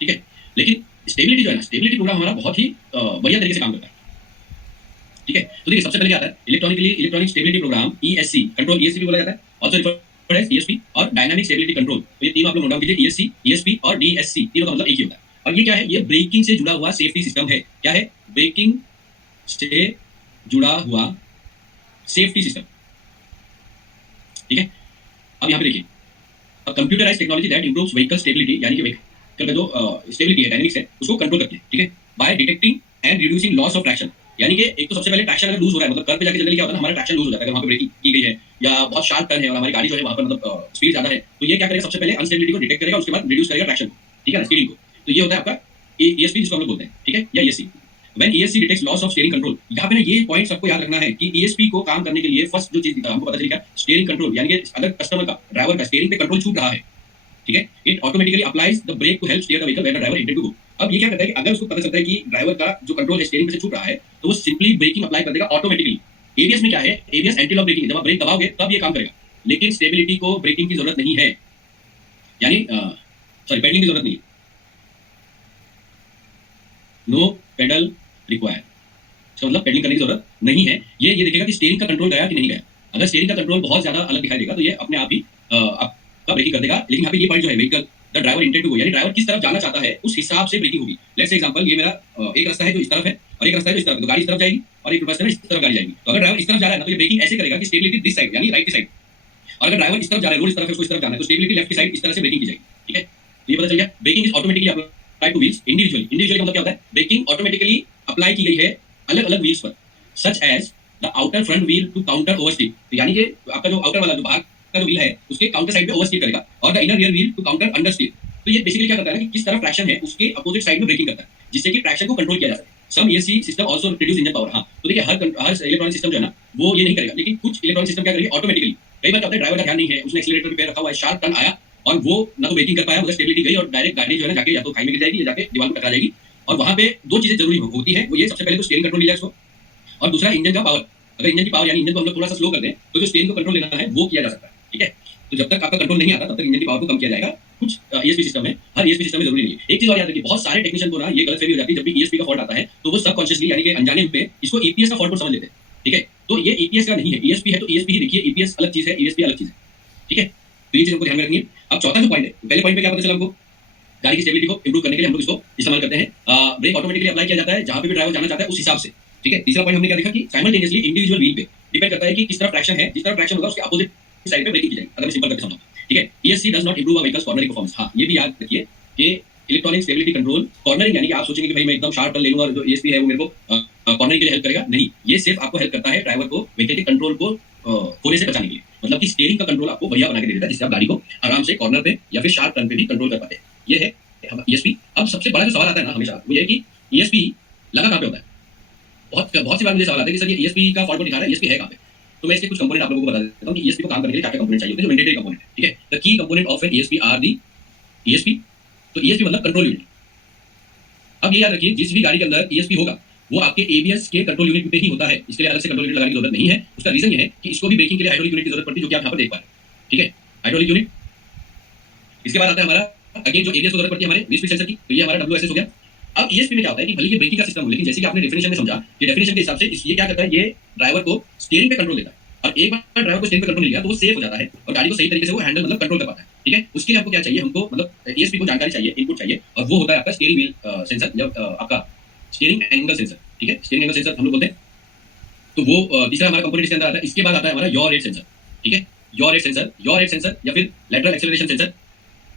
ठीक है, लेकिन स्टेबिलिटी जो है ना, स्टेबिलिटी प्रोग्राम हमारा बहुत ही बढ़िया तरीके से काम करता है। ठीक है, तो देखिए सबसे पहले क्या आता है, electronic stability program ESC control, ESC भी बोला जाता है, ऑल्सो रिफर्ड एज ईएसपी, और डायनामिक स्टेबिलिटी कंट्रोल। तो ये तीनों आप लोग नोट डाउन कीजिए, ईएससी, ईएसपी और डीएससी, तीनों का मतलब एक ही होता है। और ये क्या है, ये ब्रेकिंग से जुड़ा हुआ सेफ्टी सिस्टम है। क्या है, ब्रेकिंग से जुड़ा हुआ सेफ्टी सिस्टम। ठीक है, अब यहाँ पे देखिए computerised technology that improves vehicle stability, यानी कि व्हीकल का जो स्टेबिलिटी है, डायनेमिक्स है, उसको कंट्रोल करती है। ठीक है, by detecting and reducing loss of traction, यानी कि एक तो सबसे पहले ट्रैक्शन अगर लूज हो रहा है, मतलब कर्व पे जाके जनरली क्या होता है हमारा ट्रैक्शन लूज हो जाता है, अगर वहां पे ब्रेकिंग की गई है या बहुत शार्प टर्न है और हमारी गाड़ी जो है वहां पर मतलब स्पीड ज्यादा है, तो ये क्या करेगा, सबसे पहले अनस्टेबिलिटी को डिटेक्ट करेगा, उसके बाद रिड्यूस करेगा ट्रैक्शन को। ठीक है ना, स्टीयरिंग को। तो ये होता है आपका ईएसपी जिसको हम लोग बोलते हैं। ठीक है, या ESC. When ESC detects loss of steering control, यहाँ पे ना ये पॉइंट सबको याद रखना है कि ईएसपी को काम करने के लिए फर्स्ट जो चीज हमको पता चलेगा स्टीयरिंग कंट्रोल, यानी कि अगर कस्टमर का ड्राइवर का स्टीयरिंग पे कंट्रोल छूट रहा है, ठीक है, it automatically applies the brake to help steer the vehicle when the driver intend to go. अब ये क्या करता है कि अगर उसको पता चलता है कि ड्राइवर का जो कंट्रोल है स्टीयरिंग पे से छूट रहा है, तो वो सिंपली ब्रेकिंग अप्लाई कर देगा ऑटोमेटिकली। एबीएस में क्या है, एबीएस एंटी लॉक ब्रेकिंग, जब आप ब्रेक दबाओगे तब ये काम करेगा, लेकिन स्टेबिलिटी को ब्रेकिंग की जरूरत नहीं है, यानी पेडलिंग की जरूरत नहीं है, नो पेडल रिक्वायर। इसका मतलब पेडलिंग करने की जरूरत नहीं है। ये देखेगा कि स्टीयरिंग का कंट्रोल गया कि नहीं गया। अगर स्टीयरिंग का कंट्रोल बहुत ज्यादा अलग दिखाई देगा तो ये अपने आप ही आपका ब्रेकिंग कर देगा। लेकिन यहाँ पे ये पॉइंट जो है, vehicle the driver intend to go, यानी ड्राइवर किस तरफ जाना चाहता है उस हिसाब से ब्रेकिंग होगी। लेट्स से एग्जांपल, ये मेरा एक रास्ता है जो इस तरफ है और एक रास्ता है जो इस तरफ, तो गाड़ी इस तरफ जाएगी और एक रास्ता है इस तरफ गाड़ी जाएगी। तो अगर ड्राइवर इस तरफ जा रहा है ना तो ये ब्रेकिंग ऐसे करेगा कि स्टेबिलिटी दिस साइड, यानी राइट की साइड, और अगर ड्राइवर इस तरफ जा रहा है, रोड इस तरफ है, उसको इस तरफ जाना है, तो स्टेबिलिटी लेफ्ट की साइड इस तरह से ब्रेकिंग की जाएगी। ठीक है, तो ये पता चल गया। Braking is automatically apply to wheels individually. Individually का मतलब क्या होता है, ब्रेकिंग ऑटोमेटिकली अप्लाई की गई है अलग अलग व्हील्स पर, such as the outer front wheel to counter oversteer, यानी कि आपका जो आउटर वाला जो बाहर का जो व्हील है उसके काउंटर साइड में ओवर स्टीयर करेगा और the inner rear wheel to counter understeer. तो ये बेसिकली क्या करता है कि किस तरफ ट्रैक्शन है उसके अपोजिट साइड में ब्रेकिंग करता है, जिससे कि ट्रैक्शन को कंट्रोल किया जा सके। सम ESC system also reduce engine power. हाँ, तो देखिए हर इलेक्ट्रॉनिक सिस्टम जो है ना वो ये नहीं करेगा, लेकिन कुछ इलेक्ट्रॉनिक सिस्टम क्या करेंगे ऑटोमेटिकली। कई बार क्या होता है ड्राइवर का ध्यान नहीं है, उसने एक्सीलरेटर पे पैर रखा हुआ है, शार्प टर्न आया और वो ना तो ब्रेकिंग कर पाया, उधर स्टेबिलिटी गई और डायरेक्ट गाड़ी जो है ना जाके या तो खाई में गिर जाएगी या जाके दीवार को टकरा जाएगी। और वहां पे दो चीजें जरूरी होती है, वो ये सबसे पहले तो स्टीयरिंग कंट्रोल मिलेगा इसको, और दूसरा इंजन का पावर। अगर इंजन की पावर यानी इंजन को हम लोग थोड़ा सा स्लो कर दें तो जो स्टीयरिंग को कंट्रोल लेना है वो किया जा सकता है। ठीक है, तो जब तक आपका कंट्रोल नहीं आता तब तक इंजन की पावर को कम किया जाएगा। कुछ ESP सिस्टम है, हर ESP सिस्टम में जरूरी नहीं है। एक चीज और याद रखिए, बहुत सारे टेक्नीशियन को ना ये गलतफहमी हो जाती है, जब भी ESP का फॉल्ट आता है तो वो सबकॉन्शियसली यानी कि अनजाने में इसको EPS का फॉल्ट समझ लेते हैं। ठीक है, तो ये EPS का नहीं है, ESP है तो ESP ही देखिए, EPS अलग चीज है, ESP अलग चीज है। ठीक है, तो ये चीज को ध्यान में रखिए। अब चौथा जो पॉइंट है, पहले पॉइंट पे क्या पता चला हमको, गाड़ी की स्टेबिलिटी को इंप्रूव करने के लिए हम लोग इसको इस्तेमाल करते हैं। ब्रेक ऑटोमेटिकली अप्लाई किया जाता है जहां पे भी ड्राइवर जाना चाहता है उस हिसाब से। ठीक है, तीसरा पॉइंट हमने क्या देखा कि साइमल्टेनियसली इंडिविजुअल व्हील पे डिपेंड करता है कि किस तरफ ट्रैक्शन है, जिस तरफ ट्रैक्शन होगा उसके अपोजिट साइड पे ब्रेकिंग की जाएगी। अगर मैं सिंपल करके समझाऊं, ठीक है, ESC does not improve a vehicles cornering performance. हाँ, ये भी याद रखिए कि इलेक्ट्रॉनिक स्टेबिलिटी कंट्रोल कॉर्नरिंग यानी कि आप सोचेंगे कि भाई मैं एकदम शार्प टर्न ले लूंगा और जो ESP है वो मेरे को कॉर्नरिंग के लिए हेल्प करेगा, नहीं, ये सिर्फ आपको हेल्प करता है ड्राइवर को व्हीकल के कंट्रोल को होने से बचाने के लिए। मतलब कि स्टीयरिंग का कंट्रोल आपको बढ़िया बना के दे देता है, जिससे आप गाड़ी को आराम से कॉर्नर पे या फिर शार्प टर्न पे भी कंट्रोल कर पाते हैं। ये है ESP। अब सबसे बड़ा जो सवाल आता है ना हमेशा वो ये है कि ESP लगा कहाँ पे होता है। बहुत सी बार मुझे सवाल आता है कि सर ये ESP का फॉल्ट दिखा रहा है, ESP है कहाँ पे। तो मैं इसके कुछ कंपोनेंट आप लोगों को बता देता हूँ कि ESP को काम करने के लिए क्या-क्या कंपोनेंट चाहिए होते हैं, जो मैंडेटरी कंपोनेंट है। ठीक है, the key component of an ESP are the ESP। तो ESP मतलब कंट्रोल यूनिट। अब ये याद रखिए, जिस भी गाड़ी के अंदर ESP होगा वो आपके ABS के कंट्रोल यूनिट पे ही होता है, इसके लिए अलग से कंट्रोल यूनिट लगाने की जरूरत नहीं है। उसका रीजन ये है कि इसको भी ब्रेकिंग के लिए हाइड्रोलिक यूनिट की जरूरत पड़ती है, जो कि आप यहाँ पर देख पा रहे हैं। ठीक है, हाइड्रोलिक यूनिट। इसके बाद आता है हमारा अगेन जो ABS को जरूरत पड़ती है हमारे व्हील स्पीड सेंसर की, तो ये हमारा WSS हो गया। अब ESP में क्या होता है कि भले ये ब्रेकिंग का सिस्टम हो, लेकिन जैसे कि आपने डेफिनेशन में समझा कि डेफिनेशन के हिसाब से ये क्या करता है, ये ड्राइवर को स्टीयरिंग पे कंट्रोल देता है। और एक बार ड्राइवर को स्टीयरिंग पे कंट्रोल मिल गया तो वो सेफ हो जाता है और गाड़ी को सही तरीके से वो हैंडल मतलब कंट्रोल कर पाता है। ठीक है, उसके लिए हमको क्या चाहिए, हमको मतलब ESP को जानकारी चाहिए, इनपुट चाहिए, और वो होता है आपका स्टीयरिंग व्हील सेंसर, जब आपका स्टीयरिंग एंगल सेंसर। ठीक है, स्टीयरिंग एंगल सेंसर हम लोग बोलते हैं। तो वो तीसरा हमारा कंपोनेंट इसके अंदर आता है। इसके बाद आता है हमारा योर रेट सेंसर। ठीक है, योर रेट सेंसर या फिर लैटरल एक्सेलरेशन सेंसर।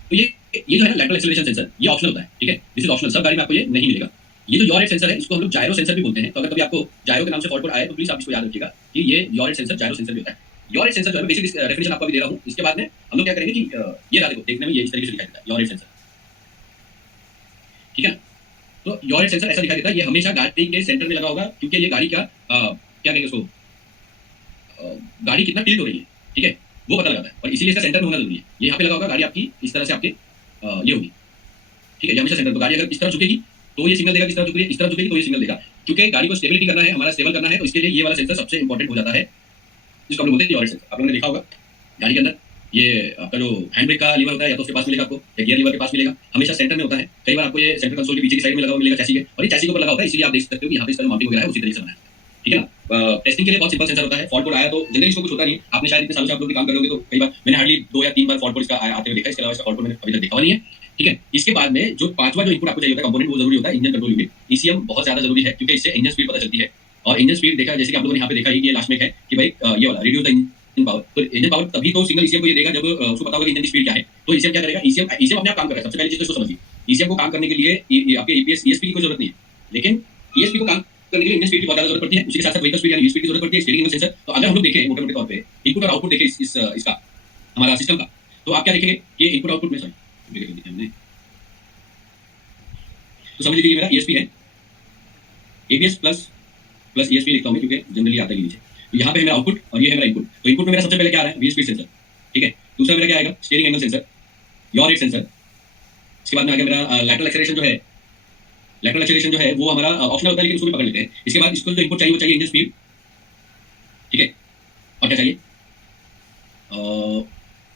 तो ये जो है ना लैटरल एक्सेलरेशन सेंसर, ये ऑप्शनल होता है। ठीक है, दिस इज ऑप्शनल, सब गाड़ी में आपको ये नहीं मिलेगा। ये जो योर रेट सेंसर है इसको हम लोग जायरो सेंसर भी बोलते हैं। तो अगर कभी आपको जायरो के नाम से फॉल्ट आए तो प्लीज आप इसको याद रखिएगा कि ये योर रेट सेंसर जायरो सेंसर भी होता है। योर रेट सेंसर जो है बेसिक डेफिनेशन आपको भी दे रहा हूँ। इसके बाद में हम लोग क्या करेंगे कि ये देखो, देखने में ये इस तरीके से दिखाई देता है योर रेट सेंसर। ठीक है, तो योर रेट सेंसर ऐसा दिखाई देता है, ये हमेशा गाड़ी के सेंटर में लगा होगा, क्योंकि ये गाड़ी का क्या कहेंगे उसको, गाड़ी कितना टिल्ट हो रही है, ठीक है, वो पता लगाता है, और इसीलिए इसका सेंटर में होना जरूरी है। ये यहाँ पे लगा होगा, गाड़ी आपकी इस तरह से आपके ये होगी। ठीक है, ये हमेशा सेंटर, तो गाड़ी अगर इस तरफ झुकेगी तो ये सिग्नल देगा, किस तरफ झुकेगी, इस तरफ झुकेगी तो ये सिग्नल देगा। क्योंकि गाड़ी को स्टेबिलिटी करना है, हमारा स्टेबल करना है, तो इसके लिए ये वाला सेंसर सबसे इंपॉर्टेंट हो जाता है, जिसको हम लोग बोलते हैं योर रेट सेंसर। आप लोगों ने देखा होगा गाड़ी के अंदर ये आपका जो हैंड ब्रेक का लीवर होता है, या तो उसके पास मिलेगा आपको, या गियर लीवर के पास मिलेगा, हमेशा सेंटर में होता है। कई बार आपको ये सेंटर कंसोल के पीछे की साइड में लगा हुआ मिलेगा चैसी के, और ये चैसी के ऊपर लगा होता है, इसलिए आप देख सकते हो कि यहाँ पे इसका माउंटिंग वगैरह है उसी तरीके से बना है। ठीक है ना, टेस्टिंग के लिए बहुत सिंपल सेंसर होता है। फॉल्ट कोड आया तो जनरली इसको कुछ होता नहीं, आपने शायद इतने सालों से आप लोग भी काम कर रहे होंगे, तो कई बार मैंने हार्डली 2 या 3 बार फॉल्ट कोड इसका आते हुए देखा, इसके अलावा इसका फॉल्ट कोड मैंने अभी तक देखा हुआ नहीं है। ठीक है, इसके बाद में जो पांचवा जो इनपुट आपको चाहिए होता है कंपोनेंट, वो जरूरी होता है इंजन कंट्रोल यूनिट। ECM बहुत ज्यादा जरूरी है, क्योंकि इससे इंजन स्पीड पता चलती है। और इंजन स्पीड देखा, जैसे कि आप लोगों ने यहाँ पे देखा ये लास्ट में है कि भाई ये वाला रिड्यूस द इंजन पावर। तो इंजन पावर तभी तो सिग्नल ECM को ये देगा जब उसको पता होगा कि इंजन की स्पीड क्या है। तो ECM क्या करेगा, ECM अपने आप काम कर रहा है। सबसे पहली चीज तो इसको समझिए, ECM को काम करने के लिए आपके ESP की कोई जरूरत नहीं है, लेकिन ESP को काम करने के लिए इंजन स्पीड की बहुत ज्यादा जरूरत पड़ती है। उसी के साथ साथ व्हीकल स्पीड यानी स्पीड की जरूरत पड़ती है, स्टीयरिंग एंगल सेंसर। तो अगर हम लोग देखें मोटे मोटे तौर पे इनपुट और आउटपुट देखें इसका हमारा सिस्टम का, तो आप क्या देखेंगे, ये इनपुट आउटपुट में हमने तो समझ लीजिए मेरा ESP है, ABS प्लस ESP लिखता हूं मैं, क्योंकि जनरली आता है नीचे। तो यहाँ पे है मेरा आउटपुट और ये है मेरा इनपुट। तो इनपुट में मेरा सबसे पहले क्या आ रहा है, व्हील स्पीड सेंसर। ठीक है, दूसरा मेरा क्या आएगा, steering angle sensor, your rate sensor. इसके बाद में आ गया मेरा लैटरल एक्सेलरेशन जो है वो हमारा ऑप्शनल होता है, लेकिन उसको भी पकड़ लेते हैं। इसके बाद इसको जो इनपुट चाहिए वो चाहिए इंजन स्पीड। ठीक है, और क्या चाहिए,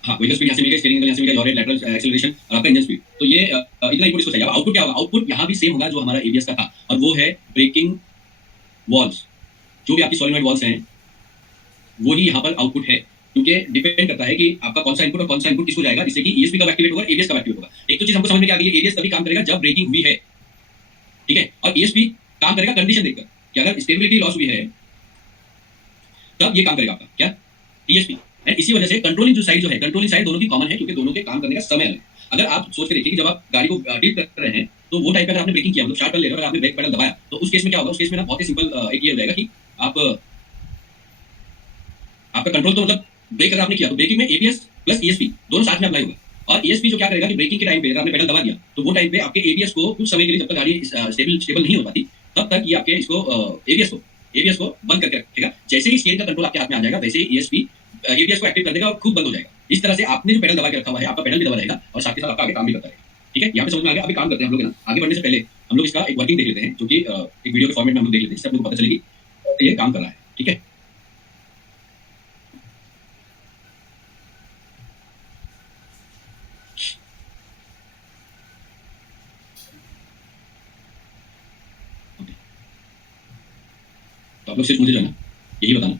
हाँ व्हील स्पीड यहाँ से मिल गया, स्टीयरिंग एंगल यहाँ से मिल गया, योर रेट, लैटरल एक्सेलरेशन और आपका इंजन स्पीड। तो ये इतना इनपुट इसको चाहिए। अब आउटपुट क्या होगा, आउटपुट यहाँ भी सेम होगा जो हमारा ABS का था, और वो है ब्रेकिंग वॉल्स। जो भी आपकी सोलेनॉइड वॉल्स हैं वो ही यहाँ पर आउटपुट है, क्योंकि डिपेंड करता है कि आपका कौन सा इनपुट और कौन सा इनपुट किसको जाएगा, जिससे कि ESP कब एक्टिवेट होगा, ABS कब एक्टिवेट होगा। एक तो चीज हमको समझ में आ गई है, ABS तभी काम करेगा जब ब्रेकिंग हुई है। ठीक है, और ESP काम करेगा कंडीशन देखकर, कि अगर स्टेबिलिटी लॉस हुई है तब ये काम करेगा आपका क्या, ESP। एंड इसी वजह से कंट्रोलिंग जो साइड जो है, कंट्रोलिंग साइड दोनों की कॉमन है, क्योंकि दोनों के काम करने का समय अलग है। अगर आप सोच के देखिए कि जब आप गाड़ी को टिल्ट कर रहे हैं, तो वो टाइप का अगर आपने ब्रेकिंग किया, मतलब शार्प टर्न ले रहे हो और आपने ब्रेक पेडल दबाया, तो उस केस में क्या होगा, उस केस में ना बहुत ही सिंपल एक ये हो जाएगा कि आपका कंट्रोल तो मतलब ब्रेक अगर आपने किया तो ब्रेकिंग में एबीएस प्लस ईएसपी दोनों साथ में अप्लाई होगा। और ईएसपी जो क्या करेगा कि ब्रेकिंग के टाइम पे अगर आपने पेडल दबा दिया तो वो टाइम पे आपके एबीएस को कुछ समय के लिए, जब तक गाड़ी स्टेबल नहीं हो पाती, तब तक ये आपके इसको एबीएस को बंद करके रखेगा। जैसे ही स्टीयरिंग का कंट्रोल आपके हाथ में आ जाएगा, वैसे ही ईएसपी एबीएस को एक्टिव कर देगा और खुद बंद हो जाएगा। इस तरह से आपने जो पेडल दबा के रखा हुआ है, आपका पेडल भी दबा रहेगा और साथ के साथ आपका आगे काम भी करता रहेगा। ठीक है, यहाँ पे समझ में आ गया। अभी काम करते हैं हम लोग, है ना। आगे बढ़ने से पहले हम लोग इसका एक वर्किंग देख लेते हैं, जो कि एक वीडियो के फॉर्मेट में हम लोग देख लेते हैं, जिससे आप लोगों को पता चलेगी तो ये काम कर रहा है। ठीक है, तो आप लोग सिर्फ मुझे जो है ना यही बताना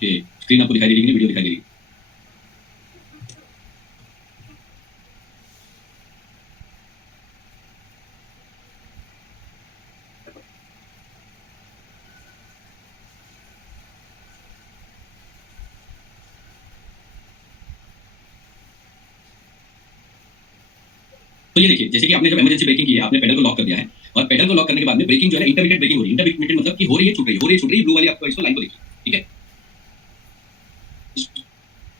कि स्क्रीन आपको दिखाई दे रही है कि नहीं, वीडियो दिखाई दे रही है। तो ये देखिए, जैसे कि आपने जब इमरजेंसी ब्रेकिंग की है, आपने पेडल को लॉक कर दिया है और पेडल को लॉक करने के बाद में ब्रेकिंग जो है इंटरमीडिएट ब्रेकिंग हो रही है। इंटरमीडिएट मतलब कि हो रही है, छूट रही है, ब्लू वाली आपको इसको लाइन को देखिए। ठीक है,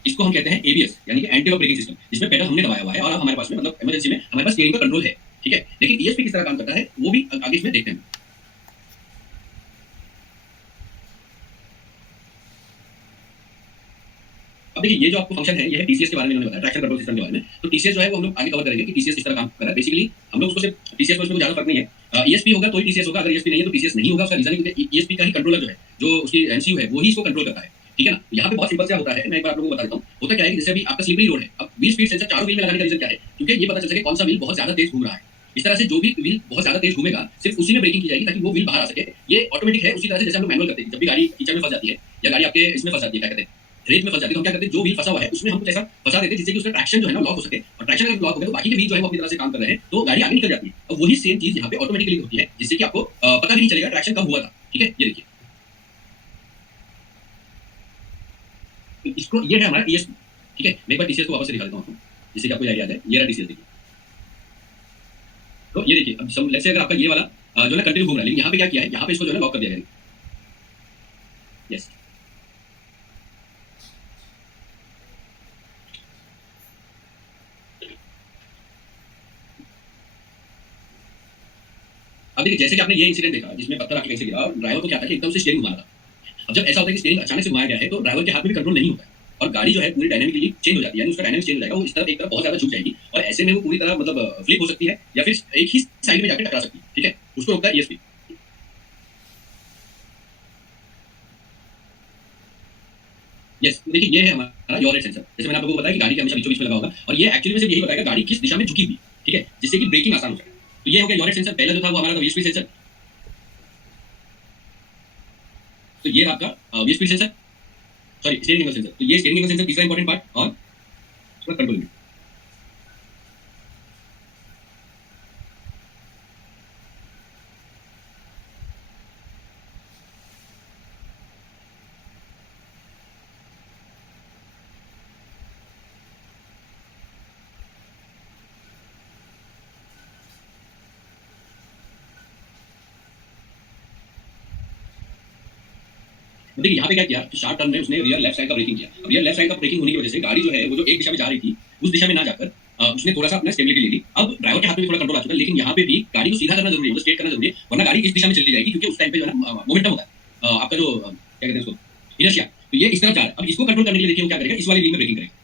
इसको हम कहते हैं एबीएस, यानी कि एंटी लॉक ब्रेकिंग सिस्टम, जिसमें पेडल हमने दबाया हुआ है और अब हमारे पास में, मतलब इमरजेंसी में हमारे पास स्टीयरिंग का कंट्रोल है। ठीक है, लेकिन ईएसपी किस तरह काम करता है वो भी आगे इसमें देखते हैं। अब देखिए, ये जो आपको फंक्शन है, ये है टीसीएस के बारे में इन्होंने बताया, ट्रैक्शन कंट्रोल सिस्टम के बारे में। तो टीसीएस जो है वो हम लोग आगे कवर करेंगे कि टीसीएस किस तरह काम कर रहा है। बेसिकली हम लोग उसको सिर्फ टीसीएस को, उसमें ज्यादा फर्क नहीं है। ईएसपी होगा तो ही टीसीएस होगा, अगर ईएसपी नहीं है तो टीसीएस नहीं होगा। उसका रीजन है क्योंकि ईएसपी का ही कंट्रोलर जो है, जो उसकी एमसीयू है, वो ही इसको कंट्रोल करता है। ठीक है ना, यहाँ पे बहुत सिंपल सा होता है, मैं एक बार आप लोगों को बता देता हूँ। होता क्या है कि जैसे अभी आपका स्लिपरी रोड है, अब व्हील स्पीड सेंसर चारों व्हील में लगाने का रीजन क्या है, क्योंकि ये पता चल सके कौन सा व्हील बहुत ज्यादा तेज घूम रहा है। इस तरह से जो भी व्हील बहुत ज्यादा तेज घूमेगा, सिर्फ उसी में ब्रेकिंग की जाएगी ताकि वो व्हील बाहर आ सके। ये ऑटोमेटिक है। उसी तरह से जैसे हम लोग मैनुअल करते हैं, जब भी गाड़ी कीचड़ में फंस जाती है या गाड़ी आपके इसमें फंस जाती है, क्या कहते हैं, रेत में फंस जाती है, तो हम क्या करते हैं, जो व्हील फंसा हुआ है उसमें हम कुछ ऐसा फंसा देते हैं जिससे कि उसका ट्रैक्शन जो है ना लॉक हो सके। और ट्रैक्शन अगर लॉक हो गया तो बाकी के व्हील जो है वो अपनी तरह से काम कर रहे हैं, तो गाड़ी आगे निकल जाती है। और वही सेम चीज यहाँ पे ऑटोमेटिकली होती है, जिससे कि आपको पता भी नहीं चलेगा ट्रैक्शन कब हुआ था। ठीक है, ये देखिए, इसको, ये है हमारा ईएसपी। ठीक है, मैं एक बार टीसीएस को वापस से दिखा देता हूँ आपको, जिससे कि आपको आइडिया आ जाए। ये रहा टीसीएस, देखिए। तो ये देखिए, अब सब लेट्स से अगर आपका ये वाला जो है ना कंटिन्यू घूम रहा है, लेकिन यहाँ पे क्या किया है, यहाँ पे इसको जो है लॉक कर दिया गया है। यस, अब देखिए, जैसे कि आपने ये इंसिडेंट देखा जिसमें पत्थर आके कैसे गिरा और ड्राइवर को क्या था कि एकदम से स्टीयरिंग घुमाना था। अब जब ऐसा होता है कि स्टीयरिंग अचानक से घुमाया गया है तो ड्राइवर के हाथ में भी कंट्रोल नहीं होता है और गाड़ी जो है पूरी डायनामिकली चेंज हो जाती है, यानी उसका डायनामिक्स चेंज हो जाएगा। वो इस तरफ एक तरफ बहुत ज्यादा झुक जाएगी और ऐसे में वो पूरी तरह मतलब फ्लिप हो सकती है या फिर एक ही साइड में जाकर टकरा सकती है। ठीक है, उसको रोकता है ईएसपी। यस, तो देखिए, ये है हमारा योर रेट सेंसर। जैसे मैंने आपको बताया कि गाड़ी के हमेशा बीचों बीच में लगा होगा और ये एक्चुअली में सिर्फ यही बताएगा गाड़ी किस दिशा में झुकी हुई। ठीक है, जिससे कि ब्रेकिंग आसान हो जाए। तो ये हो गया योर रेट सेंसर। पहले जो था वो हमारा था वीएसपी सेंसर। तो ये आपका VSP sensor, sorry steering angle sensor. तो ये स्टीयरिंग एंगल सेंसर तीसरा इंपॉर्टेंट पार्ट और उसका कंट्रोल यूनिट। तो देखिए यहाँ पे क्या किया कि शार्प टर्न में उसने रियर लेफ्ट साइड का ब्रेकिंग किया। अब रियर लेफ्ट साइड का ब्रेकिंग होने की वजह से गाड़ी जो है वो जो एक दिशा में जा रही थी उस दिशा में ना जाकर उसने थोड़ा सा अपना स्टेबिलिटी ले ली। अब ड्राइवर के हाथ में भी थोड़ा कंट्रोल आ चुका है, लेकिन यहाँ पे भी गाड़ी को सीधा करना जरूरी है, मतलब स्ट्रेट करना जरूरी है, वरना गाड़ी इस दिशा में चली जाएगी, क्योंकि उस टाइम पे जो है ना मोमेंटम होता है आपका जो क्या कहते हैं उसको, इनर्शिया। तो ये इस तरफ जा रहा है। अब इसको कंट्रोल करने के लिए देखिए वो क्या करेगा, इस वाली व्हील में ब्रेकिंग करेगा।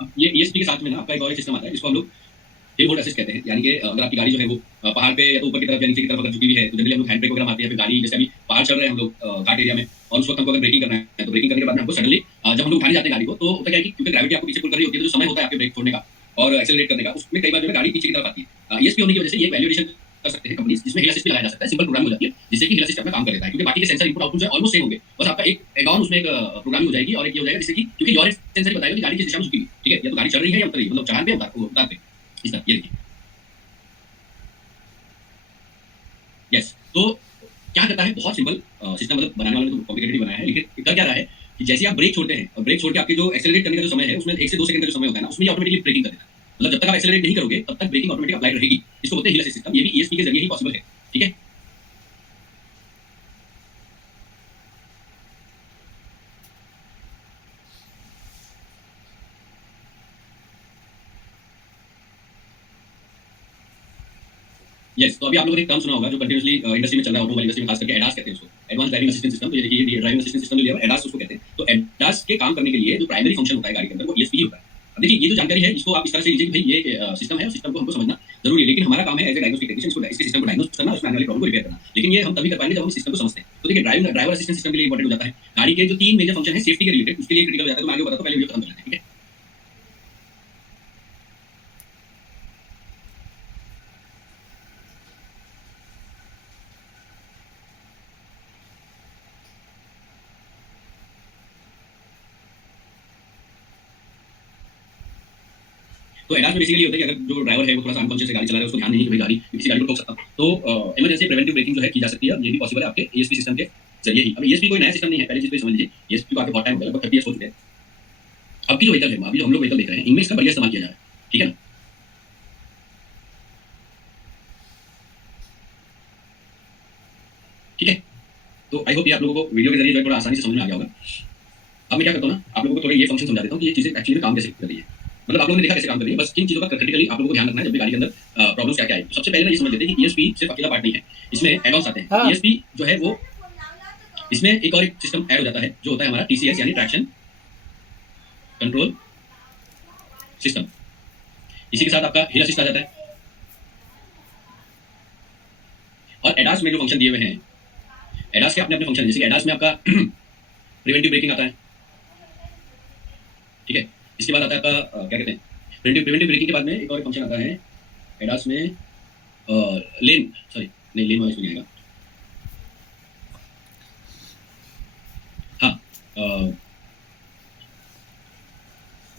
अब ये ईएसपी के साथ में ना आपका एक और सिस्टम आता है जिसको हम लोग हिल होल्ड असिस्ट कहते हैं। यानी कि अगर आपकी गाड़ी जो है वो पहाड़ पे या तो ऊपर की तरफ या नीचे की तरफ अगर झुकी हुई है तो जनरली हम लोग हैंड ब्रेक वगैरह मारते हैं। फिर गाड़ी जैसे अभी पहाड़ चढ़ रहे हैं हम लोग घाट एरिया में, और उस वक्त हमको अगर ब्रेकिंग करना है तो ब्रेकिंग करने के बाद में हमको सडनली जब हम लोग उठाने जाते हैं गाड़ी को, तो होता क्या है कि क्योंकि ग्रेविटी आपको पीछे पुल कर रही होती है, तो जो समय होता है आपके ब्रेक छोड़ने का और एक्सेलरेट करने का, उसमें कई बार जो है गाड़ी पीछे की तरफ आती है। ईएसपी होने की वजह से ये वैल्यूएशन कर सकते हैं कंपनीज, जिसमें हिल असिस्ट भी लगाया जा सकता है। सिंपल प्रोग्राम हो जाती है जिससे कि हिल असिस्ट अपना काम कर लेता है, क्योंकि बाकी के सेंसर इनपुट आउटपुट जो है ऑलमोस्ट सेम होंगे, बस आपका एक एड ऑन उसमें एक प्रोग्रामिंग हो जाएगी और एक ये हो जाएगा जिससे कि क्योंकि योर सेंसर बताएगा कि गाड़ी किस दिशा में झुकी है। ठीक है, या तो गाड़ी चढ़ रही है या उतर रही है, मतलब चढ़ान पे उतार पे, इस तरह। ये देखिए, यस। तो क्या करता है, बहुत सिंपल सिस्टम, मतलब बनाने वाले ने तो कॉम्प्लिकेटेड बनाया है, लेकिन कर क्या रहा है कि जैसे आप ब्रेक छोड़ते हैं और ब्रेक छोड़ के आपके जो एक्सेलरेट करने का जो समय है उसमें 1 से 2 सेकंड का जो समय होता है ना, उसमें ये ऑटोमेटिकली ब्रेकिंग कर देता है। मतलब जब तक आप एक्सेलरेट नहीं करोगे तब तक ब्रेकिंग ऑटोमेटिक अप्लाइड रहेगी। इसको बोलते हैं हिल असिस्ट सिस्टम। ये भी ईएसपी के जरिए ही पॉसिबल है। ठीक है। यस, तो अभी आप लोगों ने एक टर्म सुना होगा जो कंटिन्यूअसली इंडस्ट्री में चल रहा है, ऑटोमोबाइल इंडस्ट्री में खास करके एडास कहते हैं उसको, एडवांस ड्राइविंग असिस्टेंट सिस्टम। तो ये देखिए ये ड्राइविंग असिस्टेंट सिस्टम जो लिया हुआ है एडास उसको कहते हैं। तो एडास के काम करने के लिए जो प्राइमरी फंक्शन होता है गाड़ी के अंदर वो ईएसपी ही होता है। अब देखिए ये जो जानकारी है इसको आप इस तरह से लीजिए कि भाई ये सिस्टम है और सिस्टम को हमको समझना जरूरी है, लेकिन हमारा काम है एज ए डायग्नोस्टिक टेक्नीशियन इसको इसके सिस्टम को डायग्नोस करना, उसमें आने वाली प्रॉब्लम को रिपेयर करना। लेकिन ये हम तभी कर पाएंगे जब हम सिस्टम को समझते हैं। तो देखिए ड्राइवर असिस्टेंट सिस्टम के लिए इंपॉर्टेंट हो जाता है गाड़ी के जो 3 मेजर फंक्शन है सेफ्टी के रिलेटेड, उसके लिए क्रिटिकल हो जाता है। तो मैं आगे बताता हूं, पहले वीडियो खत्म कर लेते हैं। ठीक है। तो एडास में बेसिकली होता है कि अगर जो ड्राइवर है वो थोड़ा सा अनकॉन्शियस गाड़ी चला रहा है, उसको ध्यान नहीं है कि भाई गाड़ी किसी गाड़ी को ठोक सकता हूं, तो इमरजेंसी प्रिवेंटिव ब्रेकिंग जो है की जा सकती है। ये भी पॉसिबल है आपके ईएसपी सिस्टम के जरिए ही। अब ईएसपी कोई नया सिस्टम नहीं है, पहली चीज तो समझ लीजिए ईएसपी को आके बहुत टाइम हो गया, लगभग 30 इयर्स हो चुके हैं। अब की जो व्हीकल है, अभी जो हम लोग व्हीकल देख रहे हैं, इनमें इसका बढ़िया इस्तेमाल किया जा रहा है। ठीक है ना। ठीक है। तो आई होप ये आप लोगों को वीडियो के जरिए जो है थोड़ा आसानी से समझ में आ गया होगा। अब मैं क्या करता हूं ना, आप लोगों को थोड़े ये फंक्शन समझा देता हूं कि ये चीजें एक्चुअली में काम कैसे कर रही है। मतलब आप लोगों ने देखा कैसे काम कर रही है, बस किन चीजों का क्रिटिकली आप लोगों को ध्यान रखना है जब भी गाड़ी के अंदर प्रॉब्लम्स क्या क्या है। तो सबसे पहले ना ये समझ लेते हैं कि ईएसपी सिर्फ अकेला पार्ट नहीं है, इसमें एड-ऑन्स आते हैं। ईएसपी जो है वो इसमें एक और एक सिस्टम ऐड हो जाता है जो होता है हमारा टीसीएस यानी ट्रैक्शन कंट्रोल सिस्टम। इसी के साथ आपका हिल असिस्ट आ जाता है। और एडास में जो फंक्शन दिए हुए हैं, एडास के अपने अपने फंक्शन है। जैसे एडास में आपका प्रिवेंटिव ब्रेकिंग आता है। ठीक है। इसके बाद आता है आपका क्या कहते हैं, प्रिवेंटिव ब्रेकिंग के बाद में एक और फंक्शन आता है एडास में लेन, सॉरी नहीं लेन वाला इसमें नहीं आएगा। हाँ,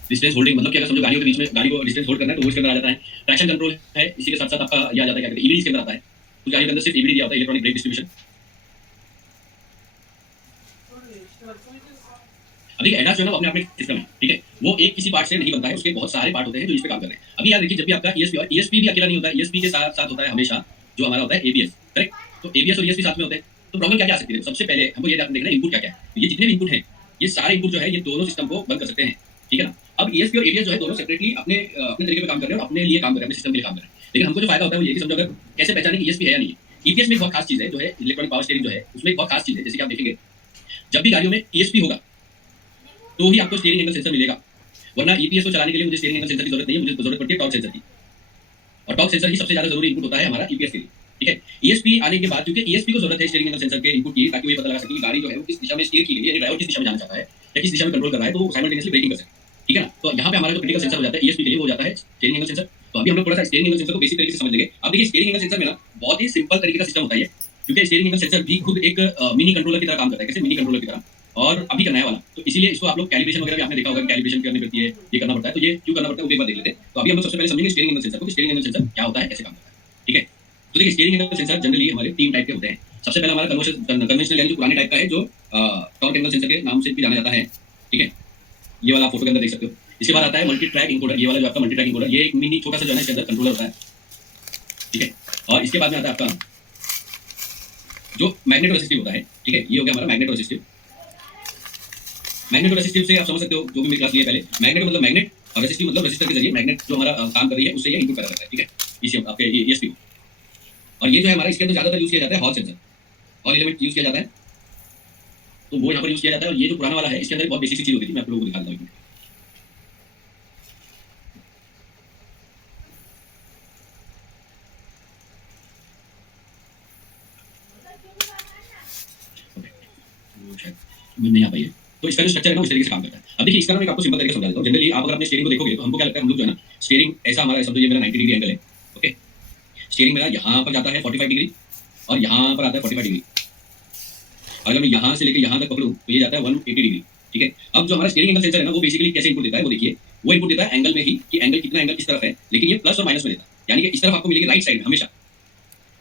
डिस्टेंस होल्डिंग, मतलब कि अगर समझो गाड़ियों के बीच में गाड़ी को डिस्टेंस होल्ड करना है तो वो इसके अंदर आ जाता है। ट्रैक्शन कंट्रोल है, इसी के साथ साथ आपका ये आ जाता है क्या कहते हैं ईबीडी इसके अंदर आता है। तो गाड़ी के अंदर सिर्फ ईबीडी दिया होता है, इलेक्ट्रॉनिक ब्रेक डिस्ट्रीब्यूशन। अभी एडास जो है ना अपने अपने सिस्टम है। ठीक है। वो एक किसी पार्ट से नहीं बनता है, उसके बहुत सारे पार्ट होते हैं जो इस पे काम कर रहे हैं। अभी याद रखिए जब भी आपका ईएसपी, और ईएसपी भी अकेला नहीं होता है, ईएसपी के साथ साथ होता है हमेशा जो हमारा होता है एबीएस। करेक्ट। तो एबीएस और ईएसपी साथ में होते हैं। तो प्रॉब्लम क्या क्या आ सकती है, सबसे पहले हमको ये देखना है इनपुट क्या क्या है। तो ये जितने भी इनपुट हैं ये सारे इनपुट जो है ये दोनों सिस्टम को बंद कर सकते हैं। ठीक है ना। अब ईएसपी और एबीएस जो है दोनों सेपरेटली अपने अपने तरीके पे काम कर रहे हैं और अपने लिए काम कर रहे हैं, अपने सिस्टम के लिए काम कर रहे हैं। लेकिन हमको जो फायदा होता है वो ये कि समझो अगर कैसे पहचाने कि ईएसपी है या नहीं है। ईपीएस में एक बहुत खास चीज है जो है इलेक्ट्रॉनिक पावर स्टीयरिंग जो है, उसमें एक बहुत खास चीज है। जैसे कि आप देखेंगे जब भी गाड़ियों में ईएसपी होगा तो ही आपको स्टीयरिंग एंगल सेंसर मिलेगा, वरना ईपीएस को चलाने के लिए मुझे स्टीयरिंग एंगल सेंसर की जरूरत नहीं है, मुझे जरूरत पड़ती है टॉर्क सेंसर की। और टॉर्क सेंसर ही सबसे ज्यादा जरूरी इनपुट होता है हमारा ईपीएस के लिए। ठीक है। ईएसपी आने के बाद क्योंकि ईएसपी को जरूरत है स्टीयरिंग एंगल सेंसर के इनपुट की, ताकि वो ये पता लगा सके कि गाड़ी जो है वो किस दिशा में स्टीयर की गई है, यानी ड्राइवर किस दिशा में जाना चाहता है या किस दिशा में कंट्रोल कर रहा है, तो वो साइमल्टेनियसली ब्रेकिंग कर सके। ठीक है ना। तो यहाँ पे हमारा जो क्रिटिकल सेंसर हो जाता है ईएसपी के लिए वो हो जाता है स्टीयरिंग एंगल सेंसर। तो अभी हम लोग थोड़ा सा स्टीयरिंग एंगल सेंसर को बेसिक तरीके से समझ लेंगे। अब देखिए स्टीयरिंग एंगल सेंसर में ना बहुत ही सिंपल तरीके का सिस्टम होता है, क्योंकि स्टीयरिंग एंगल सेंसर भी खुद एक मिनी कंट्रोलर की तरह काम करता है। कैसे मिनी कंट्रोलर की तरह, और अभी का नया वाला। तो इसीलिए इसको आप लोग कैलिब्रेशन वगैरह भी आपने देखा होगा, कैलिब्रेशन करनी पड़ती है, ये करना पड़ता है। तो ये क्यों करना पड़ता है वो एक बार देख लेते हैं। तो अभी हम लोग सबसे पहले समझेंगे स्टीयरिंग एंगल सेंसर को, स्टीयरिंग एंगल सेंसर क्या होता है, कैसे काम करता है। ठीक है। तो देखिए स्टीयरिंग एंगल सेंसर जनरली हमारे 3 टाइप के होते हैं। सबसे पहला हमारा कन्वेंशनल यानी जो पुराने टाइप का है, जो टॉर्क एंगल सेंसर के नाम से भी जाना जाता है। ठीक है। ये वाला आप फोटो के अंदर देख सकते हो। इसके बाद आता है मल्टी ट्रैक इनकोडर। ये वाला जो आपका मल्टी ट्रैक इनकोडर, ये एक मिनी छोटा सा जो है इसके अंदर कंट्रोलर होता है। ठीक है। और इसके बाद में आता है आपका जो मैग्नेटो रेसिस्टिव होता है। ठीक है। ये हो गया हमारा मैग्नेटो रेसिस्टिव। मैग्नेटो रेसिस्टिव से आप समझ सकते हो, जो भी मेरी क्लास लिए पहले, मैग्नेटो मतलब मैग्नेट और रेसिस्टिव मतलब रेसिस्टर के जरिए मैग्नेट जो हमारा काम कर रही है उससे ये इनपुट पैदा करता है। ठीक है। इसी आपके ईएसपी को। और ये जो है हमारा इसके अंदर ज्यादातर यूज किया जाता है hall sensor, hall element use किया जाता है, तो वो यहाँ पर यूज किया जाता है। और ये जो पुराना वाला है इसके अंदर बहुत बेसिक सी चीज होती थी, मैं आप लोगों को दिखा देता हूँ। नहीं आ पाई है। तो इसका जो स्ट्रक्चर है ना उस तरीके से काम करता है। अब देखिए इसका ना मैं आपको सिंपल तरीके से समझा देता हूँ। जनरली आप अगर अपने स्टीयरिंग को देखोगे तो हमको क्या लगता है, हम लोग जो है ना स्टीयरिंग ऐसा हमारा समझो ये मेरा 90 डिग्री एंगल है। ओके। स्टीयरिंग मेरा यहाँ पर जाता है 45 डिग्री और यहाँ पर आता है 45 डिग्री। अगर मैं यहाँ से लेकर यहाँ तक पकड़ूँ तो ये जाता है 180 डिग्री। ठीक है। अब जो हमारा स्टीयरिंग एंगल सेंसर है ना वो बेसिकली कैसे इनपुट देता है वो देखिए। वो इनपुट देता है एंगल में ही, कि एंगल कितना एंगल किस तरफ है, लेकिन ये प्लस और माइनस में देता है। यानी कि इस तरफ आपको मिलेगी राइट साइड में, हमेशा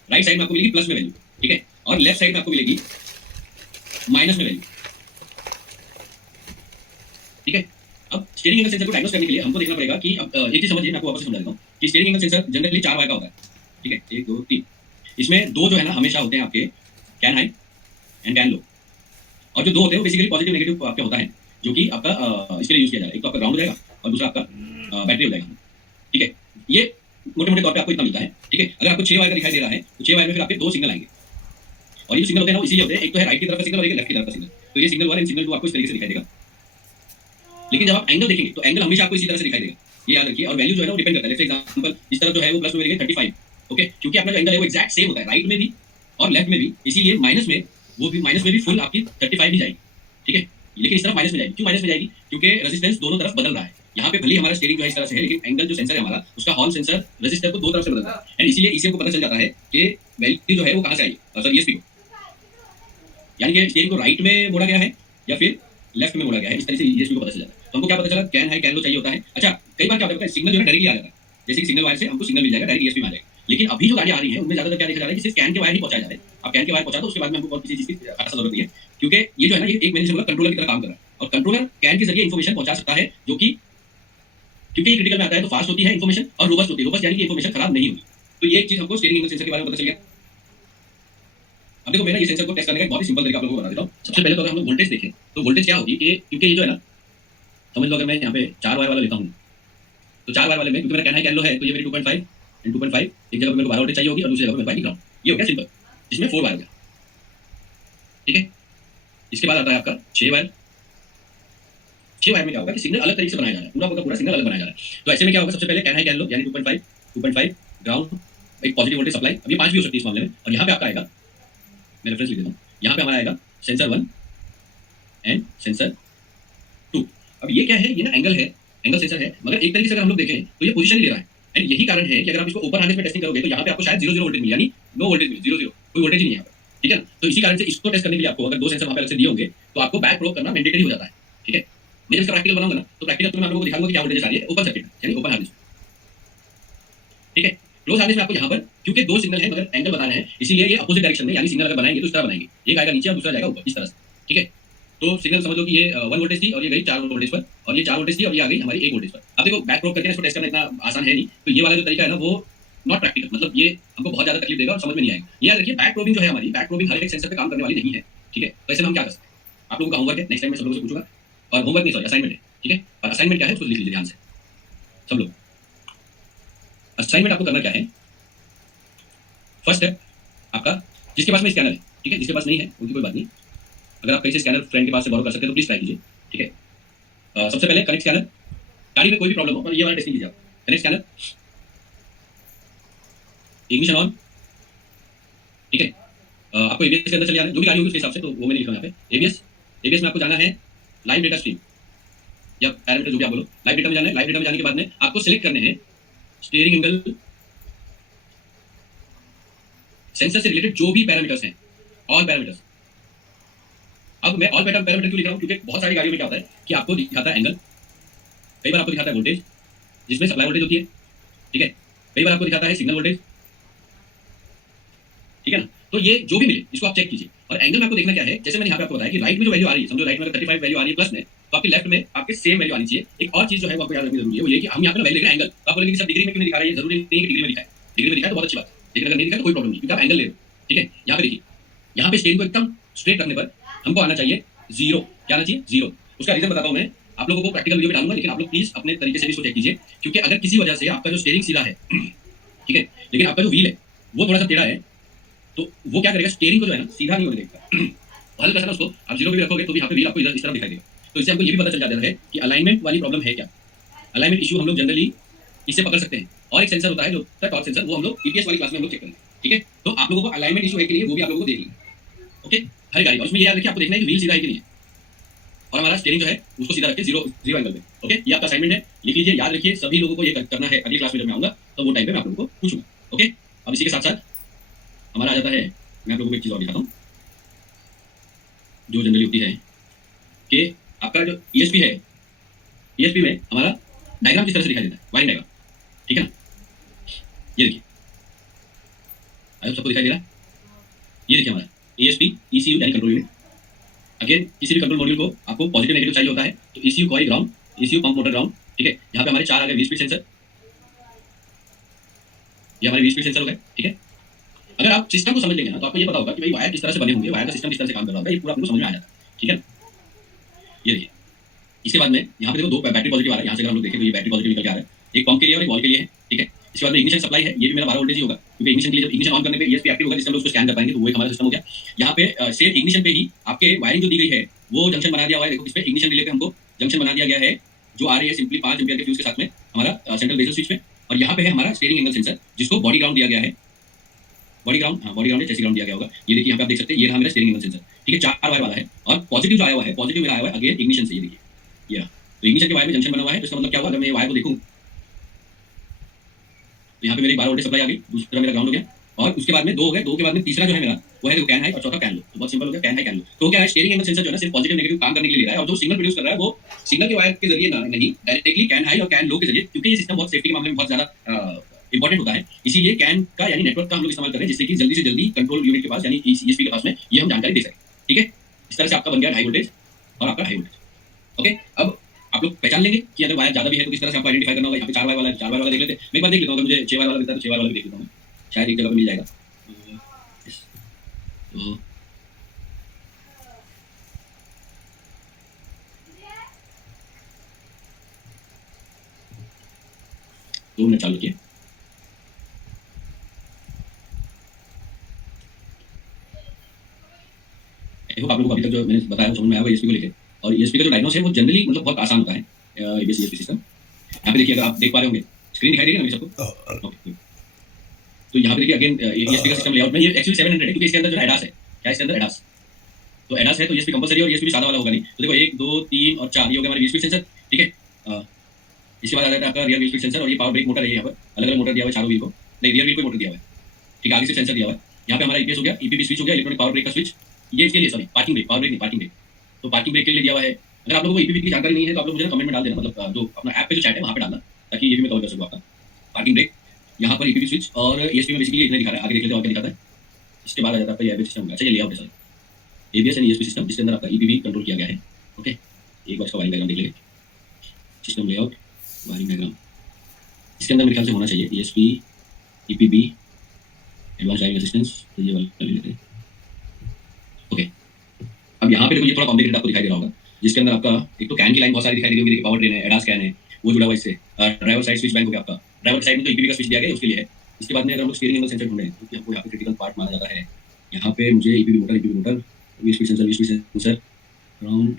राइट साइड में आपको मिलेगी प्लस में वैल्यू। ठीक है। और लेफ्ट साइड में आपको मिलेगी माइनस में वैल्यू। ठीक है। अब स्टीयरिंग एंगल सेंसर को डायग्नोस करने के लिए हमको देखना पड़ेगा कि अब एक चीज समझिए, मैं आपको वापस समझा देता हूँ कि steering angle sensor generally 4 wire का होता है, ठीक है, 1 2 3। इसमें 2 जो है ना हमेशा होते हैं आपके कैन हाई एंड कैन लो, और जो 2 होते हैं वो बेसिकली पॉजिटिव नेगेटिव आपके होता है, जो कि आपका इसके लिए यूज किया जाएगा। एक तो आपका ग्राउंड हो जाएगा और दूसरा आपका बैटरी हो जाएगा, ठीक है। ये मोटे मोटे तौर पे आपको इतना मिलता है, ठीक है। अगर आपको 6 वायर का दिखाई दे रहा है तो 6 वायर में फिर आपके 2 सिग्नल आएंगे, और ये जो सिग्नल होते हैं ना वो इसीलिए होते हैं, एक तो है राइट की तरफ का सिग्नल और एक लेफ्ट की तरफ का सिग्नल। तो ये सिग्नल 1 एंड सिग्नल 2 आपको इस तरीके से दिखाई देगा, लेकिन जब आप एंगल देखेंगे तो एंगल हमेशा आपको इसी तरह से दिखाई देगा, ये याद रखिए। और वैल्यू जो है ना वो डिपेंड करता है। जैसे एग्जांपल इस तरफ जो है वो प्लस में मिलेगा 35, ओके, क्योंकि अपना जो एंगल है वो एग्जैक्ट सेम होता है राइट में भी और लेफ्ट में भी, इसीलिए माइनस में वो भी माइनस में भी फुल आपकी 35 ही जाएगी, ठीक है। लेकिन इस तरफ माइनस में जाएगी, क्यों माइनस में जाएगी? क्योंकि रेजिस्टेंस दोनों तरफ बदल रहा है। यहाँ पे भले ही हमारा स्टीयरिंग जो है इस तरह से है, लेकिन एंगल जो सेंसर है हमारा उसका हॉल सेंसर रेजिस्टर को दो तरफ से बदल रहा है, एंड इसीलिए इसी को पता चल जाता है कि वैल्यू जो है वो कहाँ से आई, सर ईएसपी को, यानी कि स्टीयरिंग को राइट में मोड़ा गया है या फिर लेफ्ट में मोड़ा गया है, इस तरह से ईएसपी को पता चल जाता है। तो हमको क्या पता चला, कैन हाई कैन लो चाहिए होता है। अच्छा, कई बार क्या होता है सिग्नल जो है डायरेक्टली आ जाता है, जैसे कि सिग्नल वायर से हमको सिग्नल मिल जाएगा डायरेक्ट ईएसपी में आ जाएगा। लेकिन अभी जो गाड़ी आ रही है उनमें ज्यादातर क्या देखा जा रहा है कि सिर्फ कैन के वायर ही पहुंचाया जा रहा है। आप कैन के वायर पहुंचा दो, उसके बाद में हमको और किसी चीज की खास जरूरत नहीं है, क्योंकि ये जो है ना ये एक मैंने से बोला कंट्रोलर की तरह काम कर रहा है, और कंट्रोलर कैन के जरिए इन्फॉर्मेशन पहुंचा सकता है, जो कि क्योंकि क्रिटिकल में आता है तो फास्ट होती है इन्फॉर्मेशन और रोबस्ट होती है। रोबस्ट यानी कि इन्फॉर्मेशन खराब नहीं होगी। तो ये एक चीज हमको स्टीयरिंग एंगल सेंसर के बारे में पता चल गया। अब देखो मेरा ये सेंसर को टेस्ट करने का एक बहुत ही सिंपल तरीका आप लोगों को बता देता हूँ। सबसे पहले तो अगर हम लोग वोल्टेज देखें तो वोल्टेज क्या होगी कि क्योंकि ये जो है ना, समझ लो अगर मैं यहाँ पे 4 वायर वाला लेता हूँ तो 4 वायर वाले में क्योंकि मेरा कैन हाई कैन लो है तो ये मेरी 2.5 एंड 2.5 एक जगह पे मेरे को 12 वोल्टेज चाहिए होगी और दूसरी जगह पे मेरे को ग्राउंड। ये हो गया सिंपल, इसमें 4 वायर हो गया, ठीक है। इसके बाद आता है आपका 6 वायर। 6 वायर में क्या होगा कि सिग्नल अलग तरीके से बनाया जा रहा है, पूरा का पूरा सिग्नल अलग बनाया जा रहा है। तो ऐसे में क्या होगा, सबसे पहले कैन हाई कैन लो यानी 2.5 ग्राउंड, एक पॉजिटिव वोल्टेज सप्लाई, अब ये 5 भी हो सकती है इस मामले में। और यहाँ पे आपका आएगा, मैं रेफरेंस लिख देता हूँ, यहाँ पे हमारा आएगा सेंसर 1 एंड सेंसर 2। अब ये क्या है, ये ना एंगल है, एंगल सेंसर है, मगर एक तरीके से अगर हम लोग देखें तो ये पोजीशन ही ले रहा है। एंड यही कारण है कि अगर आप इसको ओपन हार्नेस में टेस्टिंग करोगे तो यहाँ पे आपको शायद 0 वोल्टेज मिले, यानी नो वोल्टेज मिले, 0 कोई वोल्टेज ही नहीं है यहाँ पर, ठीक है ना। तो इसी कारण से इसको टेस्ट करने के लिए आपको अगर 2 सेंसर वहाँ पे अलग से दिए होंगे तो आपको बैक प्रोब करना मैंडेटरी हो जाता है, ठीक है। मैं जब इसका प्रैक्टिकल बनाऊंगा ना तो प्रैक्टिकल में आप लोगों को दिखाऊंगा कि क्या वोल्टेज आ रही है ओपन सर्किट यानी ओपन हार्नेस, ठीक है। क्लोज हार्नेस में आपको यहाँ पर क्योंकि 2 सिग्नल है मगर एंगल बताना है, इसीलिए ये अपोजिट डायरेक्शन में, यानी सिग्नल अगर बनाएंगे तो इस तरह बनाएंगे, एक आएगा नीचे और दूसरा जाएगा ऊपर, इस तरह से, ठीक है। तो सिग्नल समझ लो कि ये 1 वोल्टेज थी और ये गई 4 वोल्टेज पर, और ये 4 वोल्टेज थी और ये आ गई हमारी 1 वोल्टेज पर। अब देखो बैक प्रोब करके इसको टेस्ट करना इतना आसान है नहीं, तो ये वाला जो तरीका है ना वो नॉट प्रैक्टिकल, मतलब ये हमको बहुत ज्यादा तकलीफ देगा और समझ में नहीं आएगा। ये याद रखिए बैक प्रोबिंग जो है हमारी, बैक प्रोबिंग हर एक सेंसर पे काम करने वाली नहीं है, ठीक है। तो ऐसे में हम क्या कर सकते हैं, आप लोगों का होमवर्क है, नेक्स्ट टाइम मैं सब लोगों से पूछूंगा, और होमवर्क नहीं सॉरी असाइनमेंट है, ठीक है। और असाइनमेंट क्या है उसको लिख लीजिए ध्यान से सब लोग। असाइनमेंट आपको करना क्या है, फर्स्ट स्टेप आपका, जिसके पास में स्कैनर है, ठीक है, जिसके पास नहीं है उनकी कोई बात नहीं, अगर आप कहीं से स्कैनर फ्रेंड के पास से बोरो कर सकते हैं तो प्लीज ट्राई कीजिए, ठीक है। सबसे पहले कनेक्ट स्कैनर, गाड़ी में कोई भी प्रॉब्लम हो और ये वाला टेस्टिंग कीजिए आप, कनेक्ट स्कैनर, इग्निशन ऑन, ठीक है। आपको एबीएस के अंदर चले जाना है, जो भी गाड़ी होगी उसके हिसाब से, तो वो मैंने लिखा है यहाँ पे एबीएस में आपको जाना है लाइव डेटा स्ट्रीम या पैरामीटर जो भी आप बोलो, लाइव डेटा में जाना है। लाइव डेटा में जाने के बाद में आपको सिलेक्ट करने हैं स्टीयरिंग एंगल सेंसर से रिलेटेड जो भी पैरामीटर्स हैं, ऑल पैरामीटर्स। अब मैं ऑल पैरामीटर क्यों लिख रहा हूँ, क्योंकि बहुत सारी गाड़ियों में क्या होता है कि आपको दिखाता है एंगल, कई बार आपको दिखाता है वोल्टेज जिसमें सप्लाई वोल्टेज होती है, ठीक है, कई बार आपको दिखाता है सिग्नल वोल्टेज, ठीक है ना। तो ये जो भी मिले इसको आप चेक कीजिए। और एंगल में आपको देखना क्या है, जैसे मैंने यहाँ पे आपको बताया कि राइट में जो वैल्यू आ रही है, समझो राइट में 35 वैल्यू आ रही है प्लस में, तो आपके लेफ्ट में आपके सेम वैल्यू आनी चाहिए। एक और चीज जो है वो आपको याद रखनी जरूरी है, वो ये कि हम यहाँ पे वैल्यू देख रहे हैं एंगल, तो आप बोलेंगे कि सर डिग्री में क्यों नहीं दिखा रही है, जरूरी नहीं है कि डिग्री में दिखाए, डिग्री में दिखाए तो बहुत अच्छी बात है, लेकिन अगर नहीं दिखाए तो कोई प्रॉब्लम नहीं, क्योंकि आप एंगल ले रहे हो, ठीक है। यहाँ पे देखिए, यहाँ पे स्टेयरिंग को एकदम स्ट्रेट रखने पर हमको आना चाहिए 0, क्या आना चाहिए 0। उसका रीजन बताता हूँ मैं आप लोगों को, प्रैक्टिकल वीडियो में डालूंगा, लेकिन आप लोग प्लीज अपने तरीके से भी इसको चेक कीजिए, क्योंकि अगर किसी वजह से आपका जो स्टीयरिंग सीधा है, ठीक है, लेकिन आपका जो व्हील है वो थोड़ा सा टेढ़ा है, तो वो क्या करेगा, स्टीयरिंग को जो है ना सीधा नहीं होने देगा। हल्का सा उसको आप 0 पे भी रखोगे तो भी यहाँ पे व्हील आपको इस तरफ दिखाई देगा। तो इससे हमको ये भी पता चल जाता है कि अलाइनमेंट वाली प्रॉब्लम है क्या। अलाइनमेंट इशू हम लोग जनरली इससे पकड़ सकते हैं। और एक सेंसर होता है जो टॉर्क सेंसर, वो हम लोग ईपीएस वाली क्लास में हम लोग चेक करेंगे, ठीक है। तो आप लोगों को अलाइनमेंट इशू है कि नहीं वो भी आप लोगों को देख लेंगे, ओके। हर गाड़ी और उसमें ये याद रखिए आपको देखना है कि व्हील सीधा है कि नहीं है, और हमारा स्टीयरिंग जो है उसको सीधा रखिए 0 एंगल पे, ओके। ये आपका असाइनमेंट है, लिख लीजिए, याद रखिए, सभी लोगों को ये करना है। अगली क्लास में जब मैं आऊंगा तो वो टाइम पे मैं आप लोगों को पूछूंगा, ओके। अब इसी के साथ साथ हमारा आ जाता है, मैं आप लोगों को एक चीज़ और दिखाता हूँ जो जनरली होती है कि आपका जो ईएसपी है, ईएसपी में हमारा डायग्राम किस तरह से दिखाई देता है, वायरिंग डायग्राम, ठीक है ना। ये देखिए, आई होप सबको दिखाई दे रहा है। ये देखिए हमारा ईएसपी ईसीयू यानी कंट्रोल यूनिट, अगेन किसी भी कंट्रोल मॉड्यूल को आपको पॉजिटिव नेगेटिव चाहिए होता है, तो ECU coil ground, ECU pump motor ground, ठीक है। यहाँ पे हमारे 4 आ गए व्हील स्पीड सेंसर, ये हमारे व्हील स्पीड सेंसर हो गए, ठीक है। अगर आप सिस्टम को समझ लेंगे ना तो आपको ये पता होगा कि भाई वायर किस तरह से बने होंगे, वायर का सिस्टम किस तरह से काम कर रहा होगा, ये पूरा आपको समझ में आ जाता है, ठीक है ना। ये देखिए, इसके बाद में यहाँ पे देखो 2 बैटरी पॉजिटिव आ रहा है, यहाँ से अगर हम लोग देखें तो ये बैटरी पॉजिटिव निकल के आ रहा है, एक पंप के लिए और एक वॉल के लिए है, ठीक है। इसके बाद में इग्निशन सप्लाई है, ये भी मेरा 12 वोल्टेज ही होगा, क्योंकि इग्निशन के लिए जब इग्निशन ऑन करने पे ESP एक्टिव होगा, जिससे हम लोग उसको स्कैन कर पाएंगे, तो वो एक हमारा सिस्टम हो गया। यहाँ पे सेम इग्निशन पे ही आपके वायरिंग जो दी गई है वो जंक्शन बना दिया हुआ है, देखो इस पे इग्निशन रिले पे हमको जंक्शन बना दिया गया है, जो आ रही है सिंपली 5 एम्पीयर के फ्यूज के साथ में हमारा सेंट्रल बेसल स्विच में। और यहाँ पे है हमारा स्टीयरिंग एंगल सेंसर, जिसको बॉडी ग्राउंड दिया गया है, बॉडी ग्राउंड, हाँ बॉडी ग्राउंड है, चेसी ग्राउंड दिया गया होगा। ये देखिए यहाँ पे आप देख सकते हैं, ये रहा मेरा स्टीयरिंग एंगल सेंसर, ठीक है। 4 वायर वाला है, और पॉजिटिव जो आया हुआ है, पॉजिटिव मेरा आया हुआ है अगेन इग्निशन से, ये देखिए ये रहा। तो इग्निशन के वायर में जंक्शन बना हुआ है, तो इसका मतलब क्या हुआ, अगर मैं ये वायर को देखूँ तो यहाँ पे मेरी 12 वोल्टेज सप्लाई आ गई, दूसरा मेरा ग्राउंड हो गया, और उसके बाद में 2 हो गए, 2 के बाद में तीसरा जो है मेरा वो है देखो कैन हाई और चौथा कैन लो, तो बहुत सिंपल हो गया कैन हाई कैन लो। तो क्या है, स्टीयरिंग एंगल सेंसर जो है ना सिर्फ पॉजिटिव नेगेटिव काम करने के लिए ले रहा है, और जो सिग्नल प्रोड्यूस कर रहा है वो सिग्नल के वायर के जरिए ना, नहीं डायरेक्टली कैन हाई और कैन लो के जरिए, क्योंकि ये सिस्टम बहुत सेफ्टी के मामले में बहुत ज्यादा इंपॉर्टेंट होता है, इसीलिए कैन का यानी नेटवर्क का हम लोग इस्तेमाल कर रहे हैं, जिससे कि जल्दी से जल्दी कंट्रोल यूनिट के पास यानी ESP के पास में ये हम जानकारी दे सकें, ठीक है। इस तरह से आपका बन गया हाई वोल्टेज और आपका हाई वोल्टेज, ओके। अब आप लोग पहचान लेंगे कि अगर वायर ज्यादा भी है तो किस तरह से आपको आइडेंटिफाई करना होगा। यहाँ पे 4 वायर वाला है, 4 वायर वाला देख लेते हैं, मैं एक बार देख लेता हूँ, अगर मुझे 6 वायर वाला मिलता है तो 6 वायर वाला भी देख लेता हूँ, शायद एक जगह पे मिल जाएगा। तो 2 मिनट चालू किए, आई होप आप लोगों को अभी तक जो मैंने बताया समझ में आया होगा ESP को लेकर। और ESP का जो डायग्नोस है वो जनरली मतलब बहुत आसान होता है, ABS ESP सिस्टम। यहाँ पे देखिए, अगर आप देख पा रहे होंगे, स्क्रीन दिखाई दे रही है ना सबको, ओके। तो यहाँ पे देखिए अगेन ESP का सिस्टम लेआउट में, ये एक्चुअली 700 है, क्योंकि इसके अंदर जो ADAS है, क्या इसके अंदर ADAS, तो ADAS है तो ESP कंपलसरी, और ESP सादा वाला होगा नहीं। तो देखो 1 2 3 और 4 ये हो गया हमारे व्हील स्पीड सेंसर, ठीक है। इसके बाद आ जाता है आपका रियर व्हील स्पीड सेंसर, और ये पावर ब्रेक मोटर है, यहाँ पर अलग अलग मोटर दिया हुआ है चारों व्हील को, नहीं रियर व्हील को मोटर दिया हुआ है, ठीक है। आगे से सेंसर दिया हुआ है, यहाँ पे हमारा EPS हो गया, EPB स्विच हो गया, इलेक्ट्रॉनिक पावर ब्रेक का स्विच, ये इसके लिए, sorry parking brake, power brake नहीं पार्किंग ब्रेक, तो पार्किंग ब्रेक के लिए दिया हुआ है। अगर आप लोगों को EPB की जानकारी नहीं है तो आप लोग मुझे कमेंट में डाल देना, मतलब जो अपना ऐप पे जो चैट है वहाँ पे डालना, ताकि ये भी मैं कवर कर सकूँ आपका। पार्किंग ब्रेक, यहाँ पर EPB स्विच, और ESP में बेसिकली इतना दिखा रहा है, आगे देख लेते हैं और क्या दिखाता है। इसके बाद आ जाता है आपका ABS सिस्टम, अच्छा ये लेआउट है sir, ABS and ESP system, जिसके अंदर आपका EPB कंट्रोल किया गया है, ओके। एक बार इसका वायरिंग डायग्राम देख लेंगे, सिस्टम लेआउट वायरिंग डायग्राम, इसके अंदर मेरे ख्याल से होना चाहिए ESP EPB advance driving assistance, तो ये वाला ले लेते हैं, ओके। अब यहाँ पे देखो ये थोड़ा कॉम्प्लिकेटेड आपको दिखाई दे रहा होगा, जिसके अंदर आपका एक तो कैन की लाइन बहुत सारी दिखाई दे रही होगी, देखिए पावर ट्रेन है, ADAS कैन है, वो जुड़ा हुआ इससे, ड्राइवर साइड स्विच बैंक हो गया आपका, ड्राइवर साइड में तो EPB का स्विच दिया गया है उसके लिए है। इसके बाद में अगर हम लोग स्टीयरिंग एंगल सेंसर ढूंढ रहे हैं, क्योंकि हमको यहाँ पे क्रिटिकल पार्ट माना जाता है, यहाँ पे मुझे EPB motor wheel speed sensor ground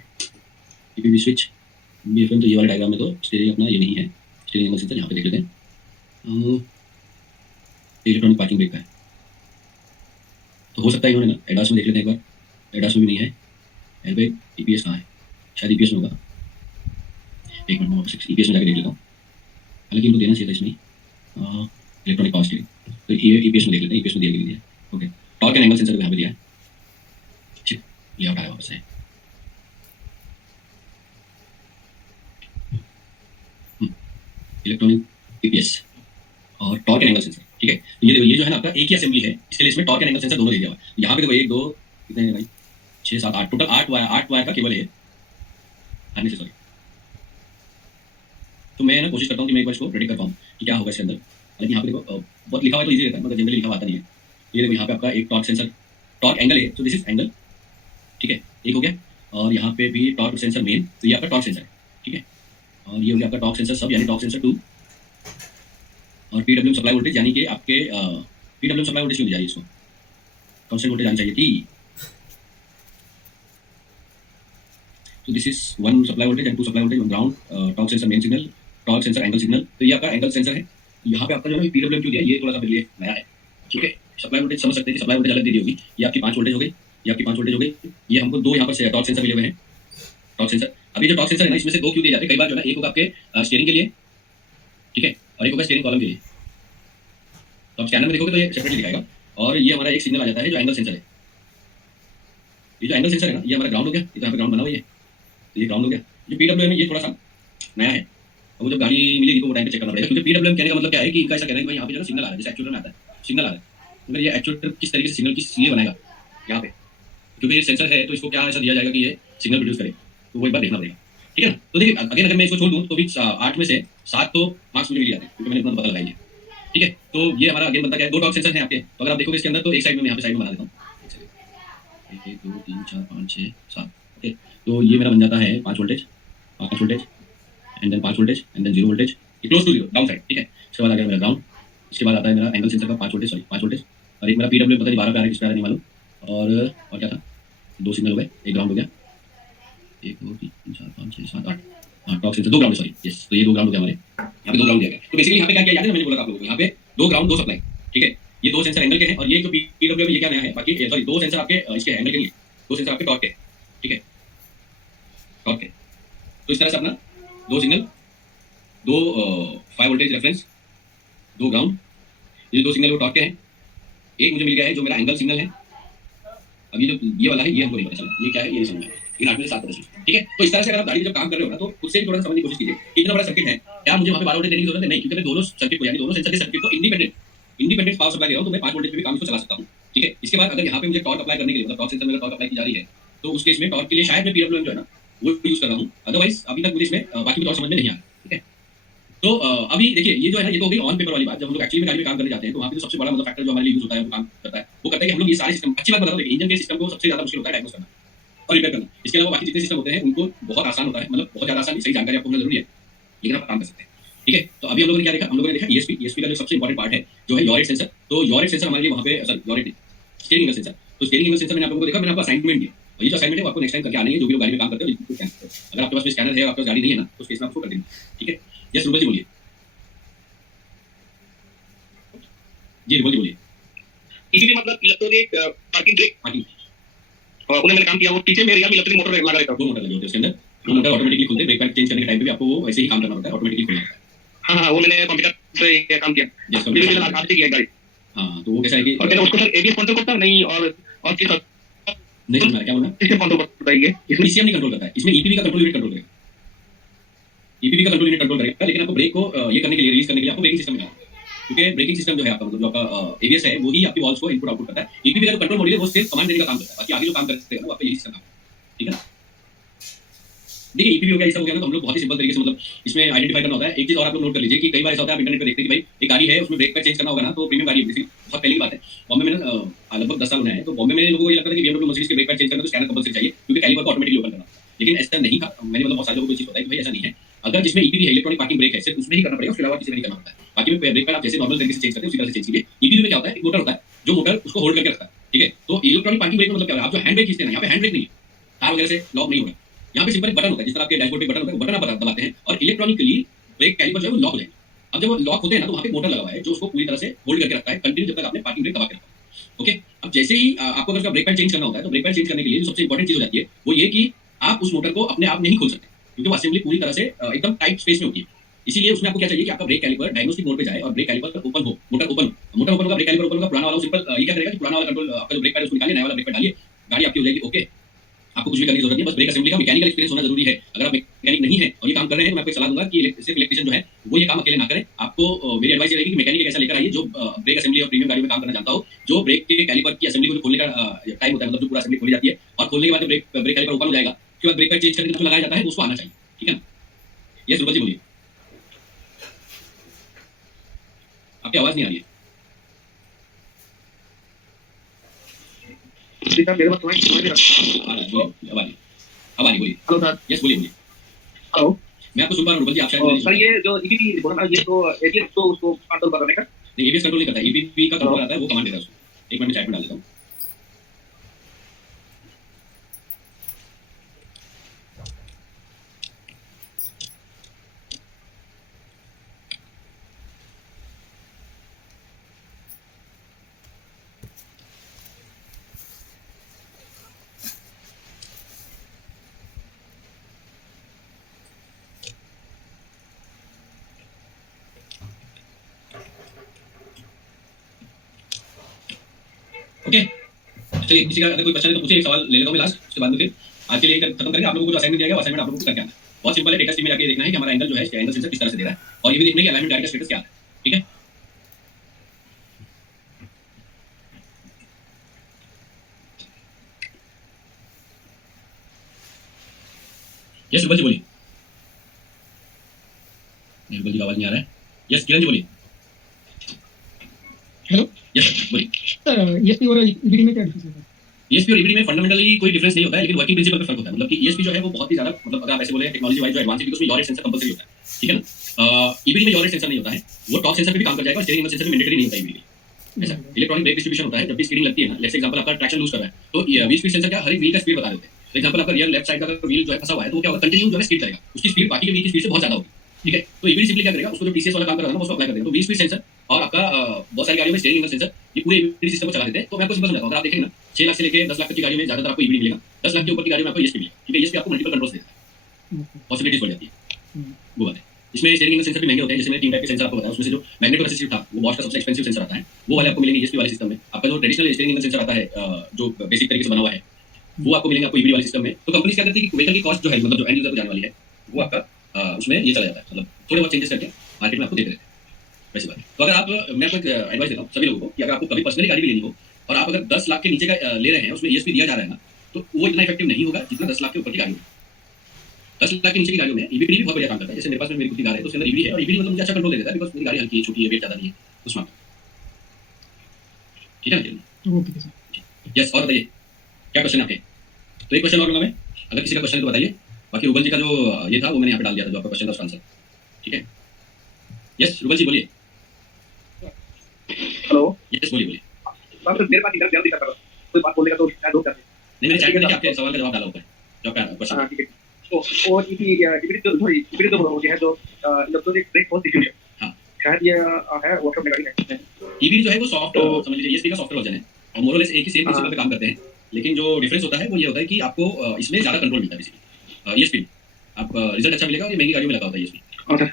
EPB switch BFM, तो ये वाला डायग्राम में तो स्टीयरिंग अपना ये नहीं है, स्टीयरिंग एंगल सेंसर यहाँ पे देख लेते हैं, इलेक्ट्रॉनिक पार्किंग ब्रेक का है, तो हो सकता है इन्होंने ना ADAS में देख लेते हैं एक बार, ADAS में भी नहीं है, एयरबैग EPS कहाँ है, शायद EPS में होगा, एक मिनट में EPS में जाके देख लेता हूँ, हालांकि इनको देना चाहिए था इसमें इलेक्ट्रॉनिक पावर स्टीयरिंग, तो ये EPS में देख लेते हैं, EPS में दिया गया है, okay. Torque and angle sensor यहाँ पे दिया है, ठीक, ये आउट आया वापस है, इलेक्ट्रॉनिक EPS और टॉर्क एंड एंगल सेंसर, ठीक है। तो ये देखो, ये जो है ना आपका एक ही असेंबली है, इसके लिए इसमें टॉर्क एंड एंगल सेंसर दोनों दे दिया हुआ है। यहाँ पे देखो 1 2 कितने हैं भाई, 6 7 8, टोटल 8 वायर का केबल है, आने से सॉरी। तो मैं ना कोशिश करता हूँ कि मैं एक बार इसको प्रेडिक्ट कर पाऊँ कि क्या होगा इसके अंदर, हालांकि यहाँ पे देखो बहुत लिखा हुआ है तो ईजी रहता है, मतलब जनरली लिखा हुआ आता नहीं है। ये देखो यहाँ पे आपका एक टॉर्क सेंसर, टॉर्क एंगल है, तो दिस इज एंगल, ठीक है, एक हो गया। और यहाँ पे भी टॉर्क सेंसर मेन, तो ये आपका टॉर्क सेंसर है, ठीक है। और ये हो गया आपका टॉर्क सेंसर सब, यानी टॉर्क सेंसर 2, और PWM सप्लाई वोल्टेज, यानी कि आपके PWM सप्लाई वोल्टेज क्यों दी जा रही है इसको, कांस्टेंट वोल्टेज आनी चाहिए थी। तो this is 1 supply voltage and 2 supply voltage on ground, torque sensor main signal, torque sensor angle signal, तो ये आपका एंगल सेंसर है। यहाँ पे आपका जो है PWM क्यों दिया, ये थोड़ा सा मेरे लिए नया है, ठीक है। सप्लाई वोल्टेज समझ सकते हैं कि सप्लाई वोल्टेज अलग दे दी होगी, ये आपकी 5 वोल्टेज हो गई, ये आपकी 5 वोल्टेज हो गई, ये हमको 2 यहाँ पर टॉर्क सेंसर मिले हुए हैं, टॉर्क सेंसर। अभी जो टॉर्क सेंसर है ना, इसमें से 2 क्यों दिए जाते हैं, कई बार जो है एक होगा आपके स्टीयरिंग के लिए, ठीक है, और एक होगा स्टीयरिंग कॉलम के लिए। तो आप स्कैनर में देखोगे तो ये सेपरेटली दिखाएगा, और ये हमारा एक सिग्नल आ जाता है जो एंगल सेंसर है। ये जो एंगल सेंसर है ना, ये हमारा ग्राउंड हो गया, ये तो यहाँ पे ग्राउंड बना हुआ है, ये ग्राउंड हो गया। जो PWM है ये थोड़ा सा नया है, अब वो जब गाड़ी मिलेगी तो वो टाइम पे चेक करना पड़ेगा, क्योंकि PWM कहने का मतलब क्या है कि इनका ऐसा कहना है कि भाई यहाँ पे जो है सिग्नल आ रहा है, जैसे एक्चुएटर में आता है सिग्नल आ रहा है, मगर ये एक्चुएटर किस तरीके से सिग्नल किस लिए बनाएगा यहाँ पे, क्योंकि ये सेंसर है तो इसको क्या ऐसा दिया जाएगा कि ये सिग्नल प्रोड्यूस करे, तो वो एक बार देखना पड़ेगा, ठीक है ना। तो देखिए अगेन अगर मैं इसको छोड़ दूँ तो भी 8 में से 7 तो मार्क्स मुझे मिल जाते हैं क्योंकि मैंने इतना पता लगाई है, ठीक है। तो ये हमारा अगेन बनता क्या है, 2 टॉर्क सेंसर हैं आपके, तो अगर आप देखोगे इसके अंदर तो एक साइड में मैं यहाँ पे साइड में बना देता हूँ, 1 2 3 4 5 6 7, ओके। तो ये मेरा बन जाता है 5 voltage and then 5 voltage and then 0 voltage, close to 0 down side, ठीक है। उसके बाद आ गया मेरा ग्राउंड, इसके बाद आता है मेरा एंगल सेंसर का 5 वोल्टेज, सॉरी 5 वोल्टेज, और एक मेरा पीडब्ल्यू पता नहीं 12 पे आ रहा है किस पे आ रहा है नहीं मालूम, और क्या था, 2 सिग्नल हो गए, एक ग्राउंड हो गया, 1 2 3 4 5 6 7 8, हाँ top sensor 2 ground, sorry yes, तो ये 2 ग्राउंड हो गया हमारे, यहाँ पे 2 ग्राउंड दिया गया। तो बेसिकली यहाँ पे क्या किया जाता है, मैंने बोला था आप लोगों को, यहाँ पे 2 ग्राउंड 2 सप्लाई, ठीक है। ये 2 सेंसर एंगल के हैं और ये जो पीडब्ल्यू में ये क्या नया है, बाकी सॉरी 2 सेंसर आपके इसके एंगल के लिए, 2 सेंसर आपके टॉर्क के, ठीक है, टॉर्क के। तो इस तरह से अपना 2 सिग्नल, 2 5 वोल्टेज रेफरेंस, 2 ग्राउंड, ये 2 सिग्नल वो टॉर्क के हैं, एक मुझे मिल गया है जो मेरा एंगल सिग्नल है। अब ये जो ये वाला है ये हमको नहीं पता चला, ये क्या है ये नहीं समझ में आया, लेकिन 8 में से 7 पता चला, ठीक है। तो इस तरह से अगर आप गाड़ी में जब काम कर रहे हो ना तो खुद से थोड़ा सा समझने की कोशिश कीजिए कितना बड़ा सर्किट है, क्या मुझे वहाँ पे 12 वोल्टेज देने की जरूरत है, नहीं, क्योंकि मैं दोनों सर्किट को यानी दोनों सेंसर के सर्किट को इंडिपेंडेंट पावर सप्लाई दे रहा हूँ, तो मैं 5 वोल्टेज पे भी काम इसको चला सकता हूँ, ठीक है। इसके बाद अगर यहाँ पे मुझे टॉर्क अप्लाई करने के लिए, मतलब टॉर्क सेंसर में टॉर्क अप्लाई की जा रही है, तो उस केस में टॉर्क के लिए शायद मैं पीडब्ल्यूएम जो है ना वो यूज कर रहा हूँ, अदरवाइज अभी तक मुझे इसमें बाकी टॉर्क समझ में नहीं आ रहा, ठीक है। तो अभी देखिए ये जो है ना ये तो हो गई ऑन पेपर वाली बात, जब हम लोग एक्चुअली में गाड़ी में काम करने जाते हैं तो वहाँ पे जो सबसे बड़ा मतलब फैक्टर जो हमारे लिए यूज होता है, वो काम करता है, वो करता है कि हम लोग ये सारे सिस्टम, अच्छी बात बता दो, इंजन के सिस्टम को सबसे ज्यादा मुश्किल होता है डायग्नोस करना और रिपेयर करना। इसके अलावा बाकी जितने सिस्टम होते हैं उनको बहुत आसान होता है, मतलब बहुत ज्यादा आसान, सही जानकारी आपको होना जरूरी है, लेकिन आप काम कर सकते हैं, ठीक है। तो अभी हम लोगों ने क्या देखा, हम लोगों ने देखा ईएसपी का जो सबसे इंपॉर्टेंट पार्ट है जो है यॉरेट सेंसर। तो यॉरेट सेंसर हमारे लिए वहाँ पे सर यॉरेट स्टीयरिंग एंगल सेंसर, तो स्टीयरिंग एंगल सेंसर मैंने आप लोगों को देखा, मैंने आपको असाइनमेंट दिया, और ये जो असाइनमेंट है वो आपको नेक्स्ट टाइम करके आना है, जो भी लोग गाड़ी में काम करते हो अगर आपके पास स्कैनर है और आपके पास गाड़ी नहीं है ना तो उस केस में आपको कर देंगे, ठीक है। यस रूबल जी बोलिए, जी रूबल जी बोलिए। इसीलिए मतलब इलेक्ट्रॉनिक पार्किंग ब्रेक और उन्हें मैंने काम किया, वो पीछे में रियर में इलेक्ट्रिक मोटर लगा रहता है, 2 मोटर लगे होते हैं उसके अंदर, 2 मोटर ऑटोमेटिकली खुलते हैं, ब्रेक पैड चेंज करने के टाइम पे भी आपको वो वैसे ही काम करना होता है, ऑटोमेटिकली खुलना होता है। हाँ वो मैंने कंप्यूटर से ये काम किया, यस फिर मैंने आज किया गाड़ी, हाँ तो वो कैसा है कि और कहते उसको सर एबीएस कंट्रोल करता नहीं, और किस नहीं समझ में आ रहा क्या बोलना, सिस्टम कंट्रोल करता है ये, इसमें ईसीएम नहीं कंट्रोल करता है, इसमें ईपीवी का कंट्रोल यूनिट कंट्रोल करेगा, ईपीवी का कंट्रोल यूनिट कंट्रोल करेगा, लेकिन आपको ब्रेक को ये करने के लिए, रिलीज करने के लिए आपको ब्रेकिंग सिस्टम मिला, क्योंकि ब्रेकिंग सिस्टम जो है आपका मतलब जो आपका एबीएस है वो ही आपकी वॉल्स को इनपुट आउटपुट करता है, ईपीवी का जो कंट्रोल मॉड्यूल है वो सिर्फ कमांड देने का काम करता है, बाकी आगे जो काम करते हैं वो आपका यही सिस्टम है, ठीक है ना। देखिए ईपीवी हो गया, इसका हो गया ना, तो हम लोग बहुत ही सिंपल तरीके से मतलब इसमें आइडेंटिफाई करना होता है। एक चीज और आप लोग नोट कर लीजिए कि कई बार ऐसा होता है आप इंटरनेट पे देखते हैं कि भाई एक गाड़ी है उसमें ब्रेक पैड चेंज करना होगा ना, तो प्रीमियम गाड़ी है, बहुत पहले की बात है, बॉम्बे में ना लगभग 10 साल होने हैं, तो बॉम्बे में लोगों को ये लगता था कि BMW मर्सिडीज के ब्रेक पैड चेंज करना तो स्कैनर कंपल्सरी चाहिए क्योंकि कैलिपर को ऑटोमेटिकली ओपन करना, लेकिन ऐसा नहीं था। मैंने मतलब बहुत सारे लोगों को चीज होता है कि भाई ऐसा नहीं है, अगर जिसमें ईपीवी है इलेक्ट्रॉनिक पार्किंग ब्रेक है सिर्फ उसमें ही करना पड़ेगा, उसके अलावा किसी में नहीं करना होता है। बाकी में ब्रेक पैड आप जैसे नॉर्मल तरीके से चेंज करते हैं उसी तरह से चेंज कीजिए। ईपीवी में क्या होता है, एक मोटर होता है जो मोटर उसको होल्ड करके रखता है, ठीक है। तो इलेक्ट्रॉनिक पार्किंग ब्रेक में मतलब क्या है, आप जो हैंड ब्रेक खींचते हैं यहाँ पे हैंड ब्रेक नहीं है, तार वगैरह से लॉक नहीं होगा, यहाँ पे सिंपल एक बटन होता है, जिस तरह आपके डैशबोर्ड पे बटन होता है, वो बटन आप दबाते हैं और इलेक्ट्रॉनिकली ब्रेक कैलिपर जो है वो लॉक हो जाएगा। अब जब वो लॉक होते हैं ना तो वहाँ पे मोटर लगा हुआ है जो उसको पूरी तरह से होल्ड करके रखता है कंटिन्यू जब तक आपने पार्किंग ब्रेक दबा के रखा, ओके। अब जैसे ही आपको अगर ब्रेक पैड चेंज करना होता है तो ब्रेक पैड चेंज करने के लिए जो सबसे इंपॉर्टेंट चीज हो जाती है वो ये कि आप उस मोटर को अपने आप नहीं खोल सकते, क्योंकि वो असेंबली पूरी तरह से एकदम टाइट स्पेस में होती है। इसीलिए उसमें आपको क्या चाहिए कि आपका ब्रेक कैलिपर डायग्नोस्टिक मोड पे जाए और ब्रेक कैलिपर ओपन हो, मोटर ओपन होगा, ब्रेक कैलिपर ओपन होगा, पुराना वाला सिंपल ये क्या करेगा कि पुराना वाला कंट्रोल आपका जो ब्रेक पैड है उसको निकालिए, नया वाला ब्रेक पैड डालिए, गाड़ी आपकी हो जाएगी, ओके। आपको कुछ भी करने की जरूरत नहीं, बस ब्रेक असेंबली का मैकेनिकल एक्सपीरियंस होना जरूरी है। अगर आप मैकेनिक नहीं है और ये काम कर रहे हैं तो मैं आपको सलाह दूंगा कि सिर्फ इलेक्ट्रिशियन जो है वो ये काम अकेले ना करें। आपको मेरी एडवाइस ये रहेगी कि मैकेनिक ऐसा लेकर आइए जो ब्रेक असेंबली और प्रीमियम गाड़ी में काम करना जानता हो, जो ब्रेक के कैलिपर की असेंबली को खोलने का टाइम होता है, मतलब जो पूरा असेंबली खोली जाती है और खोलने के बाद ब्रेक कैलिपर ओपन हो जाएगा, उसके बाद ब्रेक पैड चेंज करके जो लगाया जाता है उसको आना चाहिए, ठीक है ना। ये सुरभा जी बोलिए, आपकी आवाज नहीं आ रही है। सीधा मेरे पास तुम्हारी अब आ रही बोलिए। हेलो सर, यस बोलिए बोलिए। हेलो, मैं आपको सुन पा रहा हूँ रूबल जी, आप शायद सर ये जो ईपीवी बोला ना, ये तो एबीएस तो उसको कंट्रोल करने का नहीं, एबीएस कंट्रोल नहीं करता, ईपीवी का कंट्रोल आता है, वो कमांड देता है उसको। एक मिनट में चैट में डाल देता हूँ। ओके चलिए, किसी का अगर कोई क्वेश्चन है तो पूछिए, एक सवाल ले लेता हूँ मैं लास्ट, उसके बाद में फिर आज के लिए खत्म करेंगे। आप लोगों को जो असाइनमेंट दिया गया वो असाइनमेंट आप लोगों को करके आना है, बहुत सिंपल है। डेटा स्ट्रीम में जाके देखना है कि हमारा एंगल जो है एंगल सेंसर किस तरह से दे रहा है और ये भी देखना है कि अलाइनमेंट गाड़ी का स्टेटस क्या है, ठीक है। यस रुबल जी बोलिए। रुबल जी का आवाज नहीं आ रहा है। यस किरण जी बोलिए। हेलो यस बोलिए। सर, ईएसपी और ईबीडी में क्या डिफरेंस है? ईएसपी और ईबीडी में फंडामेंटली कोई डिफरेंस नहीं होता है, लेकिन वर्किंग प्रिंसिपल पे फर्क होता है। मतलब कि ईएसपी जो है वो बहुत ही ज्यादा, मतलब अगर आप ऐसे बोले टेक्नोलॉजी वाइज जो एडवांस है, उसमें यॉर रेट सेंसर कंपल्सरी होता है, ठीक है ना। ईबीडी में यॉर रेट सेंसर नहीं होता है, वो टॉप सेंसर पे भी काम कर जाएगा और स्टीयरिंग सेंसर भी मैंडेटरी नहीं होता है ईबीडी। ऐसा इलेक्ट्रॉनिक ब्रेक डिस्ट्रीब्यूशन होता है, जब भी स्पीडिंग लगती है ना, लेट्स एग्जांपल आपका ट्रैक्शन लूज कर रहा है, तो व्हील स्पीड सेंसर क्या हर एक व्हील का स्पीड बता रहे होते हैं। फॉर एग्जांपल आपका रियर लेफ्ट साइड का अगर व्हील जो है फंसा हुआ है, तो वो क्या होगा, कंटिन्यू जो है स्पीड करेगा, उसकी स्पीड बाकी के व्हील की स्पीड से बहुत ज्यादा होगी, ठीक है। तो ईबीडी सिंपली क्या करेगा, उसको जो टीसीएस वाला काम कर रहा है ना, उसको अप्लाई कर देगा। तो व्हील स्पीड सेंसर और आपका बहुत सारी गाड़ियों में स्टीयरिंग एंगल सेंसर, ये पूरे ईबीडी सिस्टम को चला देते हैं। तो मैं आपको सिंपल समझाता हूं, अगर आप देखेंगे ना 6 लाख से लेके 10 लाख तक की गाड़ियों में ज्यादातर आपको ईबीडी मिलेगा, 10 लाख के ऊपर की गाड़ियों में आपको ईएसपी मिलेगा, ठीक है। ईएसपी आपको मल्टीपल कंट्रोल्स देता है, पॉसिबिलिटीज बढ़ जाती है, वो बात है। इसमें स्टीयरिंग एंगल सेंसर भी महंगे होते हैं, जैसे मैंने 3 टाइप के सेंसर आपको बताया, उसमें से जो मैग्नेटो रेसिस्टिव था वो बॉश का सबसे एक्सपेंसिव सेंसर आता है, वो वाले आपको मिलेंगे ईएसपी वाले सिस्टम में। आपका जो ट्रेडिशनल स्टीयरिंग एंगल सेंसर आता है जो बेसिक तरीके से बना हुआ है, वो आपको मिलेंगे आपको ईबीडी वाले सिस्टम में। तो कंपनी क्या करती है कि व्हीकल की कॉस्ट जो है, मतलब जो एंड यूजर को जाने वाली है, वो आपका उसमें ये चला जाता है, मतलब थोड़े बहुत चेंजेस करके मार्केट में आपको देते रहते हैं, वैसी बात है। तो अगर आप, मैं आपको एडवाइस देता हूँ सभी लोगों को कि अगर आपको कभी पर्सनली गाड़ी भी लेनी हो और आप अगर 10 लाख के नीचे का ले रहे हैं, उसमें ईएसपी दिया जा रहा है ना, तो वो इतना इफेक्टिव नहीं होगा जितना 10 लाख के ऊपर की गाड़ी में। 10 लाख के नीचे की गाड़ियों में ईबीडी भी बहुत बढ़िया काम करता है। जैसे मेरे पास में मेरी खुद की कार है, तो उसके अंदर ईबीडी है, और ईबीडी मतलब मुझे अच्छा कंट्रोल दे देता है, बिकॉज़ मेरी गाड़ी हल्की है, छोटी है, वेट ज्यादा नहीं है उस मामले में, ठीक है ना। Okay sir. यस, और बताइए क्या क्वेश्चन है आपके? तो एक क्वेश्चन और लूंगा मैं, अगर किसी का क्वेश्चन है तो बताइए। बाकी रुबल जी का जो ये था वो मैंने यहाँ पे डाल दिया था, जो आपका क्वेश्चन था उसका आंसर, ठीक है। यस रुबल जी बोलिए। हेलो यस बोलिए बोलिए। सर, मेरे पास इधर ध्यान दिखा था, कोई बात बोलेगा तो शायद हो करते। नहीं, मैंने चैट में देखिए आपके सवाल का जवाब डाला ऊपर, जो आपका क्वेश्चन। हाँ ठीक है। तो वो ईबीडी जो होती है, जो इलेक्ट्रॉनिक ब्रेक फोर्स डिफ्यूजन, हाँ शायद ये है वर्कशॉप में गाड़ी है। ईबीडी जो है वो सॉफ्ट, समझ लीजिए ईएसपी का सॉफ्टवेयर वर्जन है, और मोरलेस एक ही सेम प्रिंसिपल पे काम करते हैं, लेकिन जो डिफरेंस होता है वो ये होता है कि आपको इसमें ज्यादा कंट्रोल मिलता है बेसिकली ईएसपी, आप रिजल्ट अच्छा मिलेगा, और ये महंगी गाड़ियों में लगा होता है ईएसपी। अच्छा,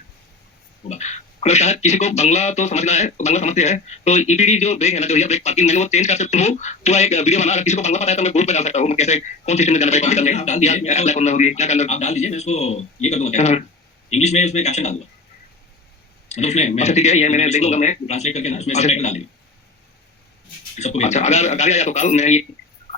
अगर शायद किसी को बंगला तो समझना है, तो बंगला समझते हैं, तो ईबीडी जो ब्रेक है ना, जो ये ब्रेक पार्किंग, मैंने वो चेंज कर सकता हूँ, पूरा एक वीडियो बना, अगर किसी को बंगला पता है तो मैं ग्रुप में डाल सकता हूँ, मैं कैसे कौन सिस्टम में जाना पड़ेगा, आप डाल दीजिए, अप्लाई करना होगी, क्या करना। आप डाल दीजिए, मैं उसको ये कर दूंगा, क्या इंग्लिश में उसमें कैप्शन डाल दूंगा, मतलब उसमें मैं, अच्छा ठीक है, ये मैंने देख लूंगा, मैं ट्रांसलेट करके ना उसमें सबटाइटल डाल देंगे सबको। अच्छा, अगर गाड़ी आया तो कल मैं ये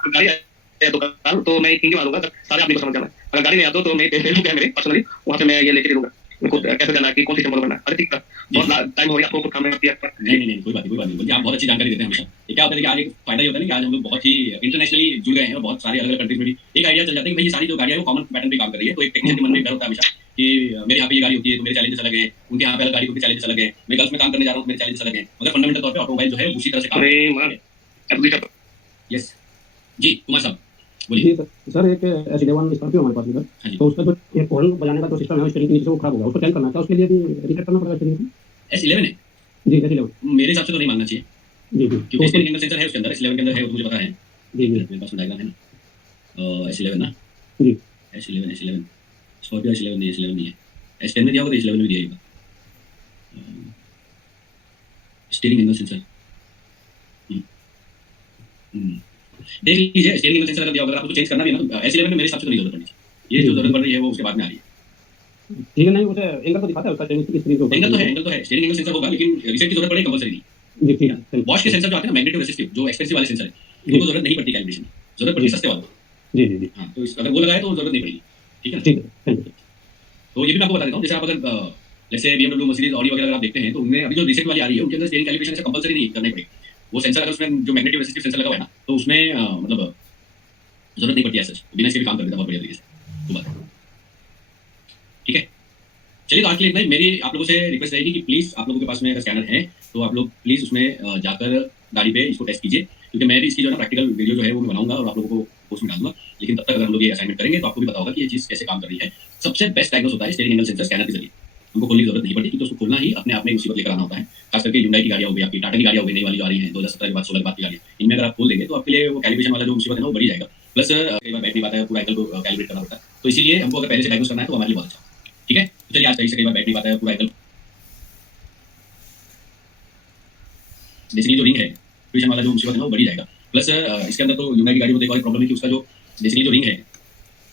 गाड़ी आया तो कल तो मैं हिंदी मारूंगा, सारे आपने को समझ जाना है। अगर गाड़ी नहीं आता तो मैं फेसबुक है मेरे पर्सनली, वहाँ पे मैं ये लेके दे दूंगा, मैं खुद कैसे जाना है, कि कौन सिस्टम फॉलो करना है। अरे ठीक है, बहुत टाइम हो गया, आपको खुद काम में किया। नहीं, कोई बात नहीं, आप बहुत अच्छी जानकारी देते हैं हमेशा। ये क्या होता है कि आज एक फायदा ये होता है ना कि आज हम लोग बहुत ही इंटरनेशनली जुड़ गए हैं, और बहुत सारे अलग अलग कंट्रीज में भी एक आइडिया चल जाता है कि भाई ये सारी जो गाड़ियां हैं वो कॉमन पैटर्न पे काम कर रही है। तो एक टेक्नीशियन के मन में डर होता है हमेशा कि मेरे यहाँ पे ये गाड़ी होती है तो मेरे चैलेंजेस अलग है, उनके यहाँ पे अलग गाड़ी होती है, चैलेंजेस अलग है, मैं गल्फ में काम करने जा रहा हूँ तो मेरे चैलेंजेस अलग है, मगर फंडामेंटल तौर पे ऑटोमोबाइल जो है उसी तरह से काम करता है। यस जी कुमार साहब बोलिए। जी सर, एक S11 स्कॉर्पियो हमारे पास इधर, तो उसका जो एक हॉर्न बजाने का जो सिस्टम है स्टीयरिंग के नीचे से वो खराब हो गया, उसको चेंज करना था, उसके लिए भी रीसेट करना पड़ेगा स्टीयरिंग को? S11 है जी S11 मेरे हिसाब से तो नहीं मांगना चाहिए, जी क्योंकि स्टीयरिंग एंगल सेंसर है उसके अंदर, S11 के अंदर है, वो तो मुझे पता है। जी मेरे पास डायग्राम है ना, S11 ना जी S11 स्कॉर्पियो S11 नहीं है, S10 में दिया होगा तो S11 में दिया होगा स्टीयरिंग एंगल सेंसर। देख लीजिए स्टीयरिंग एंगल सेंसर अगर दिया होगा, आपको चेंज करना भी है ना, तो S11 में मेरे हिसाब से तो नहीं जरूरत पड़नी चाहिए, ये जो जरूरत पड़ रही है वो उसके बाद में आ रही है। ठीक है, नहीं उसे एंगल तो दिखाता है उसका स्टीयरिंग के ऊपर, एंगल तो है स्टीयरिंग एंगल सेंसर होगा, लेकिन रिसेट की जरूरत पड़ेगी कंपल्सरी नहीं। जी ठीक है। बॉश के सेंसर जो आते हैं ना मैग्नेटिक रेसिस्टिव, जो एक्सपेंसिव वाले सेंसर है, उनको जरूरत नहीं पड़ती कैलिब्रेशन की, जरूरत पड़ती सस्ते वालों को। जी जी जी हाँ, तो अगर वो लगाए तो जरूरत नहीं पड़ेगी, ठीक है ना। ठीक है, थैंक यू। तो ये भी मैं आपको बता देता हूँ, जैसे आप अगर जैसे BMW, मर्सिडीज, ऑडी वगैरह अगर आप देखते हैं तो उनमें अभी जो रिसेट वाली आ रही है उनके अंदर स्टीयरिंग कैलिब्रेशन ऐसा कंपल्सरी नहीं करना पड़ेगा। वो सेंसर अगर उसमें जो मैग्नेटिक रेसिस्टिव सेंसर लगा हुआ है ना, तो उसमें मतलब जरूरत नहीं पड़ती है, सच बिना इसके भी काम कर देता बहुत बढ़िया तरीके से, वो बात ठीक है। चलिए तो आज के लिए इतना ही। मेरी आप लोगों से रिक्वेस्ट रहेगी कि प्लीज़ आप लोगों के पास में अगर स्कैनर है तो आप लोग प्लीज़ उसमें जाकर गाड़ी पे इसको टेस्ट कीजिए, क्योंकि मैं भी इसकी जो है ना प्रैक्टिकल वीडियो जो है वो मैं बनाऊंगा और आप लोगों को पोस्ट में डालूंगा। लेकिन तब तक अगर हम लोग ये असाइनमेंट करेंगे तो आपको भी पता होगा कि ये चीज़ कैसे काम कर रही है। सबसे बेस्ट डायग्नोस होता है स्टीयरिंग एंगल सेंसर स्कैनर के जरिए, उनको खोलने की जरूरत नहीं पड़ती, क्योंकि उसको खोलना ही अपने आप में मुसीबत लेकर आना होता है। खास करके Hyundai की गाड़ियाँ हो गई, आपकी टाटा की गाड़ियाँ हो गई, नई वाली जो आ रही है 2017 के बाद 16 के बाद की गाड़ियाँ, इनमें अगर आप खोल देंगे तो आपके लिए वो कैलिब्रेशन वाला जो मुसीबत है ना वो बढ़ी जाएगा। प्लस कई बार बैटरी बात है, पूरा एंगल को कैलिब्रेट करना पड़ता है, तो इसीलिए हमको अगर पहले से डायग्नोस करना है तो हमारे लिए बहुत अच्छा, ठीक है। तो चलिए आज कई बार बैटरी बात है, पूरा एंगल बेसिकली जो रिंग है फ्यूजन वाला जो मुसीबत है ना वो बढ़ी जाएगा। प्लस इसके अंदर तो Hyundai की गाड़ी में देखो एक प्रॉब्लम है कि उसका जो बेसिकली जो रिंग है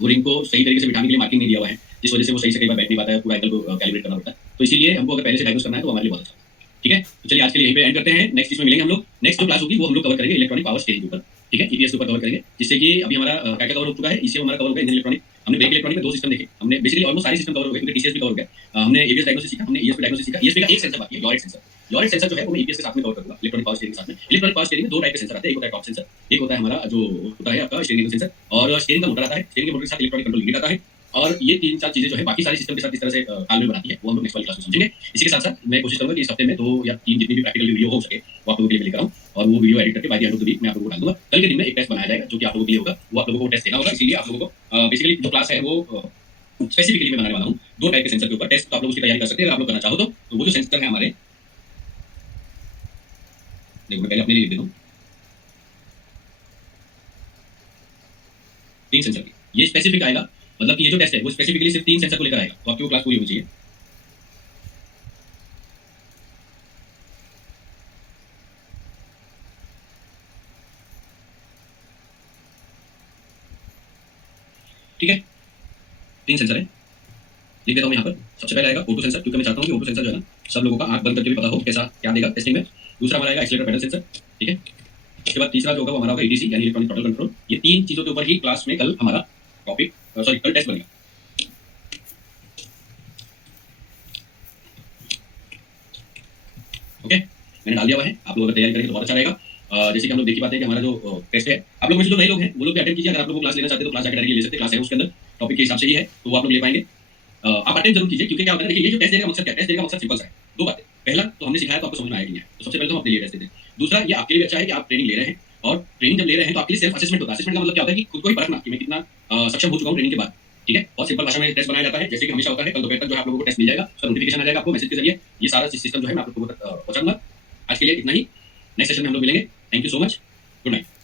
वो रिंग को सही तरीके से बिठाने के लिए मार्किंग नहीं दिया हुआ है, जिस वजह से वो सही से कई बार बैठ नहीं पाता है, पूरा एंगल को कैलिब्रेट करना पड़ता है। तो इसीलिए हमको अगर पहले से डायग्नोस करना है तो हमारे लिए बहुत अच्छा, ठीक है। तो चलिए आज के लिए यहीं पे एंड करते हैं, नेक्स्ट इसमें मिलेंगे हम लोग। नेक्स्ट जो क्लास होगी वो हम लोग कवर करेंगे इलेक्ट्रॉनिक पावर स्टेरिंग के ऊपर, ठीक है, EPS के ऊपर कवर करेंगे, जिससे कि अभी हमारा क्या क्या कवर हो चुका है, इससे हमारा कवर होगा इंजन इलेक्ट्रॉनिक हमने ब्रेक इलेक्ट्रॉनिक में 2 सिस्टम देखे, हमने बेसिकली ऑलमोस्ट सारे सिस्टम कवर हो गए, क्योंकि टीसीएस भी कवर हो गया। हमने एबीएस डायग्नोसिस सीखा, हमने ईएसपी डायग्नोसिस सीखा। ईएसपी का एक सेंसर बाकी है, लॉरेट सेंसर। लॉरेट सेंसर जो है वो मैं ईपीएस के साथ में कवर करूंगा, इलेक्ट्रॉनिक पावर स्टीयरिंग के साथ में। इलेक्ट्रॉनिक पावर स्टीयरिंग में 2 टाइप के सेंसर आते हैं, एक होता है टॉप सेंसर, एक होता है हमारा जो होता है आपका स्टीयरिंग सेंसर, और स्टीयरिंग का मोटर आता है, स्टीयरिंग के मोटर के साथ इलेक्ट्रॉनिक कंट्रोल यूनिट आता है। और ये 3-4 चीजें जो है बाकी सारे सिस्टम के साथ किस तरह से तालमेल बनाती है वो हम लोग नेक्स्ट वाली क्लास में समझेंगे। इसी के साथ-साथ मैं कोशिश करूंगा कि इस हफ्ते में 2 या 3 जितनी भी प्रैक्टिकल वीडियो हो सके वो आप लोगों के लिए मैं लेकर आऊं, और वो वीडियो एडिट करके by the end of the week मैं आप लोगों को डाल दूंगा। कल के दिन में एक टेस्ट बनाया जाएगा जो कि आप लोगों के लिए होगा, वो आप लोगों को टेस्ट देना होगा। इसीलिए आप लोगों को बेसिकली जो क्लास है वो स्पेसिफिकली मैं बनाने वाला हूं 2 टाइप के सेंसर के ऊपर टेस्ट, तो आप लोग उसकी तैयारी कर सकते हैं अगर आप लोग करना चाहो तो वो जो सेंसर है हमारे, देखो मैं पहले अपने लिए लिख देता हूं 3 सेंसर की, ये स्पेसिफिक आएगा, मतलब कि ये जो टेस्ट है वो स्पेसिफिकली सिर्फ 3 सेंसर को लेकर आएगा, तो आपकी वो क्लास पूरी होनी चाहिए। ठीक है, 3 सेंसर है, लिख देता हूं यहाँ पर। सबसे पहले आएगा ऑटो सेंसर, क्योंकि मैं चाहता हूं कि ऑटो सेंसर जो है ना सब लोगों का आंख बंद करके भी पता हो कैसा क्या देगा टेस्टिंग में। दूसरा हमारा आएगा एक्सीलरेटर पेडल सेंसर, ठीक है। उसके बाद तीसरा जो होगा वो हमारा होगा ईटीसी यानी इलेक्ट्रॉनिक टोटल कंट्रोल। ये 3 चीजों के ऊपर ही क्लास में कल हमारा टॉपिक कल टेस्ट बनेगा। ओके, मैंने डाल दिया हुआ है, आप लोग अगर तैयारी करेंगे तो बहुत अच्छा रहेगा। जैसे कि हम लोग देखी बात है कि हमारा जो टेस्ट है, आप लोग में से जो नए लोग हैं वो लोग भी अटेंड कीजिए। अगर आप लोग क्लास लेना चाहते हैं तो क्लास जाकर डायरेक्टली ले सकते हैं, क्लास है उसके अंदर टॉपिक के हिसाब से ही है, तो वो आप लोग ले पाएंगे। आप अटेंड जरूर कीजिए, क्योंकि क्या होता है, देखिए ये जो टेस्ट देने का मकसद क्या है, टेस्ट देने का मकसद सिंपल सा है, 2 बातें। पहला तो हमने सिखाया तो आपको समझ में आया कि नहीं है, तो सबसे पहले तो हम अपने लिए टेस्ट देते हैं। दूसरा ये आपके लिए अच्छा है कि आप ट्रेनिंग ले रहे हैं, और ट्रेनिंग जब ले रहे हैं तो आपके लिए सेल्फ असेसमेंट होता है। असेसमेंट का मतलब क्या होता है कि खुद को ही परखना कि मैं कितना सक्षम हो चुका हूं ट्रेनिंग के बाद, ठीक है। और सिंपल भाषा में टेस्ट बनाया जाता है, जैसे कि हमेशा होता है। कल दोपहर तक जो है आप लोगों को टेस्ट मिल जाएगा, उसका नोटिफिकेशन आ जाएगा आपको मैसेज के जरिए। ये सारा सिस्टम जो है मैं आप लोगों तक पहुंचाऊंगा। आज के लिए इतना ही, नेक्स्ट सेशन में हम लोग मिलेंगे। Thank you so much, good night.